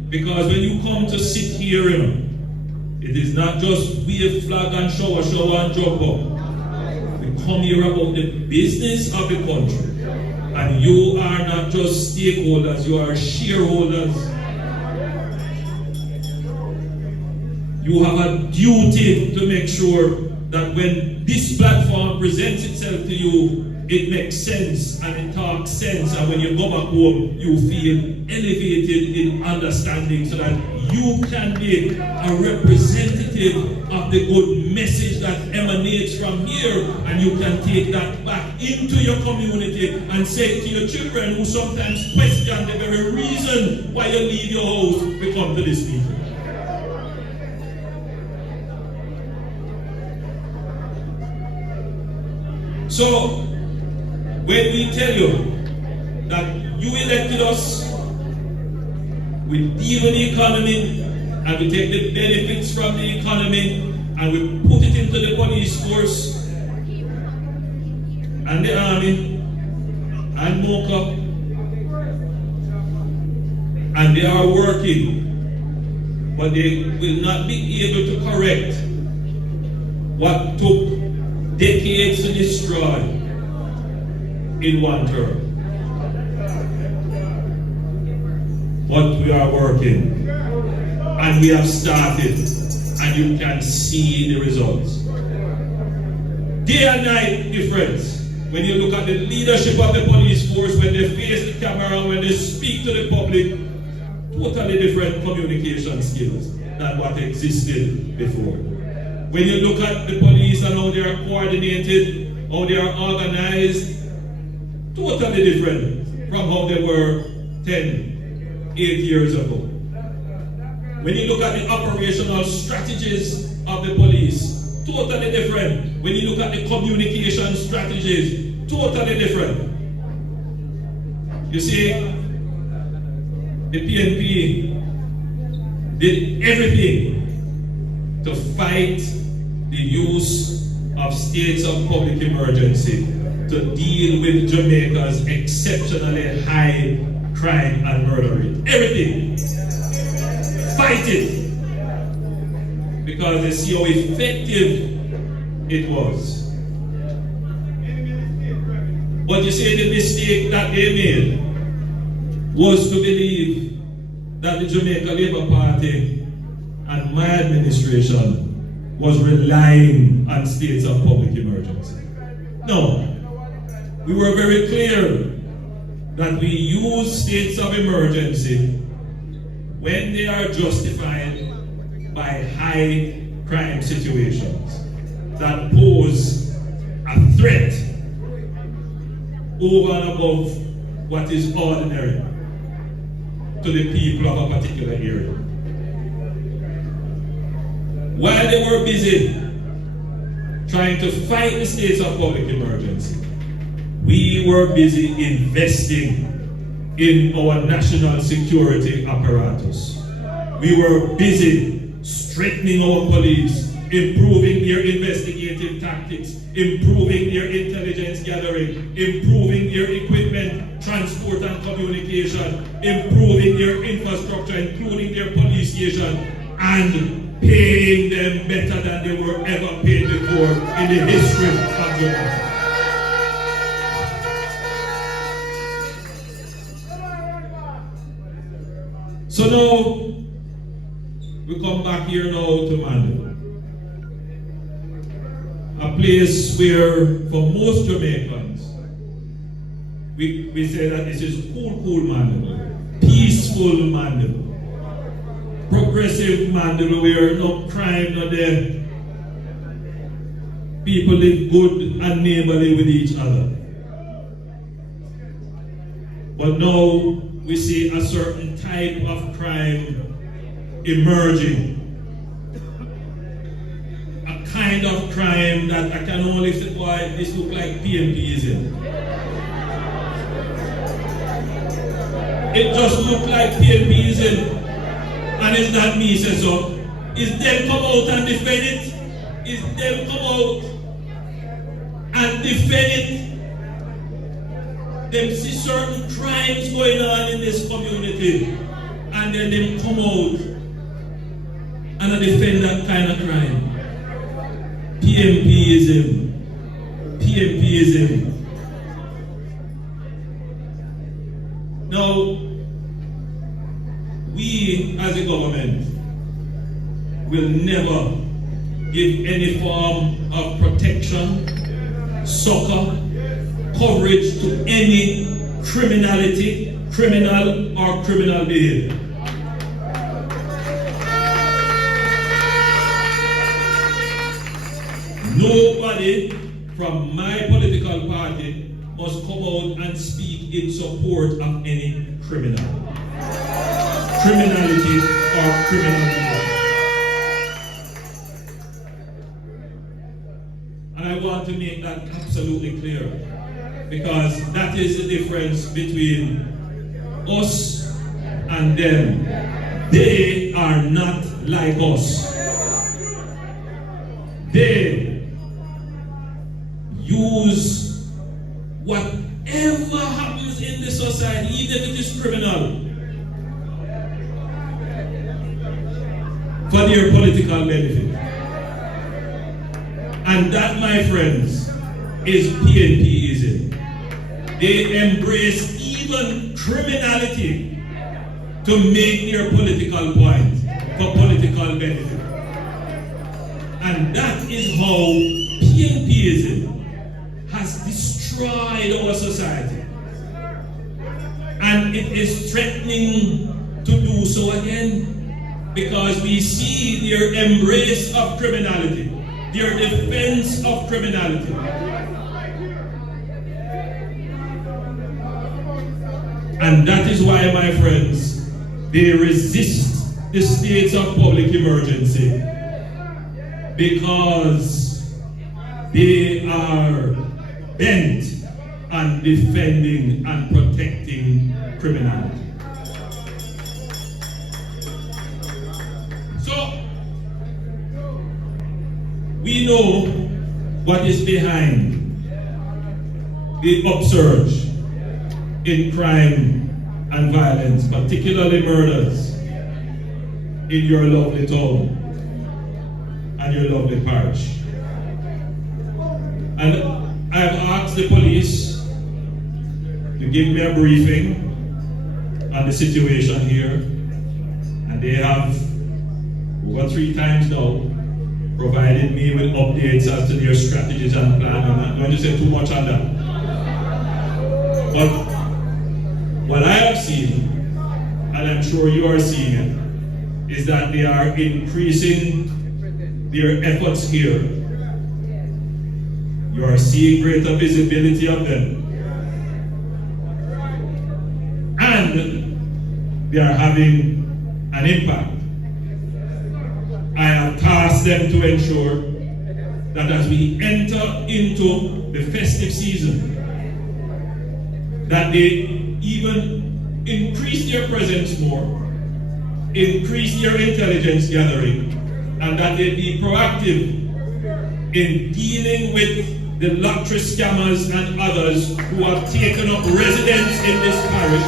Because when you come to sit here, it is not just wave flag and shower and jump up. We come here about the business of the country. And you are not just stakeholders, you are shareholders. You have a duty to make sure that when this platform presents itself to you, it makes sense and it talks sense, and when you go back home, you feel elevated in understanding so that you can be a representative of the good message that emanates from here, and you can take that back into your community and say to your children who sometimes question the very reason why you leave your house to come to this meeting. So, when we tell you that you elected us, we deal with the economy and we take the benefits from the economy and we put it into the police force and the army and MOCA, and they are working, but they will not be able to correct what took decades to destroy in one term. But we are working, and we have started, and you can see the results. Day and night difference. When you look at the leadership of the police force, when they face the camera, when they speak to the public, totally different communication skills than what existed before. When you look at the police and how they are coordinated, how they are organized, totally different from how they were 8 years ago. When you look at the operational strategies of the police, totally different. When you look at the communication strategies, totally different. You see, the PNP did everything to fight the use of states of public emergency to deal with Jamaica's exceptionally high crime and murder rate. Everything. Fight it. Because they see how effective it was. But you see, the mistake that they made was to believe that the Jamaica Labour Party and my administration was relying on states of public emergency. No. We were very clear that we use states of emergency when they are justified by high crime situations that pose a threat over and above what is ordinary to the people of a particular area. While they were busy trying to fight the states of public emergency, we were busy investing in our national security apparatus. We were busy strengthening our police, improving their investigative tactics, improving their intelligence gathering, improving their equipment, transport and communication, improving their infrastructure, including their police station, and paying them better than they were ever paid before in the history of Jamaica. So now, we come back here now to Mandeville. A place where, for most Jamaicans, we say that this is cool Mandeville, peaceful Mandeville, progressive Mandeville, where no crime, no death, people live good and neighborly with each other. But now, we see a certain type of crime emerging. A kind of crime that I can only say, boy, this look like PNPism. It just look like PNPism. And it's not me say so. It's them come out and defend it. It's them come out and defend it. Them see certain crimes going on in this community, and and then them come out and defend that kind of crime. PMPism. PMPism. Now, we as a government will never give any form of protection, succor, coverage to any criminality, criminal or criminal behavior. Nobody from my political party must come out and speak in support of any criminal. Criminality or criminal behavior. And I want to make that absolutely clear, because that is the difference between us and them. They are not like us. They use whatever happens in the society, even if it is criminal, for their political benefit. And that, my friends, is PNPism. They embrace even criminality to make their political point for political benefit. And that is how PNPism has destroyed our society. And it is threatening to do so again, because we see their embrace of criminality, their defense of criminality. And that is why, my friends, they resist the states of public emergency, because they are bent on defending and protecting criminality. So, we know what is behind the upsurge in crime and violence, particularly murders, in your lovely town and your lovely parish. And I have asked the police to give me a briefing on the situation here, and they have over 3 times now provided me with updates as to their strategies and plan. I'm not going to say too much on that. But what I have seen, and I'm sure you are seeing it, is that they are increasing their efforts here. You are seeing greater visibility of them. And they are having an impact. I have tasked them to ensure that as we enter into the festive season, that they even increase their presence more, increase their intelligence gathering, and that they be proactive in dealing with the lottery scammers and others who have taken up residence in this parish,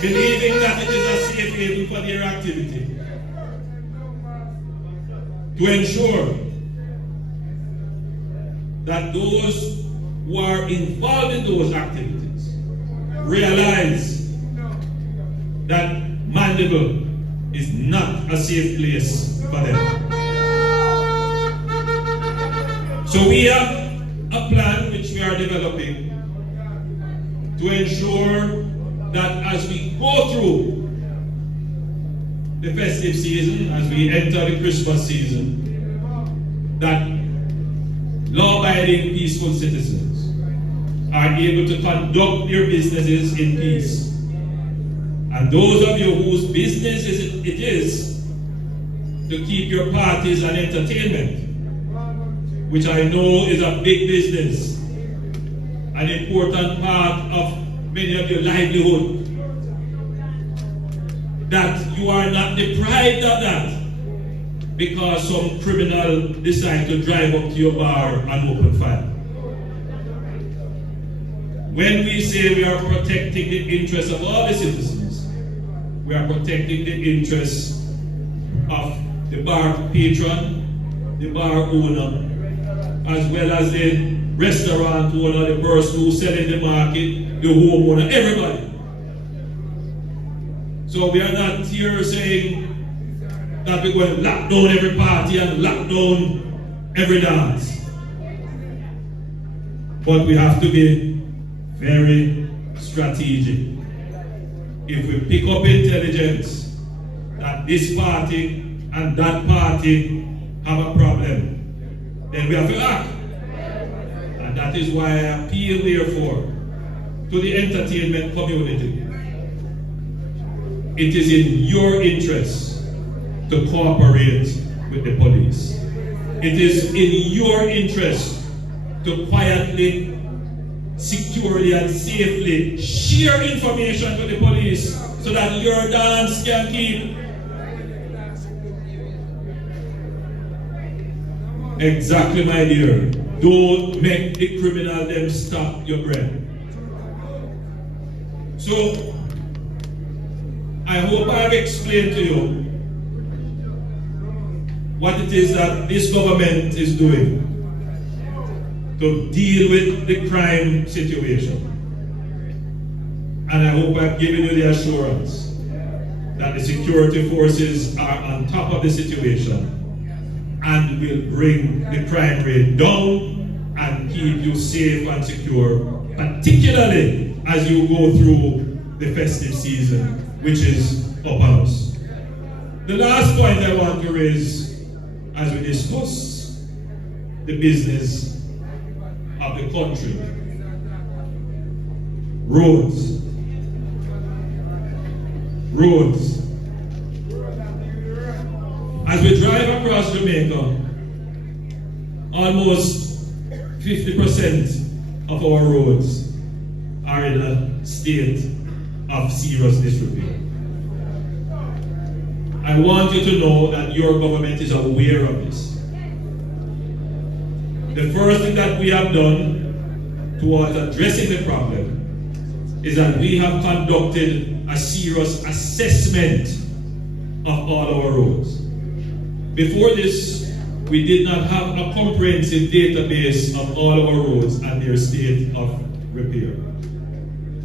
believing that it is a safe haven for their activity. To ensure that those who are involved in those activities realize that Mandeville is not a safe place for them. So we have a plan which we are developing to ensure that as we go through the festive season, as we enter the Christmas season, that law-abiding, peaceful citizens are able to conduct their businesses in peace. And those of you whose business it is to keep your parties and entertainment, which I know is a big business, an important part of many of your livelihood, that you are not deprived of that because some criminal decide to drive up to your bar and open fire. When we say we are protecting the interests of all the citizens, we are protecting the interests of the bar patron, the bar owner, as well as the restaurant owner, the person who sells in the market, the homeowner, everybody. So we are not here saying that we're going to lock down every party and lock down every dance. But we have to be very strategic. If we pick up intelligence that this party and that party have a problem, then we have to act. And that is why I appeal, therefore, to the entertainment community. It is in your interest to cooperate with the police. It is in your interest to quietly, securely, and safely share information with the police so that your dance can keep. Exactly, my dear. Don't make the criminal them stop your breath. So, I hope I have explained to you what it is that this government is doing to deal with the crime situation. And I hope I've given you the assurance that the security forces are on top of the situation and will bring the crime rate down and keep you safe and secure, particularly as you go through the festive season, which is upon us. The last point I want to raise as we discuss the business of the country. Roads. Roads. As we drive across Jamaica, almost 50% of our roads are in a state of serious disrepair. I want you to know that your government is aware of this. The first thing that we have done towards addressing the problem is that we have conducted a serious assessment of all our roads. Before this, we did not have a comprehensive database of all our roads and their state of repair.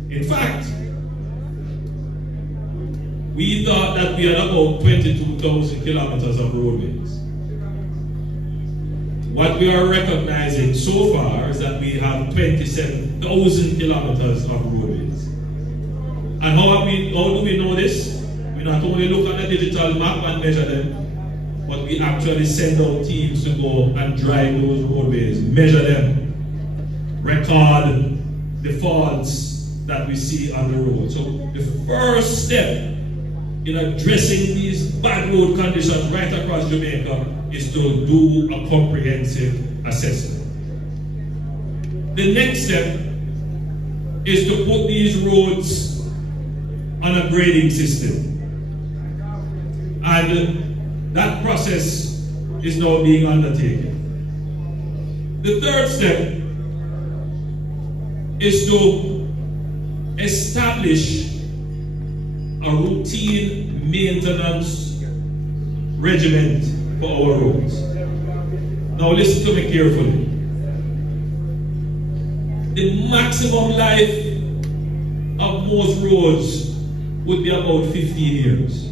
In fact, we thought that we had about 22,000 kilometers of roadways. What we are recognizing so far is that we have 27,000 kilometers of roadways. And how do we know this? We not only look at the digital map and measure them, but we actually send out teams to go and drive those roadways, measure them, record the faults that we see on the road. So the first step in addressing these bad road conditions right across Jamaica is to do a comprehensive assessment. The next step is to put these roads on a grading system. And that process is now being undertaken. The third step is to establish a routine maintenance regimen for our roads. Now listen to me carefully. The maximum life of most roads would be about 15 years.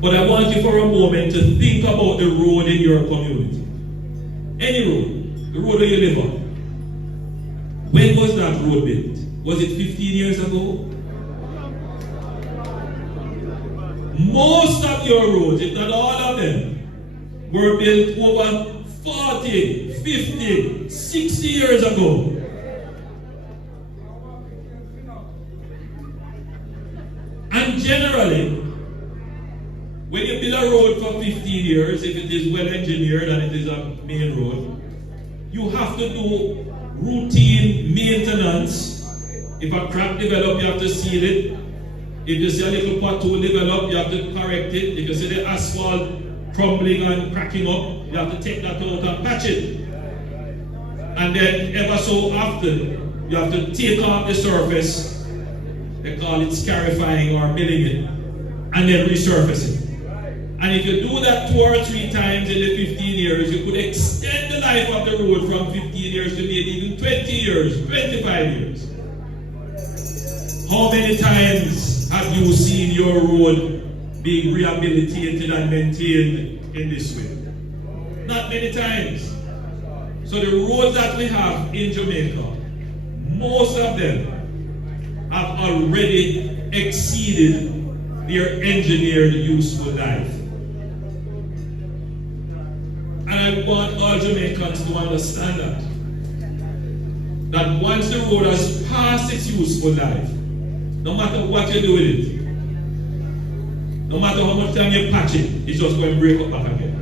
But I want you for a moment to think about the road in your community. Any road, the road where you live on. When was that road built? Was it 15 years ago? Most of your roads, if not all of them, were built over 40, 50, 60 years ago. And generally, when you build a road for 15 years, if it is well engineered and it is a main road, you have to do routine maintenance. If a crack develops, you have to seal it. If you see a little pothole develop, you have to correct it. If you see the asphalt crumbling and cracking up, you have to take that out and patch it. And then ever so often, you have to take off the surface. They call it scarifying or milling it, and then resurface it. And if you do that 2 or 3 times in the 15 years, you could extend the life of the road from 15 years to maybe even 20 years, 25 years. How many times have you seen your road being rehabilitated and maintained in this way? Not many times. So the roads that we have in Jamaica, most of them have already exceeded their engineered useful life. And I want all Jamaicans to understand that once the road has passed its useful life, no matter what you do with it, no matter how much time you patch it, it's just going to break up back again.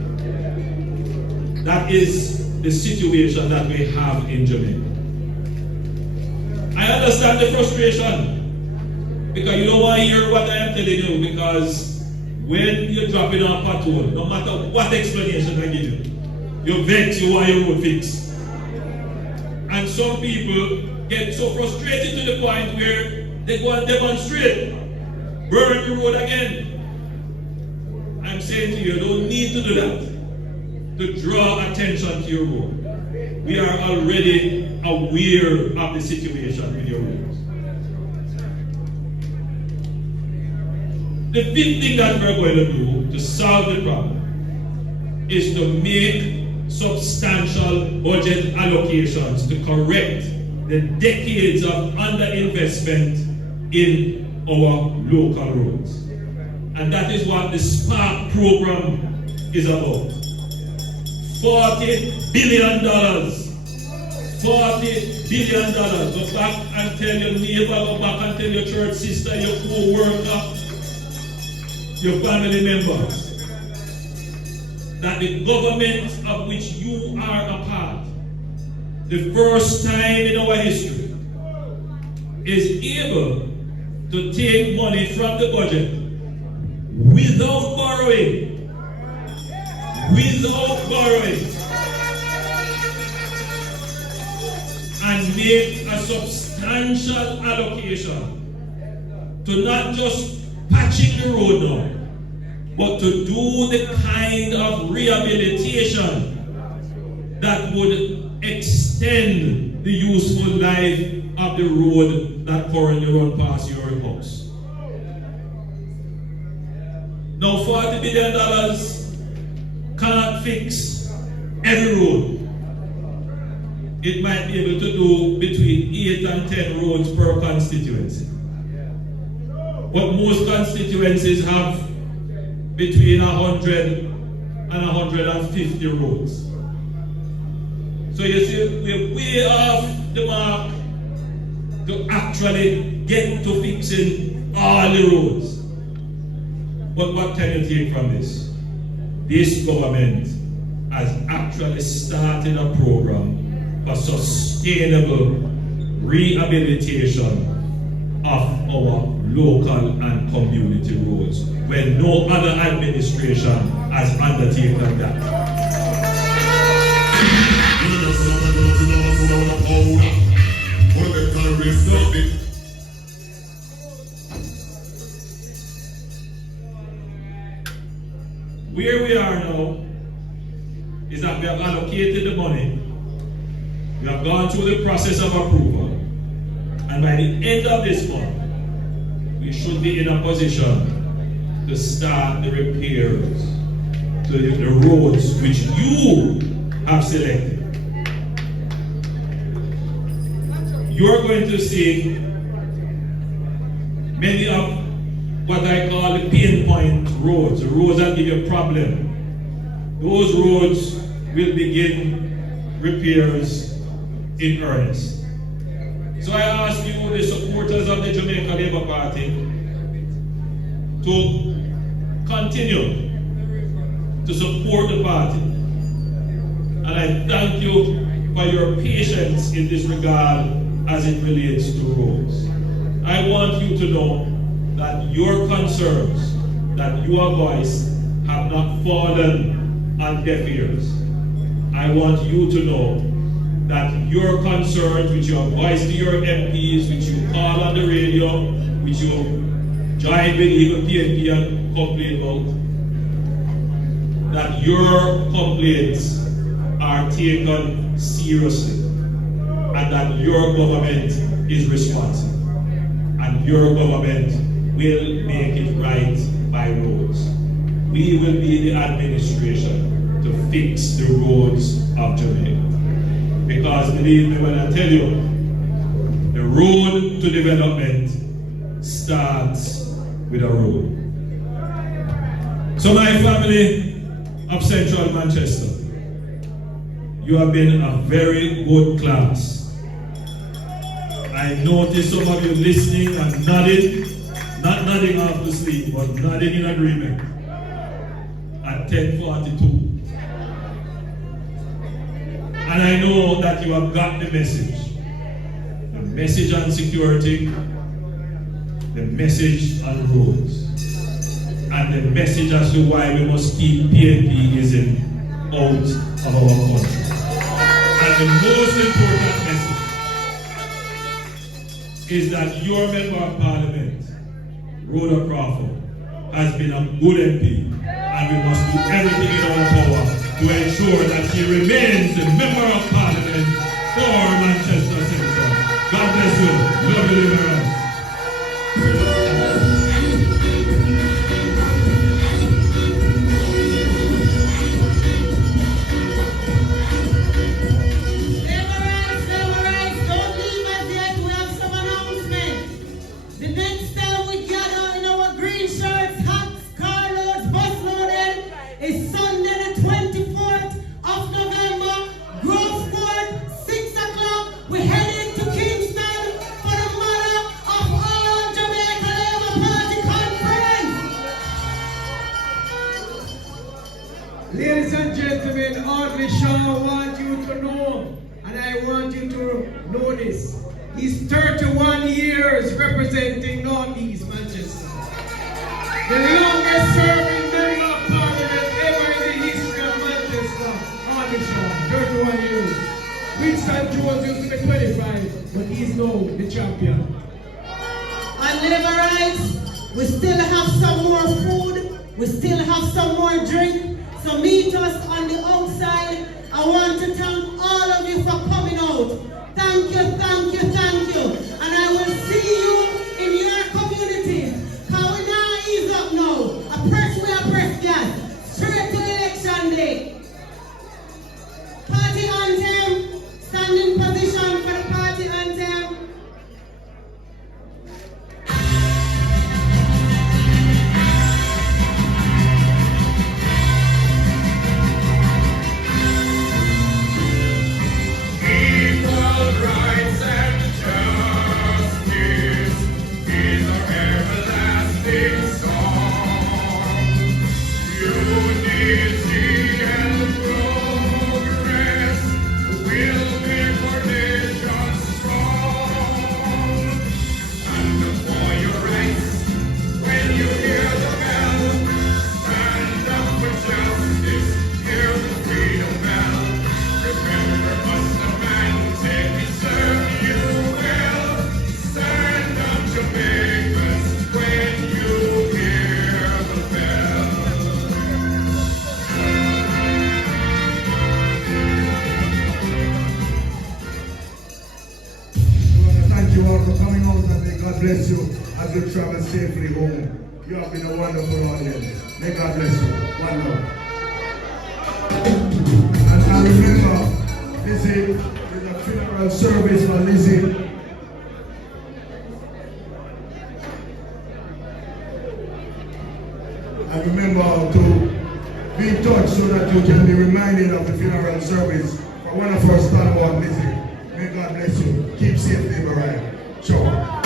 That is the situation that we have in Jamaica. I understand the frustration because you don't want to hear what I am telling you, because when you're dropping on a pothole, no matter what explanation I give you, you vex, you want your road fixed. And some people get so frustrated to the point where they go and demonstrate, burn the road again. I'm saying to you, you don't need to do that to draw attention to your road. We are already aware of the situation with your roads. The fifth thing that we're going to do to solve the problem is to make substantial budget allocations to correct the decades of underinvestment in our local roads. And that is what the SPARK program is about. $40 billion. $40 billion. Go back and tell your neighbor, go back and tell your church sister, your co-worker, your family members, that the government of which you are a part, the first time in our history, is able to take money from the budget without borrowing. Without borrowing. And make a substantial allocation to not just patching the road now, but to do the kind of rehabilitation that would extend the useful life of the road that currently runs past your house. Now, $40 billion cannot fix every road. It might be able to do between 8 and 10 roads per constituency. But most constituencies have between 100 and 150 roads. So you see, we're way off the mark to actually get to fixing all the roads. But what can you take from this? This government has actually started a program for sustainable rehabilitation of our local and community roads, when no other administration has undertaken that. Where we are now is that we have allocated the money, we have gone through the process of approval, and by the end of this month, we should be in a position to start the repairs to the roads which you have selected. You're going to see many of what I call the pain point roads, the roads that give you a problem. Those roads will begin repairs in earnest. So I ask you, the supporters of the Jamaica Labour Party, to continue to support the party. And I thank you for your patience in this regard as it relates to roads. I want you to know that your concerns that you have voiced have not fallen on deaf ears. I want you to know that your concerns, which you have voiced to your MPs, which you call on the radio, which you join with even PNP and complain about, that your complaints are taken seriously and that your government is responsible and your government will make it right by roads. We will be the administration to fix the roads of Jamaica. Because believe me when I tell you, the road to development starts with a road. So my family of Central Manchester, you have been a very good class. I noticed some of you listening and nodding, not nodding off to sleep, but nodding in agreement at 10:42. And I know that you have got the message on security, the message on roads, and the message as to why we must keep PNPism out of our country. And the most important message is that your member of parliament, Rhoda Crawford, has been a good MP, and we must do everything in our power to ensure that she remains the member of parliament for Manchester Central. God bless you. Love you, liberals. Ladies and gentlemen, Audley Shaw wants you to know, and I want you to know this. He's 31 years representing Northeast Manchester. The longest serving member of parliament ever in the history of Manchester, Audley Shaw, 31 years. Winston Jones used to be 25, but he's now the champion. On labor rights, we still have some more food, we still have some more drink. So meet us on the outside. I want to thank all of you for coming out. Thank you, thank you, thank you. And I will see you in your community. Because we now ease up now. I press where I press gas. Straight to election day. Party anthem. Standing position for the party anthem. God bless you as you travel safely home. You have been a wonderful audience. May God bless you. One love. And I remember, Lizzie, there's a funeral service for Lizzie. And remember to be in touch so that you can be reminded of the funeral service for one of our stalwart Lizzie. May God bless you. Keep safe, neighbor. Ciao.